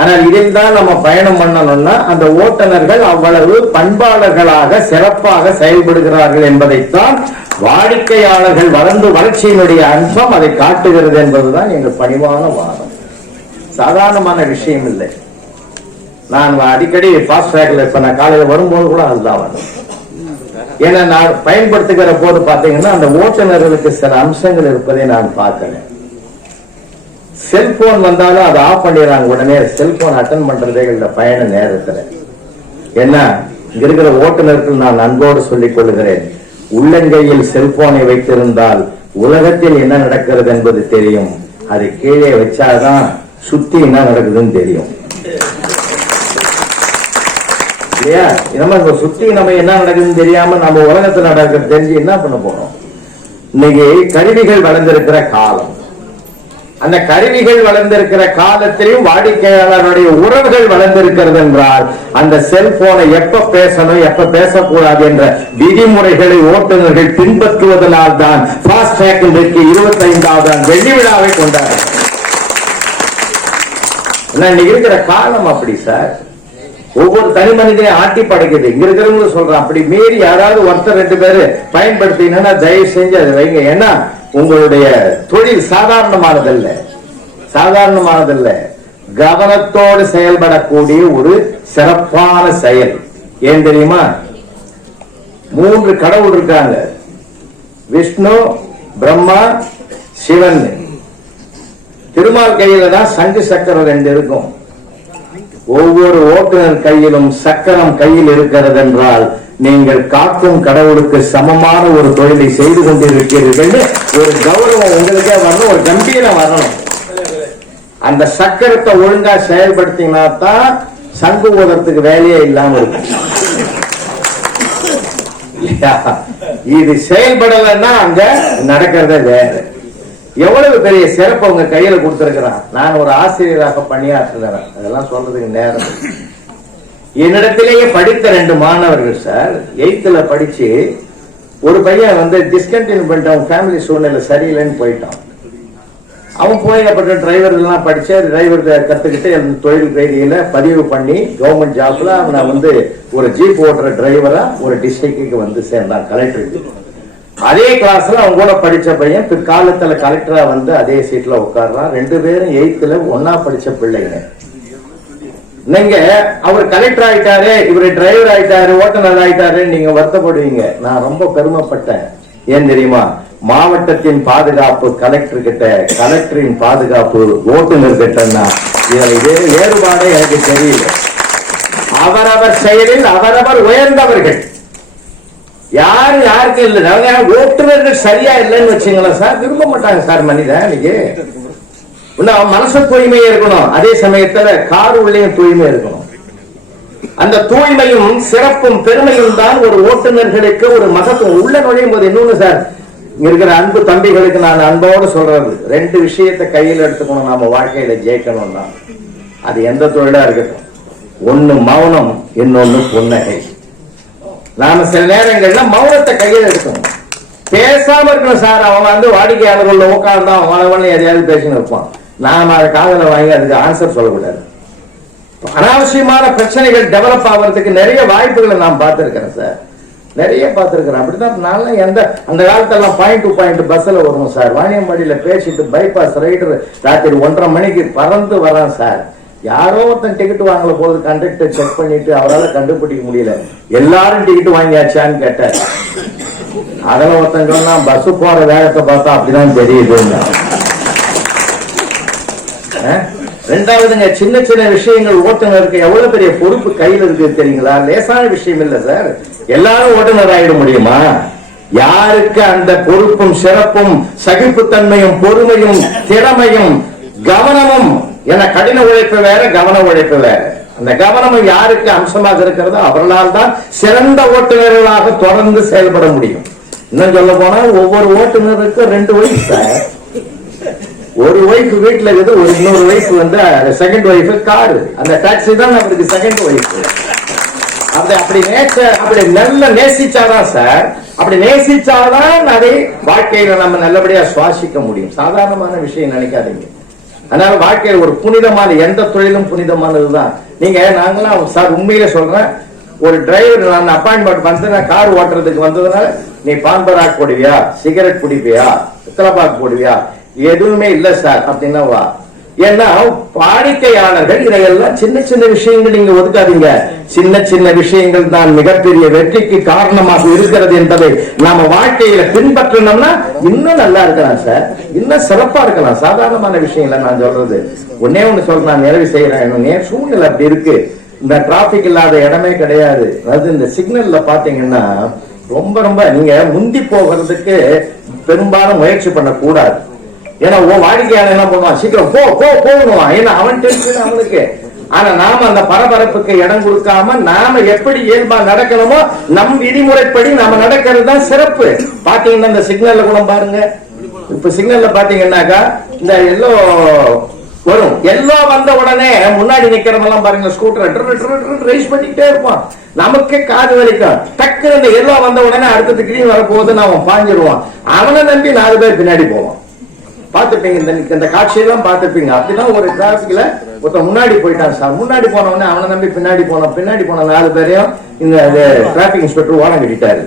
ஆனால் இதில் தான் நம்ம பயணம் பண்ணணும்னா அந்த ஓட்டுநர்கள் அவ்வளவு பண்பாளர்களாக சிறப்பாக செயல்படுகிறார்கள் என்பதைத்தான் வாடிக்கையாளர்கள் வளர்ச்சியினுடைய அம்சம் அதை காட்டுகிறது என்பதுதான் எங்கள் பணிவான வாதம். சாதாரணமான விஷயம் இல்லை. நான் அடிக்கடி ஃபாஸ்ட் ட்ராக்ல இப்ப நான் காலையில வரும்போது கூட அதுதான் வரும். ஏன்னா நான் பயன்படுத்துகிற போது பாத்தீங்கன்னா அந்த ஓட்டுநர்களுக்கு சில அம்சங்கள் இருப்பதை நான் பார்க்கிறேன். செல்போன் வந்தாலும் அதை ஆஃப் பண்ணிடுறாங்க. உடனே செல்போன் அட்டன் பண்றதே இந்த பயண நேரத்துல. ஏன்னா இங்க இருக்கிற ஓட்டுநருக்கு நான் அன்போடு சொல்லிக் கொள்கிறேன், உள்ளங்கையில் செல்போனை வைத்திருந்தால் உலகத்தில் என்ன நடக்கிறது என்பது தெரியும். அதை கீழே வச்சாதான் சுத்தி என்ன நடக்குதுன்னு தெரியும். இல்லையா? நம்ம சுத்தி நம்ம என்ன நடக்குதுன்னு தெரியாம நம்ம உலகத்தில் நடக்கிறது தெரிஞ்சு என்ன பண்ண போறோம்? இன்னைக்கு கருவிகள் வளர்ந்திருக்கிற காலம். அந்த கருவிகள் வளர்ந்திருக்கிற காலத்திலையும் வாடிக்கையாளருடைய உறவுகள் வளர்ந்திருக்கிறது என்றால் அந்த செல்போனை எப்ப பேசணும் எப்ப பேசக்கூடாது என்ற விதிமுறைகளை ஓட்டுநர்கள் பின்பற்றுவதனால் தான் ஃபாஸ்ட்ராக் இன்றைக்கு 25வது வெள்ளி விழாவை கொண்டாடு. இன்னைக்கு இருக்கிற காலம் அப்படி சார். ஒவ்வொரு தனி மனிதனையும் ஆட்டி படைக்குது. இங்க இருக்கிறவங்க சொல்றான், அப்படி மீறி யாராவது ஒருத்தர் 2 பேரு பயன்படுத்தினா தயவு செஞ்சு அதை வைங்க. ஏன்னா உங்களுடைய தொழில் சாதாரணமானதல்ல, சாதாரணமானதல்ல. கவனத்தோடு செயல்படக்கூடிய ஒரு சிறப்பான செயல். ஏன் தெரியுமா? 3 கடவுள் இருக்காங்க, விஷ்ணு, பிரம்மா, சிவன். திருமால் கையில தான் சங்கு சக்கரம் 2 இருக்கும். ஒவ்வொரு ஓட்டுநர் கையிலும் சக்கரம் கையில் இருக்கிறது என்றால் நீங்கள் காக்கும் கடவுளுக்கு சமமான ஒரு தொழிலை செய்து கொண்டிருக்கிறீர்கள். ஒரு கௌரவம் உங்களுக்கே வரணும், ஒரு கம்பீரம் வரணும். அந்த சக்கரத்தை ஒழுங்கா செயல்படுத்தினா தான் சங்கு ஊதறதுக்கு வேலையே இல்லாம இருக்கும். இது செயல்படலைன்னா அங்க நடக்கிறத வேற. எவ்வளவு பெரிய சிறப்பு உங்க கையில கொடுத்திருக்கிறான். நான் ஒரு ஆசிரியராக பணியாற்றுகிறேன், அதெல்லாம் சொல்றதுக்கு நேரம். என்னிடத்திலேயே படித்த 2 மாணவர்கள் சார் 8th படிச்சு ஒரு பையன் டிஸ்கண்டினியூ பண்ணிட்டான். ஃபேமிலி சூழ்நிலை சரியில்லைன்னு போயிட்டான். அவன் போயப்பட்ட டிரைவர் எல்லாம் படிச்சு டிரைவர் கத்துக்கிட்டு தொழில் கைதியில பதிவு பண்ணி கவர்மெண்ட் ஜாப்ல அவனை ஒரு ஜீப் ஓட்டுற டிரைவரா ஒரு டிஸ்ட்ரிக்டுக்கு சேர்ந்தான், கலெக்டருக்கு. அதே கிளாஸ்ல அவங்க கூட படிச்ச பையன் பிற்காலத்துல கலெக்டரா அதே சீட்ல உட்கார்றான். 2 பேரும் 8th ஒன்னா படிச்ச பிள்ளைங்க. நீங்க அவர் கலெக்டர் ஆயிட்டாரு, இவரு டிரைவர் ஆயிட்டாரு, ஓட்டுநர் ஆயிட்டாரு, நீங்க வருத்தப்படுவீங்க. நான் ரொம்ப பெருமைப்பட்டேன். ஏன் தெரியுமா? மாவட்டத்தின் பாதுகாப்பு கலெக்டர் கிட்ட, கலெக்டரின் பாதுகாப்பு ஓட்டுநர் கிட்டன்னா இதே வேறுபாடே எனக்கு தெரியல. அவரவர் செயலில் அவரவர் உயர்ந்தவர்கள். யாருக்கு இல்லை. ஓட்டுநர்கள் சரியா இல்லைன்னு வச்சுங்களேன் சார், விரும்ப மாட்டாங்க சார் மனிதன். இன்னைக்கு மனசு தூய்மையா இருக்கணும், அதே சமயத்துல கார் உள்ளேயும் தூய்மை இருக்கணும். அந்த தூய்மையும் சிறப்பும் பெருமையும் தான் ஒரு ஓட்டுநர்களுக்கு ஒரு மகத்துவம். உள்ள நுழையும் போது இன்னொன்னு சார், இங்க இருக்கிற அன்பு தம்பிகளுக்கு நான் அன்போடு சொல்றது, 2 விஷயத்தை கையில் எடுத்துக்கணும். நாம வாழ்க்கையில ஜெயிக்கணும்னா அது எந்த தொழிலா இருக்கட்டும். ஒண்ணு மௌனம், இன்னொன்னு புன்னகை. நாம சில நேரங்கள்ல மௌனத்தை கையில் எடுக்கணும், பேசாம இருக்கணும் சார். அவன் வாடிக்கையாளர்கள் உட்கார்ந்தா அவன் எதையாவது பேசின்னு இருப்பான். நாம அதை காதல வாங்கி அதுக்கு ஆன்சர் சொல்லக்கூடாது. அனாவசியமான பிரச்சனைகள் டெவலப் ஆகிறதுக்கு நிறைய வாய்ப்புகளை நான் பார்த்திருக்கிறேன் சார், நிறைய பார்த்திருக்கிறேன். அப்படிதான் நான் அந்த காலத்தெல்லாம் பாயிண்ட் டு பாயிண்ட் பஸ்ல வருவோம் சார். வாணியம்பாடியில பேசிட்டு பைபாஸ் ரைடர் ராத்திரி 1:30 மணிக்கு பறந்து வரான் சார். யாரோ ஒருத்தன் டிக்கெட் வாங்கல போது கண்டக்டர் செக் பண்ணிட்டு அவரால் கண்டுபிடிக்க முடியல. எல்லாரும் டிக்கெட் வாங்கியாச்சான்னு கேட்டார். அதில் ஒருத்தன் சொன்னா பஸ் போற வேகத்தை பார்த்தா அப்படிதான் தெரியுது. 2வதுங்க, சின்ன சின்ன விஷயங்கள் ஓட்டுநருக்கு எவ்வளவு பெரிய பொறுப்பு கையில் இருக்கு தெரியுங்களா? லேசான விஷயம் இல்ல சார். எல்லாரும் ஓட்டுநர் ஆயிட முடியுமா? யாருக்கு அந்த பொறுப்பும் சிறப்பும் சகிப்புத்தன்மையும் பொறுமையும் திறமையும் கவனமும் என கடின உழைப்பு வேற கவன உழைப்பு வேற, அந்த கவனமும் யாருக்கு அம்சமாக இருக்கிறதோ அவர்களால் தான் சிறந்த ஓட்டுநர்களாக தொடர்ந்து செயல்பட முடியும். இன்னும் சொல்ல போனா ஒவ்வொரு ஓட்டுநருக்கும் 2 ஒய்ஃப் சார். ஒரு ஒய்ஃப் வீட்டுல இருக்குது, ஒரு இன்னொரு ஒய்ஃப் வந்து செகண்ட் ஒய்ஃப் காரு, அந்த டாக்ஸி தான் அவருக்கு செகண்ட் ஒய்ஃப். அப்படி நல்ல நேசிச்சாதான் சார், அப்படி நேசிச்சாதான் அதை வாழ்க்கையில நம்ம நல்லபடியா சுவாசிக்க முடியும். சாதாரணமான விஷயம் நினைக்காதீங்க. அதனால வாழ்க்கையில் ஒரு புனிதமான எந்த தொழிலும் புனிதமானதுதான். நீங்க நாங்களாம் சார் உண்மையிலே சொல்றேன், ஒரு டிரைவர் நான் அப்பாயின்மெண்ட் வந்து நான் கார் ஓட்டுறதுக்கு வந்ததுனால நீ பான்பராக் போடுவியா, சிகரெட் குடிப்பியா, பித்தளப்பாக்கு போடுவியா, எதுவுமே இல்ல சார் அப்படின்னா வா. ஏன்னா வாடிக்கையாளர்கள் இதையெல்லாம் சின்ன சின்ன விஷயங்கள் நீங்க ஒதுக்காதீங்க. சின்ன சின்ன விஷயங்கள் தான் மிகப்பெரிய வெற்றிக்கு காரணமாக இருக்கிறது என்பதை நாம வாழ்க்கையில பின்பற்றணும்னா இன்னும் நல்லா இருக்கலாம் சார், இன்னும் சிறப்பா இருக்கலாம். சாதாரணமான விஷயம் நான் சொல்றது ஒன்னே ஒண்ணு சொல்றேன், நான் நிறைவு செய்யறேன். சூழ்நிலை அப்படி இருக்கு, இந்த டிராபிக் இல்லாத இடமே கிடையாது. அதாவது இந்த சிக்னல்ல பாத்தீங்கன்னா ரொம்ப ரொம்ப நீங்க முந்தி போகிறதுக்கு பெரும்பாலும் முயற்சி பண்ண கூடாது. ஏன்னா வாடிக்கையாளர் என்ன பண்ணுவான், சீக்கிரம் போகணும், ஏன்னா அவன் டென்ஷன் அவனுக்கு. ஆனா நாம அந்த பரபரப்புக்கு இடம் கொடுக்காம நாம எப்படி இயல்பா நடக்கணுமோ நம் விதிமுறைப்படி நாம நடக்கிறது தான் சிறப்பு. பாத்தீங்கன்னா இந்த சிக்னல்ல கூட பாருங்க, இப்ப சிக்னல்ல பாத்தீங்கன்னாக்கா இந்த எல்லோ வரும், எல்லோ வந்த உடனே முன்னாடி நிக்கிறவெல்லாம் பாருங்க ஸ்கூட்டர் ரேஸ் பண்ணிக்கிட்டே இருப்பான், நமக்கே காது வலிக்கும். டக்குன்னு இந்த எல்லோ வந்த உடனே அடுத்தது கிரீன் வரப்போகுதுன்னு அவன் பாஞ்சிடுவான். அவனை நம்பி 4 பேர் பின்னாடி போவான். பாத்துப்பீங்க இந்த காட்சியெல்லாம் பாத்துப்பீங்க. அப்படிதான் ஒரு டிராபிக்ல ஒருத்தன் முன்னாடி போயிட்டான் சார், முன்னாடி போனவனே அவனை நம்பி பின்னாடி போன 4 பேரையும் இந்த டிராபிக் இன்ஸ்பெக்டர் ஓரம் கட்டிட்டாரு.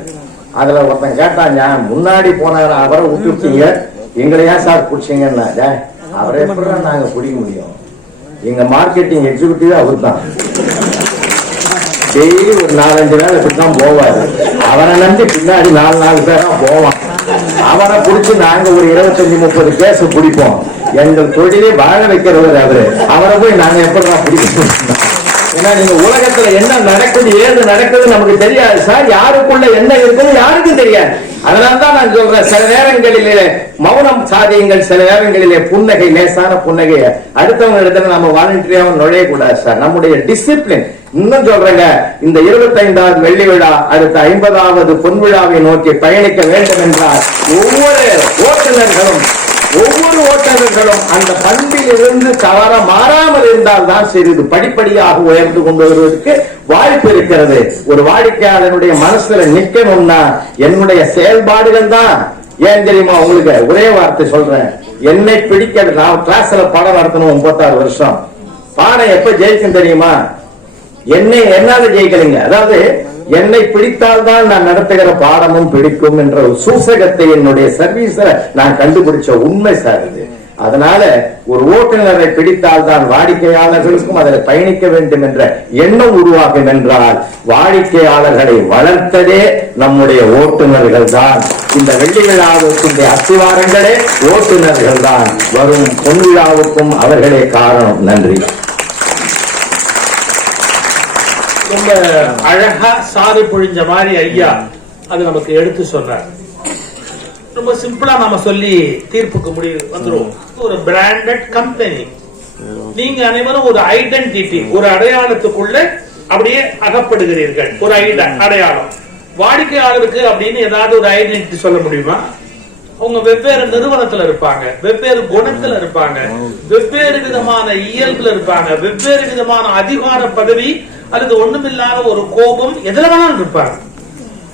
அதுல ஒருத்தன் கேட்டாங்க, முன்னாடி போன அவரை விட்டுட்டீங்க, எங்களை ஏன் சார் பிடிச்சீங்கன்னா, அவரை எப்படி நாங்க பிடிக்க முடியும், எங்க மார்க்கெட்டிங் எக்ஸிக்யூட்டிவ் அவர் தான், டெய்லி ஒரு 4-5 நாள் இப்படித்தான் போவாரு. அவரை நம்பி பின்னாடி 4 பேரா போவான். அவரை பிடிச்சி நாங்க ஒரு 25-30 கேஸ் பிடிப்போம். எங்கள் தொழிலே வாழ வைக்கிறவர் அவரு, அவரை போய் நாங்க எப்படிதான் பிடிக்கணும்? ஏன்னா நீங்க உலகத்துல என்ன நடக்குது ஏது நடக்குது நமக்கு தெரியாது சார், யாருக்குள்ள என்ன இருக்குது யாருக்கும் தெரியாது. அதனால்தான் நான் சொல்றேன், சில நேரங்களிலே மௌனம் சாதியுங்கள், சில நேரங்களிலே புன்னகை, லேசான புன்னகை. அடுத்தவங்க இடத்துல நம்ம வாலண்டியராக நுழைய கூடாது சார், நம்முடைய டிசிப்ளின். இன்னும் சொல்றேங்க, இந்த 25வது வெள்ளி விழா அடுத்த 50வது பொன் விழாவை நோக்கி பயணிக்க வேண்டும் என்றால் ஒவ்வொரு ஓட்டுநர்களும் அந்த பண்பில் இருந்து தவற மாறாமல் இருந்தால் தான் சிறிது படிப்படியாக உயர்ந்து கொண்டு வருவதற்கு வாய்ப்பு இருக்கிறது. ஒரு வாடிக்கையாளனுடைய மனசுல நிக்கணும்னா என்னுடைய செயல்பாடுகள் தான். ஏன் தெரியுமா உங்களுக்கு ஒரே வார்த்தை சொல்றேன், என்னை பிடிக்க நான் கிளாஸ்ல பாடம் நடத்தணும் 36 வருஷம். பாடம் எப்ப ஜெயிக்கும் தெரியுமா? என்னால ஜெயிக்கலைங்க. அதாவது என்னை பிடித்தால் தான் நான் நடத்துகிற பாடமும் பிடிக்கும் என்ற ஒரு சூசகத்தை என்னுடைய சர்வீஸ்ல நான் கண்டுபிடிச்ச உண்மை சார் இது. அதனால ஒரு ஓட்டுநரை பிடித்தால் தான் வாடிக்கையாளர்களுக்கும் அதில் பயணிக்க வேண்டும் என்ற எண்ணம் உருவாகும் என்றால் வாடிக்கையாளர்களை வளர்த்ததே நம்முடைய ஓட்டுநர்கள் தான். இந்த வெள்ளி விழாவுக்கு அஸ்திவாரங்களே ஓட்டுநர்கள் தான். வரும் பொன் விழாவுக்கும் அவர்களே காரணம். நன்றி. ரொம்ப அழகா சாறு பொழிஞ்ச மாதிரி ஐயா அது நமக்கு எடுத்து சொன்னார். ரொம்ப சிம்பிளா நாம சொல்லி தீர்ப்புக்கு முடிவு வந்துருவோம். ஒரு பிராண்டட் கம்பெனி, நீங்க அனைவரும் ஒரு ஐடென்டிட்டி, ஒரு அடையாளத்துக்குள்ள அப்படியே அகப்படுகிறீர்கள். ஒரு அடையாளம் வாடிக்கையாளருக்கு அப்படின்னு ஏதாவது ஒரு ஐடென்டிட்டி சொல்ல முடியுமா? அவங்க வெவ்வேறு நிறுவனத்துல இருப்பாங்க, வெவ்வேறு குணத்துல இருப்பாங்க, வெவ்வேறு விதமான இயல்புல இருப்பாங்க, வெவ்வேறு விதமான அதிகார பதவி அல்லது ஒண்ணுமில்லாத ஒரு கோபம் எதுல வேணாலும் இருப்பாங்க.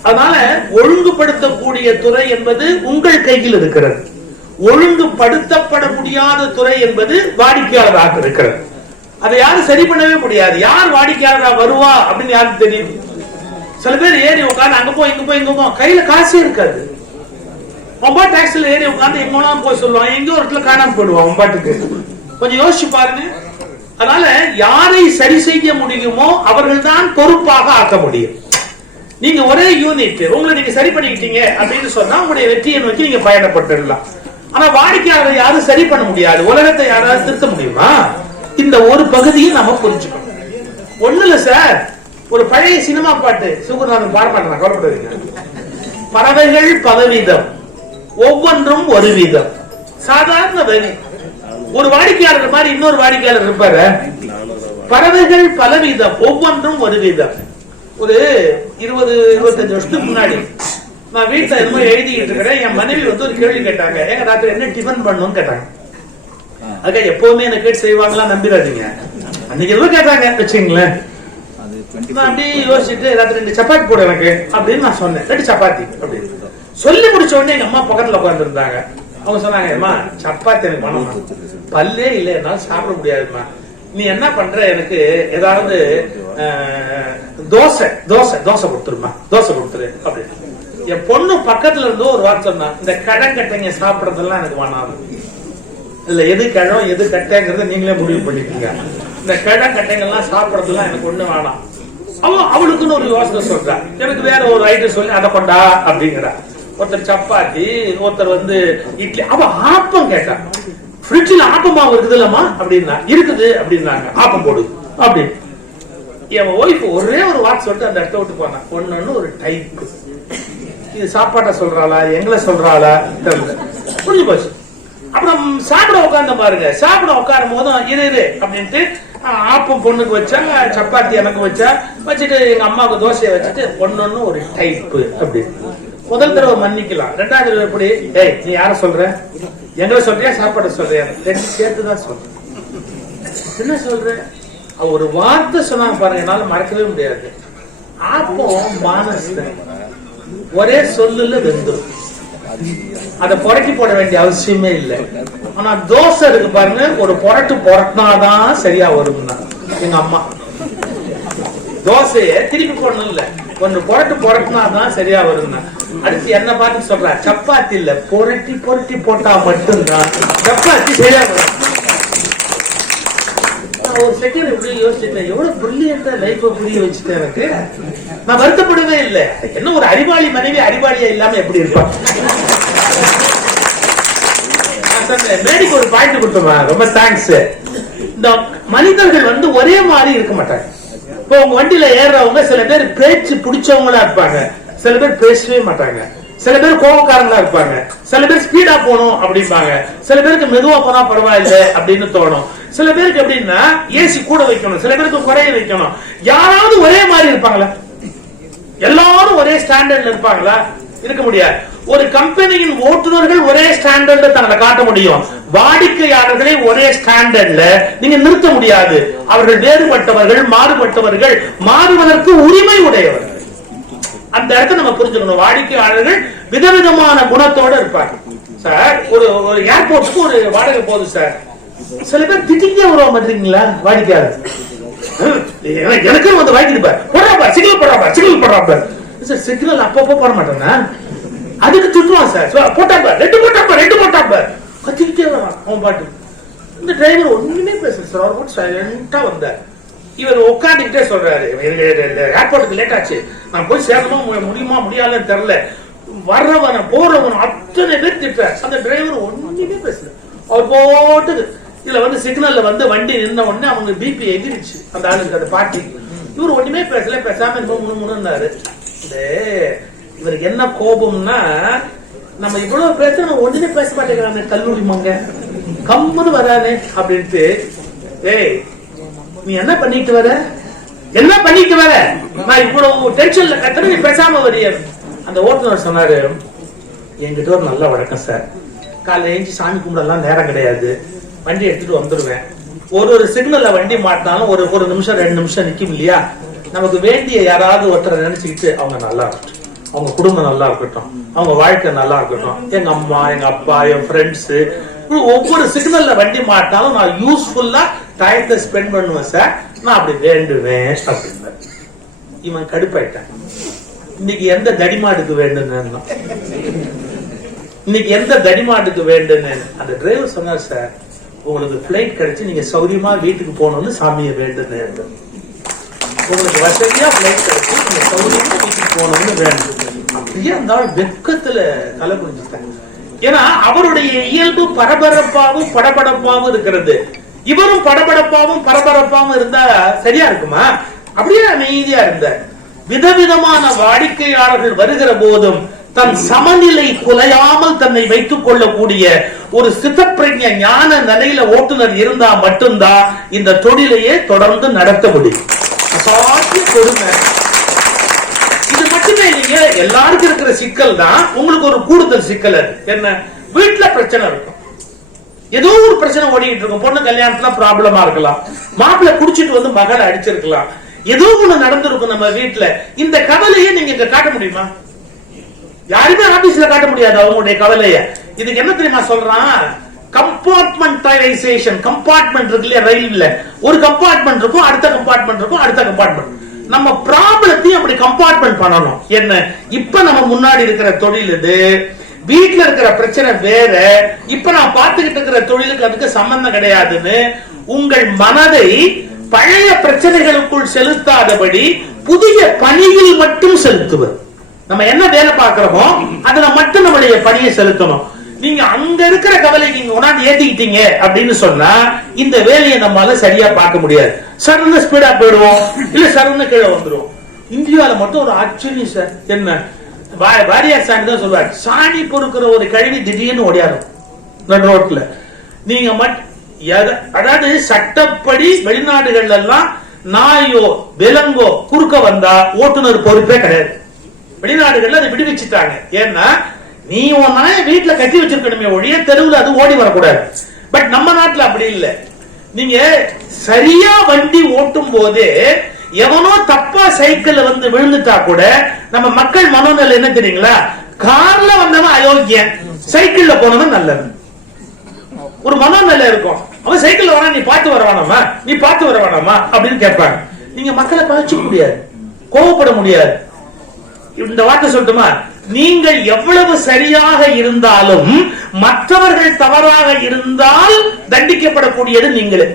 அதனால ஒழுங்குபடுத்தக்கூடிய துறை என்பது உங்கள் கையில் இருக்கிறது. ஒழுங்குபடுத்தப்பட முடியாத துறை என்பது வாடிக்கையாளராக இருக்கிறது. அதை யாரும் சரி பண்ணவே முடியாது. யார் வாடிக்கையாளராக வருவா அப்படின்னு யாருக்கு தெரியும்? சில பேர் ஏறி உட்காந்து அங்க போய் இங்க போ கையில காசே இருக்காது. ஒம்பாட்டு டாக்ஸில ஏறி உட்காந்து எங்கோனாலும் போய் சொல்லுவான், எங்கேயோ ஒரு இடத்துல காணாம போயிடுவான் ஒம்பாட்டுக்கு. கொஞ்சம் யோசிச்சு பாருங்க. அதனால யாரை சரி செய்ய முடியுமோ அவர்கள் தான் பொறுப்பாக ஆக்க முடியும். நீங்க ஒரே யூனிட் உங்களை நீங்க சரி பண்ணிக்கிட்டீங்க அப்படின்னு சொன்னா உங்களுடைய வெற்றியை நோக்கி நீங்க பயணப்பட்டுடலாம். ஆனா வாடிக்கையாளரை யாரும் சரி பண்ண முடியாது. உலகத்தை யாராவது திருத்த முடியுமா? இந்த ஒரு பகுதியை நம்ம புரிஞ்சுக்கணும். ஒண்ணு இல்ல சார், ஒரு பழைய சினிமா பாட்டு சுகுநாதன் பாட மாட்டேன், கவலைப்படுறீங்க. பறவைகள் பலவிதம், ஒவ்வொன்றும் ஒரு வீதம். சாதாரண வரி. ஒரு வாடிக்கையாளர் மாதிரி இன்னொரு வாடிக்கையாளர் இருப்பாரு. பறவைகள் பலவிதம், ஒவ்வொன்றும் ஒரு வீதம். ஒரு 20-25 வருஷத்துக்கு முன்னாடி நான் வீட்டுல என்னமோ எழுதிக்கிட்டு இருக்கிறேன். என் மனைவி வந்து ஒரு கேள்வி கேட்டாங்க. ஏங்க ராத்திரி என்ன டிஃபன் பண்ணணும்னு கேட்டாங்க. அதுக்காக எப்பவுமே என்ன கேட்டு செய்வாங்களா நம்பிடாதீங்க. அன்னைக்கு எதுவும் கேட்டாங்க வச்சுங்களேன். நான் அப்படியே யோசிச்சுட்டு ராத்திரி 2 சப்பாத்தி போட எனக்கு அப்படின்னு நான் சொன்னேன். 2 சப்பாத்தி அப்படின்னு சொல்லி முடிச்ச உடனே எங்க அம்மா பக்கத்துல உட்கார்ந்து இருந்தாங்க. அவங்க சொன்னாங்க, அம்மா சப்பாத்தி எனக்கு பண்ணணும், பல்லே இல்லை, என்னால சாப்பிட முடியாதுமா, நீ என்ன பண்ற, எனக்கு ஏதாவது தோசை தோசை தோசை கொடுத்துருமா, தோசை கொடுத்துரு அப்படின்னு. என் பொண்ணு பக்கத்துல இருந்து ஒரு வார்த்தை சொன்னா, இந்த கடைக்கட்டைங்க சாப்பிடறதெல்லாம் எனக்கு வேணாம். இல்ல எது கிழம் எது கட்டைங்கிறத நீங்களே முடிவு பண்ணிக்கீங்க. இந்த கட்டைங்கெல்லாம் சாப்பிடறதுலாம் எனக்கு ஒண்ணு வேணாம். அவளுக்குன்னு ஒரு யோசனை சொல்றா. எனக்கு வேற ஒரு ஐட்டம் சொல்லி அதை கொண்டா அப்படிங்கிறா. ஒருத்தர் சப்பாத்தி, ஒருத்தர் வந்து இட்லி. அவ ஆப்பம் கேட்டா. ஃப்ரிட்ஜில் ஆப்பம் மாவு இருக்குது இல்லம்மா அப்படின்னா. இருக்குது அப்படின்னாங்க. ஆப்பம் போடு அப்படின்னு. என் ஒய்ஃப் ஒரே ஒரு வார்த்தை சொல்லிட்டு அந்த இடத்த விட்டு போனா. ஒன்னு ஒரு டைப். இது சாப்பாட்டை சொல்றாளா எங்களை சொல்றாளா தெரியல. புரிஞ்சு போச்சு. அப்புறம் சாப்பிட உட்கார்ந்த பாருங்க. சாப்பிட உட்காரும் போதும் இரு அப்படின்ட்டு ஆப்பம் பொண்ணுக்கு வச்சா, சப்பாத்தி எனக்கு வச்சா, வச்சுட்டு எங்க அம்மாவுக்கு தோசையை வச்சுட்டு ஒன்னு ஒரு டைப் அப்படின்னு. முதல் தடவை மன்னிக்கலாம், 2வது தடவை எப்படி, ஏய் நீ யார சொல்ற, எங்களை சொல்றியா சாப்பாடு சொல்றியா, 2 சேர்த்துதான் சொல்றேன். என்ன சொல்ற, ஒரு வார்த்தை சொன்னாங்க பாருங்க, என்னால மறக்கவே முடியாது. ஆப்பம் மானஸ்தன், ஒரே சொல்லுல வெந்துரும், அத புரட்டி போட வேண்டிய அவசியமே இல்லை. ஆனா தோசை இருக்கு பாருங்க, ஒரு புரட்டு புரட்டினாதான் சரியா வரும்னா எங்க அம்மா. தோசைய திருப்பி போடணும் இல்ல, ஒன்னு புரட்டு புரட்டினாதான் சரியா வரும்னா. அடுத்து என்ன பார்த்து சொல்ற, சப்பாத்தி இல்ல புரட்டி புரட்டி போட்டா மட்டும்தான் சப்பாத்தி சரியா வரும். ஒரு செகண்ட் இப்படி யோசிச்சுட்டேன், எவ்வளவு பிரில்லியன்டா லைஃப் புரிய வச்சுட்டேன். எனக்கு நான் வருத்தப்படவே இல்லை. என்ன ஒரு அறிவாளி மனைவி அறிவாளியா இல்லாம எப்படி இருப்பான். மேடிக்கு ஒரு பாயிண்ட் கொடுத்தோமா, ரொம்ப தேங்க்ஸ். இந்த மனிதர்கள் வந்து ஒரே மாதிரி இருக்க மாட்டாங்க. இப்போ உங்க வண்டியில ஏறவங்க சில பேர் பேச்சு பிடிச்சவங்களா இருப்பாங்க, சில பேர் பேசவே மாட்டாங்க, சில பேர் கோபக்காரங்களா இருப்பாங்க, சில பேர் ஸ்பீடா போகணும் அப்படிம்பாங்க, சில பேருக்கு மெதுவா போனா பரவாயில்லை அப்படின்னு தோணும், சில பேருக்கு எப்படின்னா ஏசி கூட வைக்கணும், சில பேருக்கு குறைய வைக்கணும். யாராவது ஒரே மாதிரி இருப்பாங்களா? எல்லாரும் ஒரே ஸ்டாண்டர்ட்ல இருப்பாங்களா? இருக்க முடியாது. ஒரு கம்பெனியின் ஓட்டுநர்கள் ஒரே ஸ்டாண்டர்ட்ல தங்களை காட்ட முடியும், வாடிக்கையாளர்களை ஒரே ஸ்டாண்டர்ட்ல நீங்க நிறுத்த முடியாது. அவர்கள் வேறுபட்டவர்கள், மாறுபட்டவர்கள், மாறுவதற்கு உரிமை உடையவர்கள். அந்த இடத்த நம்ம புரிஞ்சுக்கணும். வாடிக்கையாளர்கள் விதவிதமான குணத்தோட இருப்பாங்க. சார் ஒரு ஏர்போர்ட்டுக்கு ஒரு வாடகை போகுது சார், சில பேர் திட்டிக்கே வருவா மாட்டீங்களா வாடிக்கையாளர், எனக்கு வந்து வாங்கிட்டு போடுறாப்பா சிக்னல் போடுறாப்பா சிக்னல் போடுறாப்பா சார், சிக்னல் அப்பப்போ போட மாட்டேன்னா அதுக்கு திட்டுவான் சார், போட்டாப்பா 2 போட்டாப்பா கத்திக்கிட்டே வரான் அவன் பாட்டு. இந்த டிரைவர் ஒண்ணுமே பேசல சார், அவர் மட்டும் சைலண்டா வந்தார். இவர் உட்காந்துக்கிட்டே சொல்றாரு, ஏர்போர்ட்டுக்கு லேட் ஆச்சு, நான் போய் சேரணுமா முடியுமா முடியாதுன்னு தெரியல, வர்றவன போறவன் அத்தனை பேர் திட்டுறாரு. அந்த டிரைவர் ஒண்ணுமே பேசல, அவர் போட்டு இதுல வந்து சிக்னல்ல வந்து வண்டி நின்ன உடனே அவங்க பிபி எகிரிச்சு அந்த ஆளுக்கு, அந்த பாட்டி. இவர் ஒண்ணுமே பேசல, பேசாம முணுமுணுன்னாரு. இவருக்கு என்ன கோபம்னா, நம்ம இவ்வளவு பேச ஒண்ணுமே பேச மாட்டேங்கிறாங்க, கல்லூரி மங்க கம்முன்னு வரானே அப்படின்ட்டு. ஏய் நீ என்ன பண்ணிட்டு வர, என்ன பண்ணிட்டு வர, நான் இவ்வளவு டென்ஷன்ல கத்துற, நீ பேசாம வரிய. அந்த ஓட்டுநர் சொன்னாரு, என்கிட்ட ஒரு நல்ல வழக்கம் சார், காலைல ஏஞ்சி சாமி கும்பிடலாம் நேரம் கிடையாது, வண்டி எடுத்துட்டு வந்துருவேன். ஒரு சிக்னல்ல வண்டி மாட்டினாலும் ஒரு நிமிஷம் 2 நிமிஷம் நிக்கும் இல்லையா, நமக்கு வேண்டிய யாராவது ஒருத்தரை நினைச்சுக்கிட்டு அவங்க நல்லா இருக்கட்டும், அவங்க குடும்பம் நல்லா இருக்கட்டும், அவங்க வாழ்க்கை நல்லா இருக்கட்டும், எங்க அம்மா எங்க அப்பா என் ஃப்ரெண்ட்ஸ், ஒவ்வொரு சிக்னல்ல வண்டி மாட்டினாலும் நான் யூஸ்ஃபுல்லா டைத்தை ஸ்பெண்ட் பண்ணுவேன் சார், நான் அப்படி வேண்டுவேன் அப்படின்னு. இவன் கடுப்பாயிட்டான். இன்னைக்கு எந்த தடிமாடுக்கு வேண்டுன்னு, இன்னைக்கு எந்த தடிமாட்டுக்கு வேண்டுன்னு அந்த டிரைவர் சொன்னார், சார் உங்களுக்கு பிளைட் கிடைச்சு நீங்க சௌரியமா வீட்டுக்கு போகணும்னு சாமியை வேண்டுன்னு, உங்களுக்கு வசதியா பிளைட் கிடைச்சு நீங்க சௌரியமா வீட்டுக்கு போகணும்னு வேண்டும். அப்படியே அந்த வெக்கத்துல தலை புரிஞ்சுட்டாங்க. ஏன்னா அவருடைய இயல்பு பரபரப்பாவும் படபடப்பாவும் இருக்கிறது. இவரும் படபடப்பாவும் பரபரப்பாவும் இருந்தா சரியா இருக்குமா? அப்படியே அமைதியா இருந்தார். விதவிதமான வாடிக்கையாளர்கள் வருகிற போதும் தன் சமநிலை குலையாமல் தன்னை வைத்துக் கொள்ளக்கூடிய ஒரு சித்தப்பிரஞ ஞான நிலையில ஓட்டுநர் இருந்தா மட்டும்தான் இந்த தொழிலையே தொடர்ந்து நடத்த முடியும். அசாத்திய கொடுமை. இது மட்டுமே இல்லைங்க, எல்லாருக்கும் இருக்கிற சிக்கல் தான் உங்களுக்கு ஒரு கூடுதல் சிக்கல். அது என்ன? வீட்டுல பிரச்சனை இருக்கும், ஏதோ ஒரு பிரச்சனை ஓடிட்டு இருக்கும். பொண்ணு கல்யாணத்துல ப்ராப்ளமா இருக்கலாம், மாப்பிள்ளை குடிச்சிட்டு வந்து மகளை அடிச்சிருக்கலாம், ஏதோ ஒண்ணு நடந்திருக்கும் நம்ம வீட்டுல. இந்த கவலையை நீங்க இங்க காட்ட முடியுமா? யாருமே ஆபீஸ்ல காட்ட முடியாது அவங்களுடைய கவலைய. இதுக்கு என்ன தெரியுமா சொல்றான்? கம்பார்ட்மெண்டலைசேஷன். கம்பார்ட்மெண்ட் இருக்கு இல்லையா, ரயில்ல ஒரு கம்பார்ட்மெண்ட் இருக்கும், அடுத்த கம்பார்ட்மெண்ட் இருக்கும், அடுத்த கம்பார்ட்மெண்ட். நம்ம ப்ராப்ளத்தையும் அப்படி கம்பார்ட்மெண்ட் பண்ணணும். என்ன? இப்ப நம்ம முன்னாடி இருக்கிற தொழில் இது, வீட்டுல இருக்கிற பிரச்சனை வேற, இப்ப நான் பார்த்துக்கிட்டு இருக்கிற தொழிலுக்கு அதுக்கு சம்பந்தம் கிடையாதுன்னு உங்கள் மனதை பழைய பிரச்சனைகளுக்குள் செலுத்தாதபடி புதிய பணியில் மட்டும் செலுத்துவது. நம்ம என்ன வேலை பார்க்கிறோமோ அதுல மட்டும் நம்முடைய பணியை செலுத்தணும். நீங்க அங்க இருக்கிற கவலைக்கு இங்க உணர்ந்து ஏத்திக்கிட்டீங்க அப்படின்னு சொன்னா இந்த வேலையை நம்மளால சரியா பார்க்க முடியாது. சடன்னு ஸ்பீடா போயிடுவோம், இல்ல சடன்னு கீழே வந்துடும். இந்தியாவில மட்டும் ஒரு ஆச்சரியம் சார். என்ன? வாரியார் சாணி தான் சொல்லுவார், சாணி பொறுக்கிற ஒரு கழிவு திடீர்னு ஓடியாரும் ரோட்ல. நீங்க அதாவது சட்டப்படி வெளிநாடுகள் எல்லாம் நாயோ விலங்கோ குறுக்க வந்தா ஓட்டுநர் பொறுப்பே கிடையாது. வெளிநாடுகள்ல அதை விடுவிச்சுட்டாங்க. ஏன்னா நீ உன் நாய வீட்டுல கட்டி வச்சிருக்கணுமே ஒழிய தெருவில் அது ஓடி வரக்கூடாது. பட் நம்ம நாட்டுல அப்படி இல்லை. நீங்க சரியா வண்டி ஓட்டும் போதே எவனோ தப்பா சைக்கிள் வந்து விழுந்துட்டா கூட நம்ம மக்கள் மனோநிலை என்ன தெரியுங்களா? கார்ல வந்தவன் அயோக்கியன், சைக்கிள்ல போனவன் நல்லது. ஒரு மனோநிலை இருக்கும். அவன் சைக்கிள்ல வர நீ பார்த்து வர வேணாமா, நீ பார்த்து வர வேணாமா அப்படின்னு கேட்பாங்க. நீங்க மக்களை பாதிச்சுக்க முடியாது, கோவப்பட முடியாது. இந்த வார்த்தை சொல்லட்டுமா? நீங்கள் எவ்வளவு சரியாக இருந்தாலும் மற்றவர்கள் தவறாக இருந்தால் தண்டிக்கப்படக்கூடியது நீங்களே.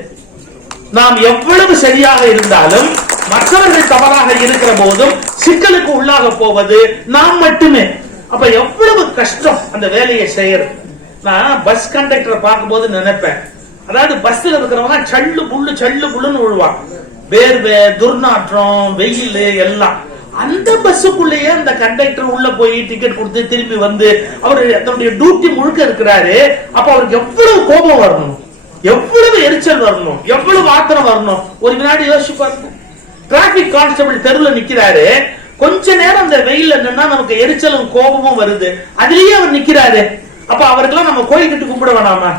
நாம் எவ்வளவு சரியாக இருந்தாலும் மற்றவர்கள் தவறாக இருக்கிற போதும் சிக்கலுக்கு உள்ளாக போவது நாம் மட்டுமே. அப்ப எவ்வளவு கஷ்டம் அந்த வேலையை செய்யறது. நான் பஸ் கண்டக்டரை பார்க்கும் போது நினைப்பேன், அதாவது பஸ்ல இருக்கிறவங்க சல்லு புல்லுன்னு விழுவான். வேர்வை, துர்நாற்றம், வெயில் எல்லாம். அந்த பஸ்ஸுக்குள்ளேயே அந்த கண்டக்டர் உள்ள போய் டிக்கெட் கொடுத்து திரும்பி வந்து அவர் தன்னுடைய டியூட்டி முழுக்க இருக்கிறாரு. அப்ப அவருக்கு எவ்வளவு கோபம் வரணும், எவ்வளவு எரிச்சல் வரணும், எவ்வளவு ஆத்திரம் வரணும். ஒரு வினாடி யோசிச்சு பாருங்க. டிராபிக் கான்ஸ்டபிள் தெருவில் நிக்கிறாரு, கொஞ்ச நேரம் அந்த வெயில்ல நின்னா நமக்கு எரிச்சலும் கோபமும் வருது, அதுலயே அவர் நிக்கிறாரு. அப்ப அவருக்கெல்லாம் நம்ம கோயில்கிட்டு கும்பிட வேணாமா?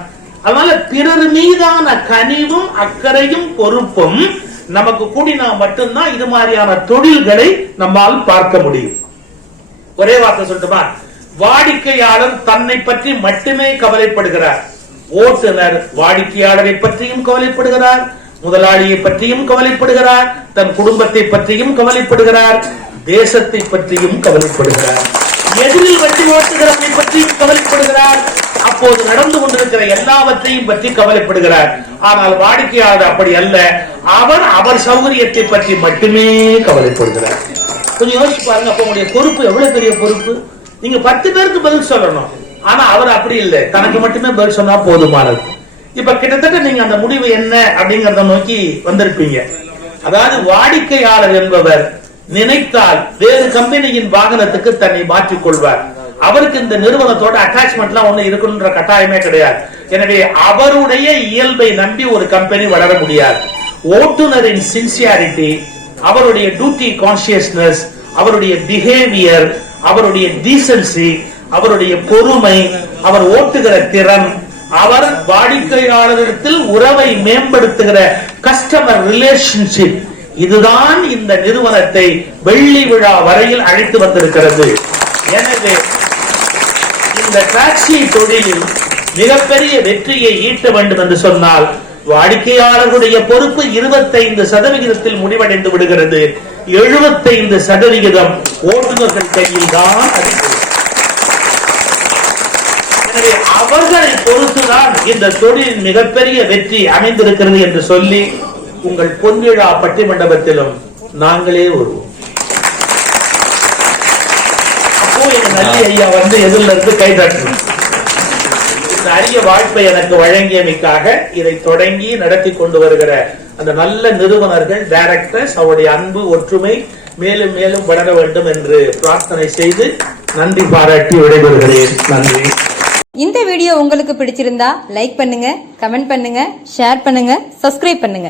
அதனால பிறர் மீதான கனிவும் அக்கறையும் பொறுப்பும் நமக்கு கூடினா மட்டும்தான் இது மாதிரியான தொழில்களை நம்மால் பார்க்க முடியும். ஒரே வார்த்தை சொல்லட்டுமா? வாடிக்கையாளர் தன்னை பற்றி மட்டுமே கவலைப்படுகிறார். ஓட்டுநர் வாடிக்கையாளரை பற்றியும் கவலைப்படுகிறார், முதலாளியை பற்றியும் கவலைப்படுகிறார், தன் குடும்பத்தை பற்றியும் கவலைப்படுகிறார், தேசத்தை பற்றியும் கவலைப்படுகிறார், எதிரில் வண்டி ஓட்டுகிறவனை பற்றியும் கவலைப்படுகிறார், அப்போது நடந்து கொண்டிருக்கிற எல்லாவற்றையும் பற்றி கவலைப்படுகிறார். ஆனால் வாடிக்கையாளர் அப்படி அல்ல, அவர் சௌகரியத்தை பற்றி மட்டுமே கவலைப்படுகிறார். கொஞ்சம் யோசிச்சு பாருங்க. அப்ப உங்களுடைய பொறுப்பு எவ்வளவு பெரிய பொறுப்பு. நீங்க 10 பேருக்கு பதில் சொல்லணும், ஆனா அவர் அப்படி இல்லை, தனக்கு மட்டுமே பதில் சொன்னா போதுமானது. இப்ப கிட்டத்தட்ட நீங்க அந்த முடிவு என்ன அப்படிங்கறத நோக்கி வந்திருப்பீங்க. அதாவது வாடிக்கையாளர் என்பவர் நினைத்தால் வேறு கம்பெனியின் வாகனத்துக்கு தன்னை மாற்றிக் கொள்வார். அவருக்கு இந்த நிறுவனத்தோட அட்டாச்மெண்ட்லாம் ஒண்ணு இருக்கணும்ன்ற கட்டாயமே கிடையாது. எனவே அவருடைய இயல்பை நம்பி ஒரு கம்பெனி வளர முடியாது. ஓட்டுநரின் சின்சியாரிட்டி, அவருடைய டியூட்டி கான்சியஸ்னஸ், அவருடைய பிஹேவியர், அவருடைய டீசன்சி, அவருடைய பொறுமை, அவர் ஓட்டுகிற திறன், அவர் வாடிக்கையாளரிடத்தில் உறவை மேம்படுத்துகிற கஸ்டமர் ரிலேஷன்ஷிப், இதுதான் இந்த நிறுவனத்தை வெள்ளி விழா வரையில் அழைத்து வந்திருக்கிறது. எனவே இந்த டாக்ஸி தொழிலில் மிகப்பெரிய வெற்றியை ஈட்ட வேண்டும் என்று சொன்னால் வாடிக்கையாளர்களுடைய பொறுப்பு 25% முடிவடைந்து விடுகிறது. 75% ஓட்டுநர்கள் கையில் தான். எனவே அவர்களை பொறுத்துதான் இந்த தொழில் மிகப்பெரிய வெற்றி அமைந்திருக்கிறது என்று சொல்லி உங்கள் பொன்விழா பட்டிமண்டபத்திலும் நாங்களே வருவோம். அப்போ எங்க நல்லி ஐயா வந்து எதிரில் இருந்து கை தட்டணும். இந்த அரிய வாய்ப்பை எனக்கு வழங்கியமைக்காக இதை தொடங்கி நடத்தி கொண்டு வருகிற அந்த நல்ல நிறுவனர்கள், டைரக்டர்ஸ், அவருடைய அன்பு ஒற்றுமை மேலும் மேலும் வளர வேண்டும் என்று பிரார்த்தனை செய்து நன்றி பாராட்டி விடைபெறுகிறேன். நன்றி. இந்த வீடியோ உங்களுக்கு பிடிச்சிருந்தா லைக் பண்ணுங்க, கமெண்ட் பண்ணுங்க, ஷேர் பண்ணுங்க, சப்ஸ்கிரைப் பண்ணுங்க.